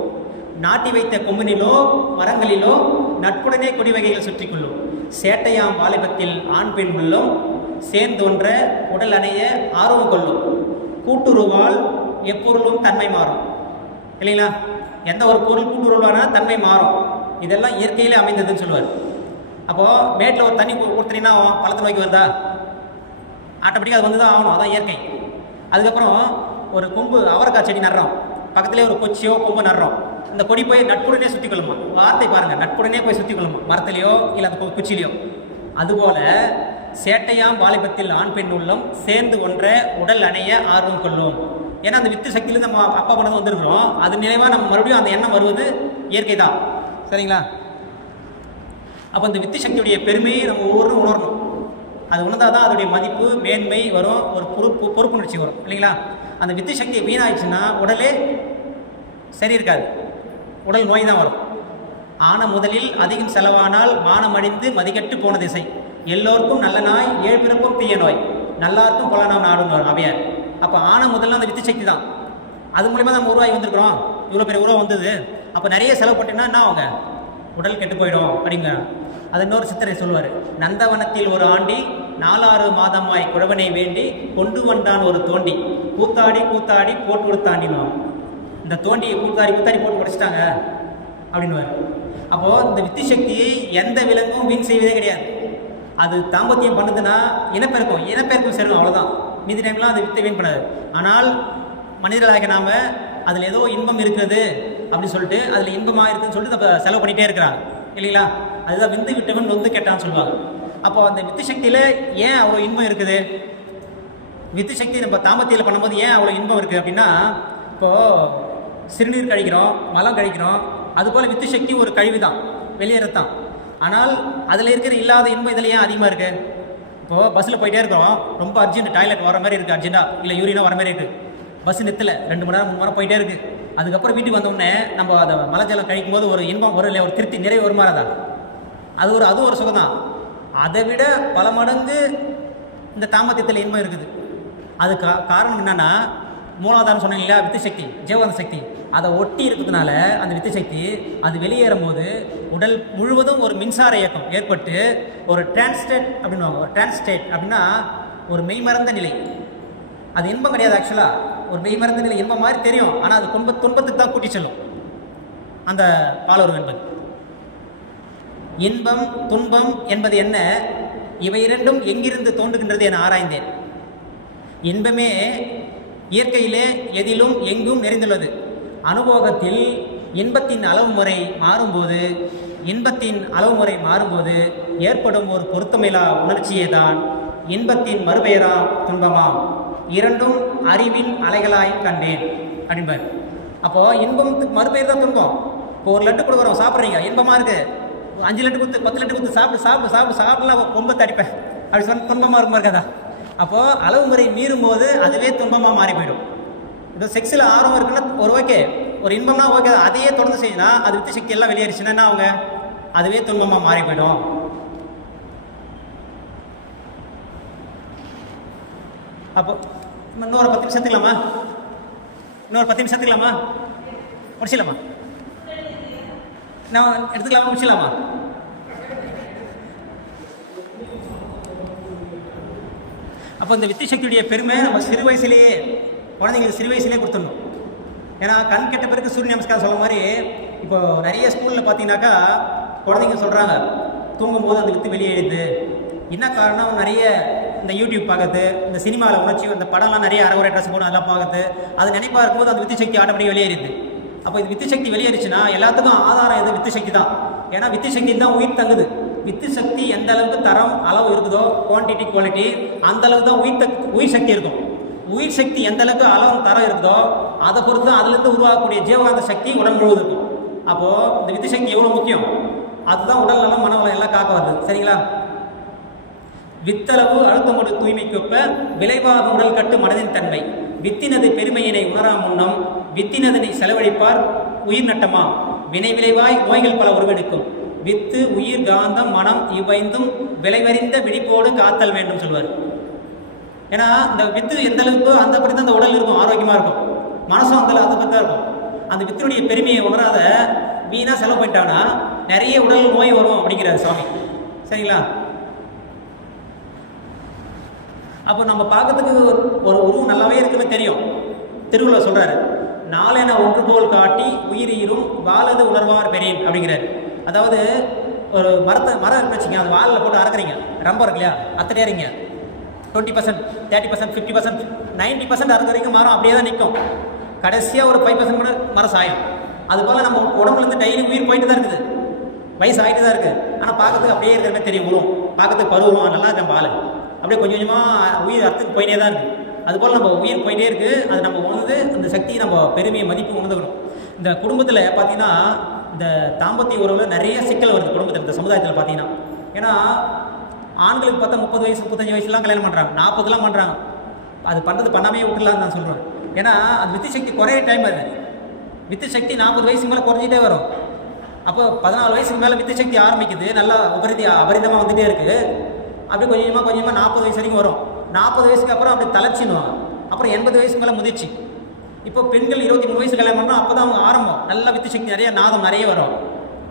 நாட்டி வைத்த கொம்பினிலோ மரங்களிலோ நட்புடனே கொடி வகைகள் சுற்றி கொள்ளும், சேட்டையாம் வாலிபத்தில் ஆண் பெண் உள்ளம் சேர்ந்தோன்ற உடல் அணைய ஆர்வம் கொள்ளும், கூட்டுருவால் எப்பொருளும் தன்மை மாறும். இல்லைங்களா, எந்த ஒரு பொருள் கூட்டுருவானா தன்மை மாறும். இதெல்லாம் இயற்கையிலே அமைந்ததுன்னு சொல்லுவார். அப்போது மேட்டில் ஒரு தண்ணி கொடுத்தீங்கன்னா பழத்தை நோக்கி வருதா, ஆட்டோமேட்டிக்காக அது வந்து தான் ஆகணும், அதான் இயற்கை. அதுக்கப்புறம் ஒரு கொம்பு அவரைக்காய் செடி நடுறோம், பக்கத்துலேயே ஒரு கொச்சியோ கொம்பு நடுறோம், அந்த கொடி போய் நட்புடனே சுற்றி கொள்ளுமா. வார்த்தை பாருங்கள், நட்புடனே போய் சுற்றி கொள்ளுமா, மரத்துலையோ இல்லை அந்த குச்சிலையோ. அதுபோல் சேட்டையாம் வாலிபத்தில் ஆண் பெண் உள்ளம் சேர்ந்து ஒன்ற உடல் அணைய ஆர்வம் கொள்ளும். ஏன்னா அந்த வித்து சக்தியிலேருந்து நம்ம அப்பா பண்ணது வந்துருக்கிறோம், அது நினைவாக நம்ம மறுபடியும் அந்த எண்ணம் வருவது இயற்கை தான். சரிங்களா. அப்போ அந்த வித்து சக்தியுடைய பெருமையை நம்ம ஒவ்வொருவரும் உணரணும். அது உணர்ந்தால் தான் அதோடைய மதிப்பு மேன்மை வரும், ஒரு பொறுப்புணர்ச்சி வரும் இல்லைங்களா. அந்த வித்து சக்தி வீணாயிடுச்சுன்னா உடலே சரி இருக்காது, உடல் நோய் தான் வரும். ஆன முதலில் அதிகம் செலவானால் மானம் அடைந்து மதிக்கட்டு போன திசை, எல்லோருக்கும் நல்ல நாய் 7 பிறப்பும் தீய நோய், நல்லாருக்கும் கொலை நாம் நாடும் அவையார். அப்போ ஆன முதல்ல அந்த வித்து சக்தி தான், அது மூலிமா நம்ம உருவாகி வந்திருக்கிறோம். இவ்வளோ பெரிய உருவம் வந்தது. அப்போ நிறைய செலவு பண்ணிட்டோம்னா என்ன அவங்க உடல் கெட்டு போயிடும் அப்படிங்க. அது இன்னொரு சித்தரை சொல்லுவார். நந்தவனத்தில் ஒரு ஆண்டி 4-6 மாதமாய் குழவனை வேண்டி கொண்டு வந்தான் ஒரு தோண்டி, கூத்தாடி கூத்தாடி போட்டு கொடுத்தாண்டினோம். இந்த தோண்டியை கூத்தாடி போட்டு உடைச்சிட்டாங்க அப்படின்னுவார். அப்போது இந்த வித்து சக்தியை எந்த விலங்கும் வீண் செய்வதே கிடையாது. அது தாம்பத்தியம் பண்ணுதுன்னா இனப்பெருக்கம் சேரும், அவ்வளோதான். மீதி டைம்லாம் அது வித்தை வீண் பண்ணாது. ஆனால் மனிதர்களாக நாம் அதில் ஏதோ இன்பம் இருக்கிறது அப்படின்னு சொல்லிட்டு அதில் இன்பமாக இருக்குதுன்னு சொல்லிட்டு நம்ம செலவு பண்ணிகிட்டே இருக்கிறாங்க இல்லைங்களா. அதுதான் விந்து விட்டவன் நொந்து கெட்டான்னு சொல்லுவாங்க. அப்போ அந்த வித்து சக்தியில் ஏன் அவ்வளோ இன்பம் இருக்குது, வித்து சக்தி நம்ம தாம்பத்தியில் பண்ணும்போது ஏன் அவ்வளோ இன்பம் இருக்குது அப்படின்னா, இப்போது சிறுநீர் கழிக்கிறோம், மலம் கழிக்கிறோம், அதுபோல் வித்து சக்தி ஒரு கழிவு தான், வெளியேறத்தான். ஆனால் அதில் இருக்கிற இல்லாத இன்பம் இதில் ஏன் அதிகமாக இருக்குது. இப்போது பஸ்ஸில் போயிட்டே இருக்கிறோம், ரொம்ப அர்ஜென்ட், டாய்லெட் வர மாதிரி இருக்குது, அர்ஜென்ட்டாக இல்லை யூரினா வர மாதிரி இருக்குது, பஸ் நிறுத்தலை, 2 மணி நேரம் 3 மணி நேரம் போயிட்டே இருக்குது. அதுக்கப்புறம் வீட்டுக்கு வந்தோடனே நம்ம அதை மலஜலம் கழிக்கும் போது ஒரு இன்பம் வரும் இல்லை, ஒரு திருப்தி நிறைவு வருமாறதா, அது ஒரு சுகம் தான். அதை விட பல மடங்கு இந்த தாம்பத்தியத்தில் இன்பம் இருக்குது. அது காரணம் என்னென்னா, மூலாதாரம் சொன்னீங்க இல்லையா, வித்து சக்தி, ஜீவகாந்த சக்தி, அதை ஒட்டி இருக்கிறதுனால அந்த வித்து சக்தி அது வெளியேறும் போது உடல் முழுவதும் ஒரு மின்சார இயக்கம் ஏற்பட்டு ஒரு டிரான்ஸ்டேட் அப்படின்வாங்க. ஒரு டிரான்ஸ்டேட் அப்படின்னா ஒரு மெய்மறந்த நிலை. அது இன்பம் கிடையாது, ஆக்சுவலாக ஒரு மெய்மறந்த நிலை இன்பம் மாதிரி தெரியும், ஆனால் அது துன்பத்துக்கு தான் கூட்டி செல்லும் அந்த காலோர்வு என்பது. இன்பம் துன்பம் என்பது என்ன, இவை இரண்டும் எங்கிருந்து தோன்றுகின்றது என ஆராய்ந்தேன். இன்பமே இயற்கையிலே எதிலும் எங்கும் நிறைந்துள்ளது. அனுபவத்தில் இன்பத்தின் அளவுமுறை மாறும்போது ஏற்படும் ஒரு பொருத்தமில்லா உணர்ச்சியே தான் இன்பத்தின் மறுபெயராம் துன்பமாம். இரண்டும் அறிவின் அலைகளாய் கண்டேன் அப்படின்பார். அப்போது இன்பம் மறுபெயர் தான் துன்பம். இப்போ ஒரு லட்டு கொடுக்குறோம், சாப்பிட்றீங்க, இன்பமாக இருக்குது, 5 லட்டு கொடுத்து 10 லட்டு கொடுத்து சாப்பிடலாம் ரொம்ப தடிப்பேன் அப்படி சொன்ன துன்பமாக இருக்குமா இருக்காதா. அப்போது அளவு முறை மீறும் போது அதுவே துன்பமாக மாறி போயிடும். இப்போ செக்ஸில் ஆர்வம் இருக்குன்னா ஒரு ஓகே, ஒரு இன்பம்னா ஓகே, அதையே தொடர்ந்து செய்யணும்னா அது வித்து சக்தி எல்லாம் வெளியேறிச்சுன்னா அவங்க அதுவே துன்பமாக மாறி போயிடும். அப்போ இன்னொரு 10 நிமிஷம் எடுத்துக்கலாமா, முடிச்சிடலாமா, நான் எடுத்துக்கலாமா, முடிச்சிடலாமா. அப்போ இந்த வித்து சக்தியுடைய பெருமை நம்ம குழந்தைங்களுக்கு சிறு வயசுலேயே கொடுத்துடணும். ஏன்னா கண் கெட்ட பிறகு சூரிய நமஸ்காரம் சொல்ல மாதிரி இப்போ நிறைய ஸ்கூலில் பார்த்தீங்கன்னாக்கா குழந்தைங்க சொல்கிறாங்க தூங்கும்போது அந்த வித்து வெளியேறுது. என்ன காரணம், நிறைய இந்த யூடியூப் பார்க்குறது, இந்த சினிமாவில் உணர்ச்சி அந்த படம்லாம் நிறைய அரைகுறை ட்ரெஸ் போடும் அதெல்லாம் பார்க்குறது, அது நினைப்பாக இருக்கும்போது அந்த வித்து சக்தி ஆட்டோமேட்டிக் வெளியேறுது. அப்போ இது வித்து சக்தி வெளியேறிச்சுன்னா எல்லாத்துக்கும் ஆதாரம் எது, வித்து சக்தி தான். ஏன்னா வித்து சக்தி தான் உயிர் தங்குது. வித்து சக்தி எந்த அளவுக்கு தரம் அளவு இருக்குதோ, குவான்டிட்டி குவாலிட்டி, அந்த அளவுக்கு தான் உயிர் சக்தி இருக்கும். உயிர் சக்தி எந்த அளவுக்கு அளவு தரம் இருக்குதோ அதை பொறுத்து தான் அதுலேருந்து உருவாகக்கூடிய ஜீவகாந்த சக்தி உடல் முழுவதும் இருக்கும். அப்போது இந்த வித்து சக்தி எவ்வளோ முக்கியம், அதுதான் உடல் நலம் மனவளம் எல்லாம் காக்க வருது. சரிங்களா? வித்தளவு அழுத்தமோடு தூய்மைக்கொப்ப விளைவாக உடல் கட்டு மனதின் தன்மை. வித்தினது பெருமையினை உணரா முன்னம் வித்தினதனை செலவழிப்பார் உயிர் நட்டமா வினை விளைவாய் நோய்கள் பல உருவெடுக்கும். வித்து உயிர் காந்தம் மனம் இவைந்தும் விளைவறிந்த விழிப்போடு காத்தல் வேண்டும் சொல்வார். ஏன்னா இந்த வித்து எந்த அளவுக்கு அந்த படி தான் அந்த உடல் இருக்கும், ஆரோக்கியமாக இருக்கும். மனசும் அந்த அதை பற்றி தான் இருக்கும். அந்த வித்தினுடைய பெருமையை உணராத வீணாக செலவு பண்ணிட்டாங்கன்னா நிறைய உடல் நோய் வரும் அப்படிங்கிறார் சுவாமி. சரிங்களா? அப்போ நம்ம பார்க்கறதுக்கு ஒரு உருவம் நல்லாவே இருக்குன்னு தெரியும். திருவள்ளுவர் சொல்கிறாரு, நாளென ஒன்று போல் காட்டி உயிரீரும் வாழது உணர்வார் பெரியன் அப்படிங்கிறாரு. அதாவது ஒரு மரம் இருக்குன்னு வச்சுங்க, அது வாலில் போட்டு அறக்குறீங்க, ரொம்ப இருக்கு இல்லையா, அத்தனையாரிங்க 20%, 30%, 50%, 90% அறுக்கிறீங்க, மரம் அப்படியே தான் நிற்கும். கடைசியாக ஒரு 5% கூட மரம் சாயும். அதுபோல் நம்ம உடம்புலேருந்து டெய்லி உயிர் போயிட்டு தான் இருக்குது, வயசு ஆகிட்டு தான் இருக்குது. ஆனால் பார்க்கறதுக்கு அப்படியே இருக்கிற மாதிரி தெரியும். உருவம் பார்க்கறதுக்கு பருவம் நல்லா இருக்கு, நம்ம ஆள் அப்படியே கொஞ்சம் கொஞ்சமாக உயிர் அறுத்துக்கு போயிட்டே தான் இருக்குது. அதுபோல் நம்ம உயிர் போயிட்டே இருக்குது. அது நம்ம உணர்ந்து அந்த சக்தியை நம்ம பெருமையை மதிப்பு உணர்ந்துக்கணும். இந்த குடும்பத்தில் பார்த்தீங்கன்னா இந்த தாம்பத்திய உறவில் நிறைய சிக்கல் வருது குடும்பத்தில், இந்த சமுதாயத்தில் பார்த்தீங்கன்னா. ஏன்னா ஆண்களுக்கு பார்த்தா 30 வயசு 35 வயசுலாம் கல்யாணம் பண்ணுறாங்க, 40லாம் பண்ணுறாங்க. அது பண்ணுறது பண்ணாமே விட்டுலான்னு நான் சொல்கிறேன். ஏன்னா அது வித்து சக்தி குறைய டைம் அது. வித்து சக்தி 40 வயசுக்கு மேலே குறைஞ்சிட்டே வரும். அப்போ 14 வயசுக்கு மேலே வித்து சக்தி ஆரம்பிக்குது, நல்லா அபரிதமாக வந்துகிட்டே இருக்குது. அப்படியே கொஞ்சமாக 40 வயசு வரைக்கும் வரும். 40 வயசுக்கு அப்புறம் அப்படி தளர்ச்சின்னுவாங்க. அப்புறம் 80 வயசுக்கு மேலே முதிர்ச்சி. இப்போ பெண்கள் 23 வயசு கல்யாணம் பண்ணால் அப்போ தான் அவங்க ஆரம்பம், நல்லா வித்து சக்தி நிறைய நாதம் நிறைய வரும்.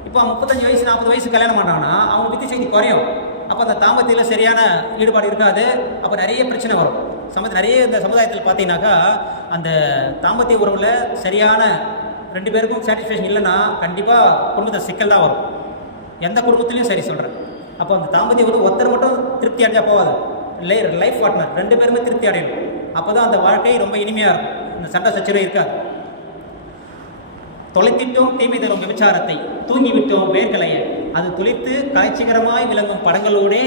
இப்போ 35 வயசு 40 வயசு கல்யாணம் பண்ணுறாங்கன்னா அவங்க வித்து சக்தி குறையும். அப்போ அந்த தாம்பத்தியில் சரியான ஈடுபாடு இருக்காது. அப்போ நிறைய பிரச்சனை வரும். நிறைய இந்த சமுதாயத்தில் பார்த்தீங்கன்னாக்கா அந்த தாம்பத்திய உறவில் சரியான 2 பேருக்கும் சாட்டிஸ்ஃபேக்ஷன் இல்லைன்னா கண்டிப்பாக குடும்பத்தில் சிக்கல் தான் வரும். எந்த குடும்பத்துலையும் சரி சொல்கிறேன். அப்போ அந்த தாம்பத்திய உறவு ஒருத்தர் மட்டும் திருப்தி அடைஞ்சால் போகாது, லைஃப் பார்ட்னர் 2 பேருமே திருப்தி அடையணும். அப்போ தான் அந்த வாழ்க்கை ரொம்ப இனிமையாக இருக்கும், இந்த சண்டை சச்சரவு இருக்காது. தொலைத்திட்டோம் தீமை தரும் விபச்சாரத்தை, தூங்கிவிட்டோம் வேர்க்கலையை, அது துளித்து காய்ச்சிகரமாய் விளங்கும் படங்களோடே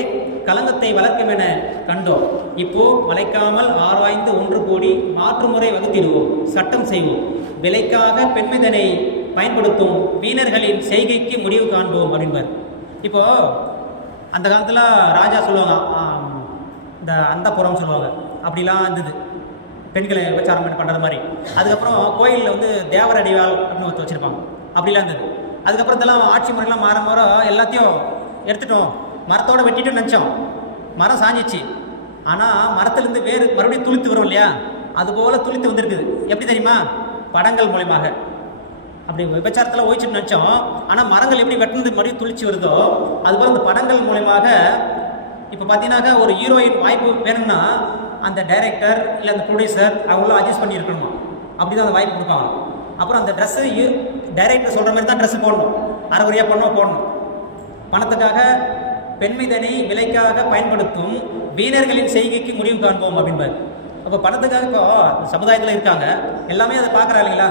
கலங்கத்தை வளர்க்கும் என கண்டோம். இப்போ வளைக்காமல் ஆராய்ந்து ஒன்று கூடி மாற்றுமுறை வகுத்திடுவோம், சட்டம் செய்வோம், விலைக்காக பெண்மிதனை பயன்படுத்தும் வீணர்களின் செய்கைக்கு முடிவு காண்போம் அப்படின்பார். இப்போ அந்த காலத்தில் ராஜா சொல்லுவாங்க, இந்த அந்தப்புறம் சொல்லுவாங்க, அப்படிலாம் இருந்தது, பெண்களை விபச்சாரம் பண்ணுறது மாதிரி. அதுக்கப்புறம் கோயிலில் வந்து தேவர் அடிவாள் அப்படின்னு ஒருத்தர் வச்சுருப்பாங்க, அப்படிலாம் இருந்தது. அதுக்கப்புறம் இதெல்லாம் ஆட்சி முறையெல்லாம் மாற எல்லாத்தையும் எடுத்துட்டோம், மரத்தோடு வெட்டிட்டோம்னு நினச்சோம். மரம் சாஞ்சிச்சு, ஆனால் மரத்துலேருந்து வேறு மறுபடியும் துளித்து வரும் இல்லையா, அதுபோல் துளித்து வந்திருக்குது. எப்படி தெரியுமா? படங்கள் மூலமாக. அப்படி விபச்சாரத்தில் ஓய்ச்சிட்டு நினச்சோம், ஆனால் மரங்கள் எப்படி வெட்டினது மறுபடியும் துளிச்சு வருதோ அதுபோல் இந்த படங்கள் மூலமாக. இப்போ பார்த்தீங்கன்னாக்கா ஒரு ஹீரோயின் வாய்ப்பு வேணும்னா அந்த டைரக்டர் இல்லை அந்த ப்ரொடியூசர் அவங்களும் அட்ஜஸ்ட் பண்ணி இருக்கணுமா, அப்படி தான் அந்த வாய்ப்பு கொடுப்பாங்க. அப்புறம் அந்த ட்ரெஸ்ஸு டைரக்டர் சொல்கிற மாதிரி தான் ட்ரெஸ்ஸு போடணும், அரைகுறையாக போடணும். பணத்துக்காக பெண்மிதனை விலைக்காக பயன்படுத்தும் வீணர்களின் செய்கைக்கு முடிவு காண்போம் அப்படின்பார். அப்போ பணத்துக்காக இப்போ சமுதாயத்தில் இருக்காங்க, எல்லாமே அதை பார்க்குறா இல்லைங்களா?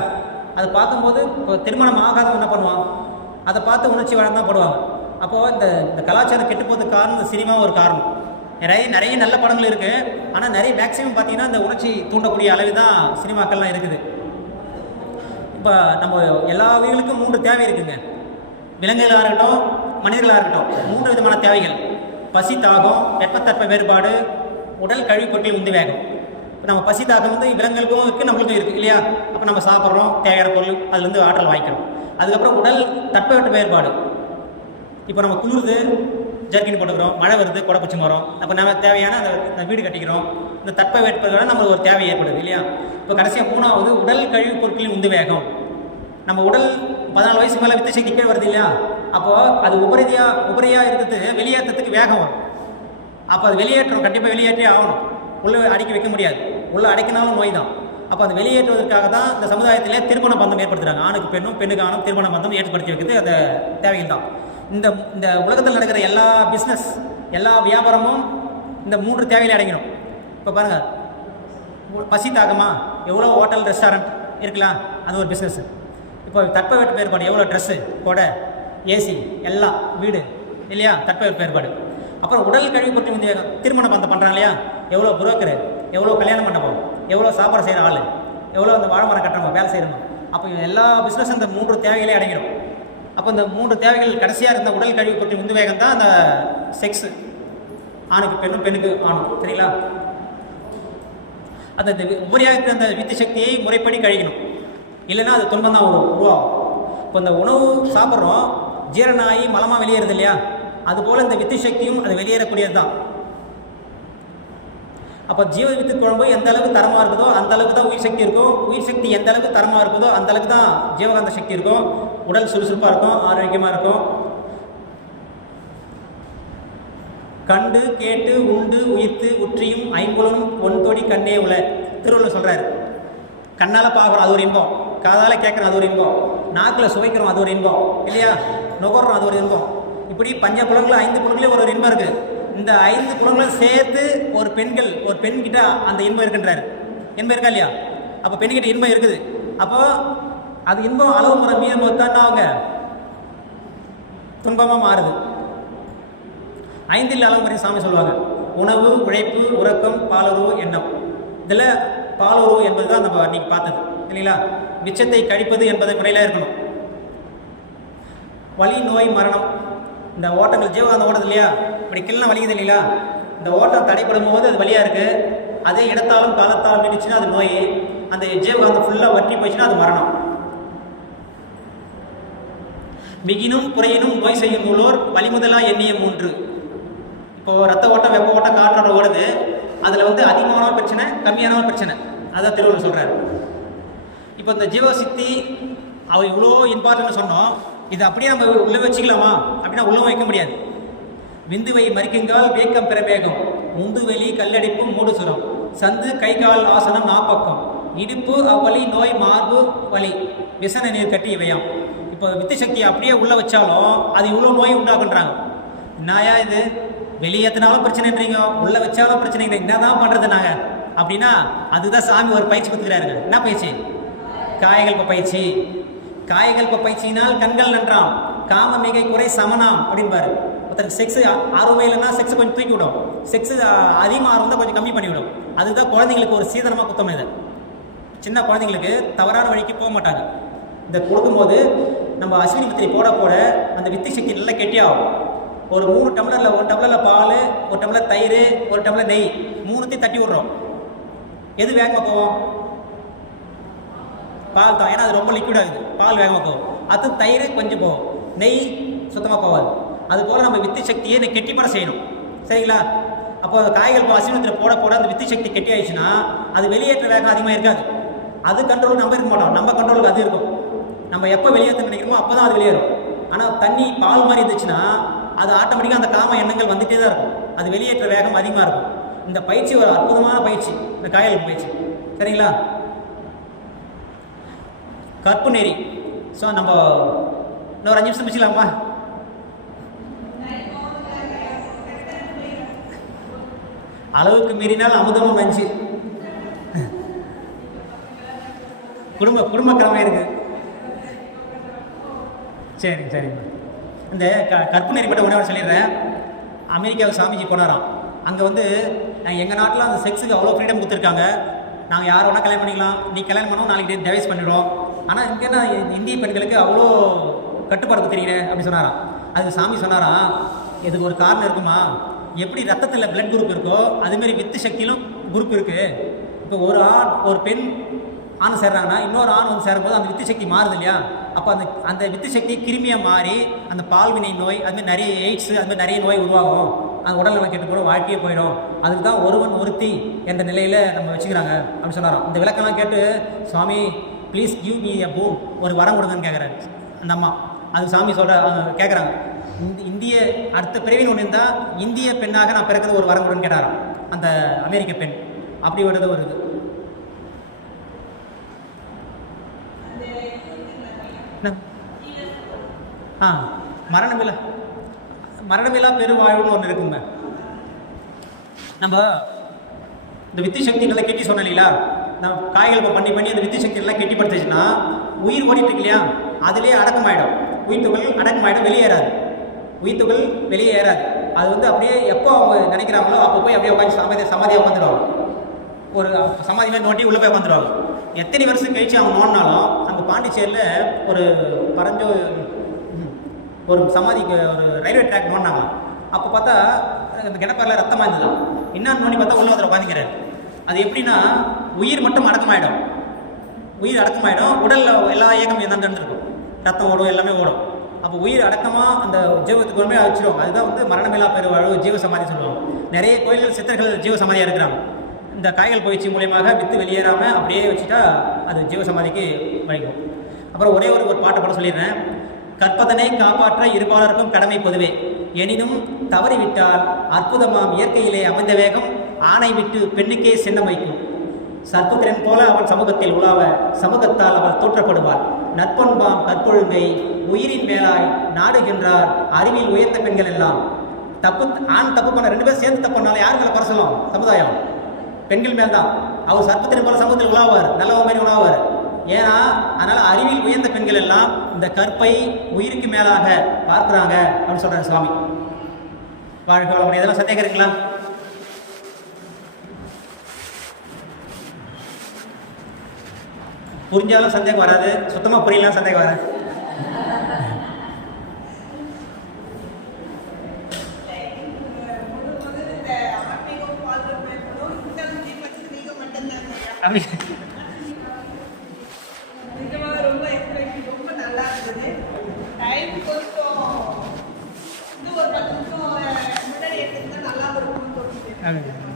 அதை பார்க்கும்போது இப்போ திருமணம் ஆகாதவங்க என்ன பண்ணுவான், அதை பார்த்து உணர்ச்சி வளம் தான் போடுவாங்க. அப்போது இந்த கலாச்சாரம் கெட்டு போகிறதுக்கு காரணம் இந்த சினிமா ஒரு காரணம். நிறைய நல்ல படங்கள் இருக்குது, ஆனால் நிறைய மேக்ஸிமம் பார்த்தீங்கன்னா இந்த உணர்ச்சி தூண்டக்கூடிய அளவு தான் சினிமாக்கள்லாம் இருக்குது. இப்போ நம்ம எல்லா உயிர்களுக்கும் 3 தேவை இருக்குங்க. விலங்குகளாக இருக்கட்டும், மனிதர்களாக இருக்கட்டும், 3 விதமான தேவைகள்: பசி, தாகம், வெப்பத்தட்ப வேறுபாடு, உடல் கழிவுப்பொருட்கள் உந்து வேகம். இப்போ நம்ம பசி தாகம் வந்து விலங்குகளுக்கும் இருக்குது, நம்மளுக்கும் இருக்குது இல்லையா? அப்போ நம்ம சாப்பிட்றோம், தேவையான பொருள் அதுலேருந்து ஆற்றல் வாங்கிக்கிறோம். அதுக்கப்புறம் உடல் தட்பவெட்ப வேறுபாடு. இப்போ நம்ம குளிருது, ஜர்க்கின் போட்டுக்கிறோம், மழை வருது, கொடை பிடிச்சி வரோம். அப்போ நம்ம தேவையான அந்த வீடு கட்டிக்கிறோம். இந்த தட்பவெட்ப நம்மளுக்கு ஒரு தேவை ஏற்படுது இல்லையா? இப்போ கடைசியாக 3வது உடல் கழிவுப் பொருட்களின் உந்து வேகம். நம்ம உடல் 14 வயசு மேலே வித்து சக்தி கீழே வருது இல்லையா? அப்போது அது உபரியாக இருக்கிறது வெளியேற்றத்துக்கு வேகம் வரும். அப்போ அது வெளியேற்றணும், கண்டிப்பாக வெளியேற்றே ஆகணும். உள்ளே அடக்கி வைக்க முடியாது, உள்ளே அடைக்கினாலும் நோய் தான். அப்போ அதை வெளியேற்றுவதற்காக தான் இந்த சமுதாயத்திலே திருமண பந்தம் ஏற்படுத்துகிறாங்க. ஆணுக்கு பெண்ணும், பெண்ணுக்கு ஆணும் திருமண பந்தம் ஏற்படுத்தி வைக்கிறது அந்த தேவைகள் தான். இந்த உலகத்தில் நடக்கிற எல்லா பிஸ்னஸ், எல்லா வியாபாரமும் இந்த 3 தேவைகளை அடங்கணும். இப்போ பாருங்கள், பசி தாகமா, எவ்வளோ ஹோட்டல் ரெஸ்டாரண்ட் இருக்கலாம், அது ஒரு பிஸ்னஸ். இப்போ தட்பவெட்ப வேறுபாடு, எவ்வளோ ட்ரெஸ்ஸு, கொடை, ஏசி, எல்லாம் வீடு, இல்லையா, தட்பவெப்ப ஏற்பாடு. அப்புறம் உடல் கழிவு பற்றி வந்து திருமண பந்தம் பண்ணுறாங்க இல்லையா, எவ்வளோ புரோக்கரு, எவ்வளோ கல்யாண மண்டபம், எவ்வளோ சாப்பாடு செய்கிற ஆள், எவ்வளோ அந்த வாழை மரம் கட்டுறவங்க வேலை செய்யணும். அப்போ எல்லா பிஸ்னஸும் இந்த 3 தேவைகளே அடங்கிடும். அப்போ இந்த 3 தேவைகள் கடைசியாக இருந்த உடல் கழிவு பற்றி உந்துவேகம் தான் அந்த செக்ஸ், ஆணுக்கு பெண்ணும் பெண்ணுக்கு ஆணும். சரிங்களா, அந்த உபரியாக இருக்கிற அந்த வித்து சக்தியை முறைப்படி கழிக்கணும், இல்லைன்னா அது துன்பம் தான் உருவாகும். இப்போ இந்த உணவு சாப்பிட்றோம், ஜீரணம் ஆகி மலமாக வெளியேறது இல்லையா, அதுபோல் இந்த வித்து சக்தியும் அது வெளியேறக்கூடியது தான். அப்போ ஜீவ வித்து குழம்பு எந்த அளவுக்கு தரமாக இருக்குதோ அந்த அளவுக்கு தான் உயிர் சக்தி இருக்கும். உயிர் சக்தி எந்த அளவுக்கு தரமாக இருக்குதோ அந்த அளவுக்கு தான் ஜீவகாந்த சக்தி இருக்கும். உடல் சுறுசுறுப்பாக இருக்கும், ஆரோக்கியமாக இருக்கும். கண்டு கேட்டு உண்டு உயிர்த்து உற்றியும் ஐம்புலனும் ஒன்தோடி கண்ணே உள்ள திருவள்ளுவர் சொல்கிறார். கண்ணால் பார்க்குறோம் அது ஒரு இன்பம், காதால் கேட்குறோம் அது ஒரு இன்பம், நாக்கில் சுவைக்கிறோம் அது ஒரு இன்பம் இல்லையா, நுகர்றோம் அது ஒரு இன்பம். இப்படி பஞ்ச புலன்கள் 5 புலன்களே ஒரு இன்பம் இருக்குது. இந்த 5 புலன்களும் சேர்த்து ஒரு பெண்கிட்ட அந்த இன்பம் இருக்குன்றாரு. இன்பம் இருக்கா இல்லையா? அப்போ பெண்கிட்ட இன்பம் இருக்குது. அப்போ அது இன்பம் அளவு முறை மீறும் போது தான் அவங்க துன்பமாக மாறுது. 5 அளவு முறை சாமி சொல்லுவாங்க. உணவு, உழைப்பு, உறக்கம், பாலுறவு, எண்ணம். இதில் பாலுறவு என்பது தான் நம்ம அன்றைக்கி பார்த்தது இல்லைங்களா. மிச்சத்தை கழிப்பது என்பது முறையில் இருக்கணும். வலி, நோய், மரணம், இந்த ஓட்டங்கள் ஜீவகாந்த ஓடுது இல்லையா, இப்படி கிள்ளலாம் வலிக்குது இல்லைங்களா, இந்த ஓட்டம் தடைப்படும் போது அது வலியாக இருக்குது. அதே இடத்தாலும் காலத்தாலும் நீடிச்சுன்னா அது நோய். அந்த ஜீவகாந்தம் ஃபுல்லாக வற்றி போயிடுச்சுன்னா அது மரணம். மிகினும் குறையினும் நோய் செய்யும் உள்ளோர் வலிமுதலாக எண்ணிய 3. இப்போது ரத்த ஓட்டம், வெப்ப ஓட்டம், காற்றோட ஓடுது. அதில் வந்து அதிகமான பிரச்சனை, கம்மியான பிரச்சனை, அதான் திருவள்ளுவர் சொல்கிறார். இப்போ இந்த ஜீவசித்தி அவ இவ்வளோ இம்பார்ட்டன்ட் சொன்னோம். இது அப்படியே நம்ம உள்ள வச்சுக்கலாமா அப்படின்னா உள்ள வைக்க முடியாது. விந்துவை மறிக்குங்கால் வேக்கம் பிறவேகம், முந்துவெளி கல்லடிப்பும் மூடு சுரம், சந்து கை கால் ஆசனம் நாப்பக்கம், இடுப்பு அவ்வளி நோய் மார்பு வலி விசன நீர் கட்டி இவையாம். இப்போ வித்து சக்தியை அப்படியே உள்ள வச்சாலும் அது இவ்வளோ நோய் உண்டாக்குன்றாங்க. என்னாயா இது, வெளியேற்றினாலும் பிரச்சனைன்றீங்க, உள்ள வச்சாலும் பிரச்சனைங்க, என்னதான் பண்ணுறது நாங்கள் அப்படின்னா அதுதான் சாமி ஒரு பயிற்சி கொடுத்துக்கிறாருங்க. என்ன பயிற்சி? காயகல்ப பயிற்சி. காயகல்ப பயிற்சியினால் கண்கள் நன்றாம், காம மிகை குறை சமனாம் அப்படின்பாரு. ஒருத்தருக்கு செக்ஸ் ஆர்வமே இல்லைன்னா செக்ஸ் கொஞ்சம் தூக்கி விடும், செக்ஸ் அதிகமாக ஆர்வம் தான் கொஞ்சம் கம்மி பண்ணிவிடும். அதுதான் குழந்தைங்களுக்கு ஒரு சீதனமாக குத்தம். இது சின்ன குழந்தைங்களுக்கு தவறான வழிக்கு போக மாட்டாங்க. இந்த கொடுக்கும்போது நம்ம அஸ்வினி முத்திரை போட போட அந்த வித்து சக்தி நல்லா கெட்டியாகும். ஒரு 3 டம்ளரில் 1 டம்ளரில் பால், 1 டம்ளர் தயிர், 1 டம்ளர் நெய், 3த்தையும் தட்டி விட்றோம். எது வேகமாக போவோம்? பால் தான், ஏன்னா அது ரொம்ப லிக்விட் ஆகுது, பால் வேகமாக போகும். அது தயிர் கொஞ்சம் போகும், நெய் சுத்தமாக போகாது. அதுபோல் நம்ம வித்து சக்தியை கெட்டிப்பட செய்யணும். சரிங்களா? அப்போ அந்த காய்கள் அசினத்தில் போட போட அந்த வித்து சக்தி கெட்டி ஆயிடுச்சுன்னா அது வெளியேற்ற வேகம் அதிகமாக இருக்காது. அது கண்ட்ரோல் நம்ம இருக்க மாட்டோம், நம்ம கண்ட்ரோலுக்கு அது இருக்கும். நம்ம எப்போ வெளியேற்ற நினைக்கிறோமோ அப்போ தான் அது வெளியேறும். ஆனால் தண்ணி பால் மாதிரி இருந்துச்சுன்னா அது ஆட்டோமேட்டிக்காக அந்த காம எண்ணங்கள் வந்துகிட்டே தான் இருக்கும், அது வெளியேற்ற வேகம் அதிகமாக இருக்கும். இந்த பயிற்சி ஒரு அற்புதமான பயிற்சி, இந்த காயல் பயிற்சி. சரிங்களா? கற்பு நெறி. ஸோ நம்ம இன்னொரு 5 நிமிஷம் வச்சுக்கலாமா? அளவுக்கு மீறினால் அமுதமும் நஞ்சு. குடும்ப கிழமை இருக்கு. சரி சரிங்க. இந்த கற்பு நெறி பட்ட உணவு சொல்லிடுறேன். அமெரிக்காவுக்கு சாமிஜி போனாராம். அங்கே வந்து எங்கள் நாட்டில் அந்த செக்ஸுக்கு அவ்வளோ ஃப்ரீடம் கொடுத்துருக்காங்க. நாங்கள் யாரை வேணால் கல்யாணம் பண்ணிக்கலாம், நீ கல்யாணம் பண்ணோம் நாளைக்கு டைவர்ஸ் பண்ணிடுவோம். ஆனால் இங்கே என்ன இந்திய பெண்களுக்கு அவ்வளோ கட்டுப்பாடு கொடுத்துறீங்க அப்படின்னு சொன்னாராம். அதுக்கு சாமி சொன்னாராம், இதுக்கு ஒரு காரணம் இருக்குமா, எப்படி ரத்தத்தில் பிளட் குரூப் இருக்கோ அதுமாரி வித்து சக்தியிலும் குரூப் இருக்குது. இப்போ ஒரு பெண் ஆண் சேர்றாங்கன்னா இன்னொரு ஆண் வந்து சேரும்போது அந்த வித்து சக்தி மாறுது இல்லையா, அப்போ அந்த வித்து சக்தி கிருமியாக மாறி அந்த பால்வினை நோய், அதுமாதிரி நிறைய எய்ட்ஸு, அதுமாதிரி நிறைய நோய் உருவாகும். அந்த உடல்நலம் கெட்டு போயிடும், வாழ்க்கையே போயிடும். அதுக்கு தான் ஒருவன் ஒருத்தி என்ற நிலையில் நம்ம வச்சுக்கிறாங்க அப்படின்னு சொன்னாராம். இந்த விளக்கெல்லாம் கேட்டு சுவாமி please give me a boon, ஒரு வரம் கொடுங்கன்னு கேட்குறாரு அந்த அம்மா. அது சாமி கேட்குறாங்க, இந்திய அடுத்த பிறவின்னு ஒன்று இருந்தால் இந்திய பெண்ணாக நான் பிறக்கிறது ஒரு வரம் கொடுன்னு கேட்டாராம் அந்த அமெரிக்க பெண். அப்படி வருது வருது. மரணமில்லா பெருவாழ்வுன்னு ஒன்று இருக்குங்க. நம்ம இந்த வித்து சக்தி நல்லா கெட்டி சொன்னோம் இல்லைங்களா, நம்ம காய்கள் பண்ணி அந்த வித்து சக்தி எல்லாம் கெட்டிப்படுத்துச்சுன்னா உயிர் ஓடிட்டு இருக்கு இல்லையா, அதிலே அடக்கமாயிடும், உயிர் துகள் அடக்கமாயிடும், வெளியேறாது. உயிர் துகள் வெளியே ஏறாது. அது வந்து அப்படியே எப்போ அவங்க நினைக்கிறாங்களோ அப்போ போய் அப்படியே உட்காந்து சமாதியாக உட்காந்துருவாங்க. ஒரு சமாதி மாதிரி நோண்டி உள்ளே போய் உட்காந்துருவாங்க. எத்தனை வருஷம் கழிச்சு அவங்க நோண்டினாலும் அங்கே பாண்டிச்சேரியில் ஒரு ஒரு சமாதிக்கு ஒரு ரயில்வே ட்ராக் நோண்டினாங்க. அப்போ பார்த்தா அந்த கிணப்பரில் ரத்தமாக இருந்தது. என்னன்னு நோண்டி பார்த்தா உள்ள ஒருத்தர் உட்காந்துக்கிறார். அது எப்படின்னா உயிர் மட்டும் அடக்கமாயிடும். உயிர் அடக்கமாயிடும், உடலில் எல்லா இயக்கம் நடந்துருக்கும், ரத்தம் ஓடும், எல்லாமே ஓடும். அப்போ உயிர் அடக்கமாக அந்த ஜீவத்துக்கு ஒன்றுமே அழிச்சிடுவாங்க. அதுதான் வந்து மரணமில்லா பெருவாழ்வு ஜீவ சமாதி சொல்லுவாங்க. நிறைய கோயில்கள் சித்தர்கள் ஜீவ சமாதியாக இருக்கிறாங்க. இந்த காய்கள் பயிற்சி மூலியமாக வித்து வெளியேறாமல் அப்படியே வச்சுட்டா அது ஜீவ சமாதிக்கு வழிக்கும். அப்புறம் ஒரே ஒரு பாட்டை கூட சொல்லிடுறேன். கற்பதனை காப்பாற்ற இருபாலருக்கும் கடமை பொதுவே, எனினும் தவறிவிட்டால் அற்புதமாம் இயற்கையிலே அமைந்த வேகம் ஆணை விட்டு பெண்ணுக்கே சின்னம் வைக்கும். சர்ப்புத்திறன் போல அவன் சமூகத்தில் உலாவ சமூகத்தால் அவள் தோற்றப்படுவாள். நற்பண்பாம் கற்பொழுங்கை உயிரின் மேலாய் நாடுகின்றார் அறிவில் உயர்ந்த பெண்கள் எல்லாம். ஆண் தப்பு பண்ண 2 பேரும் சேர்ந்து தப்பு பண்ணாலும் யார் மேலே பரசலாம்? சமுதாயம் பெண்கள் மேல் தான். அவர் சர்ப்பத்திறன் போல சமூகத்தில் உலாவார், நல்லவ மாதிரி உலாவார். ஏன்னா அதனால அறிவில் உயர்ந்த பெண்கள் எல்லாம் இந்த கற்பை உயிருக்கு மேலாக பார்க்குறாங்க அப்படின்னு சொல்றாரு சுவாமி. வாழ்க்கை வளமுடன். இதெல்லாம் சந்தேகம் இருக்குங்களா? புரிஞ்சாலும் சந்தேகம் வராது, சுத்தமாக புரியலாம் சந்தேகம் வராது. அப்படி நல்லா இருக்கும்.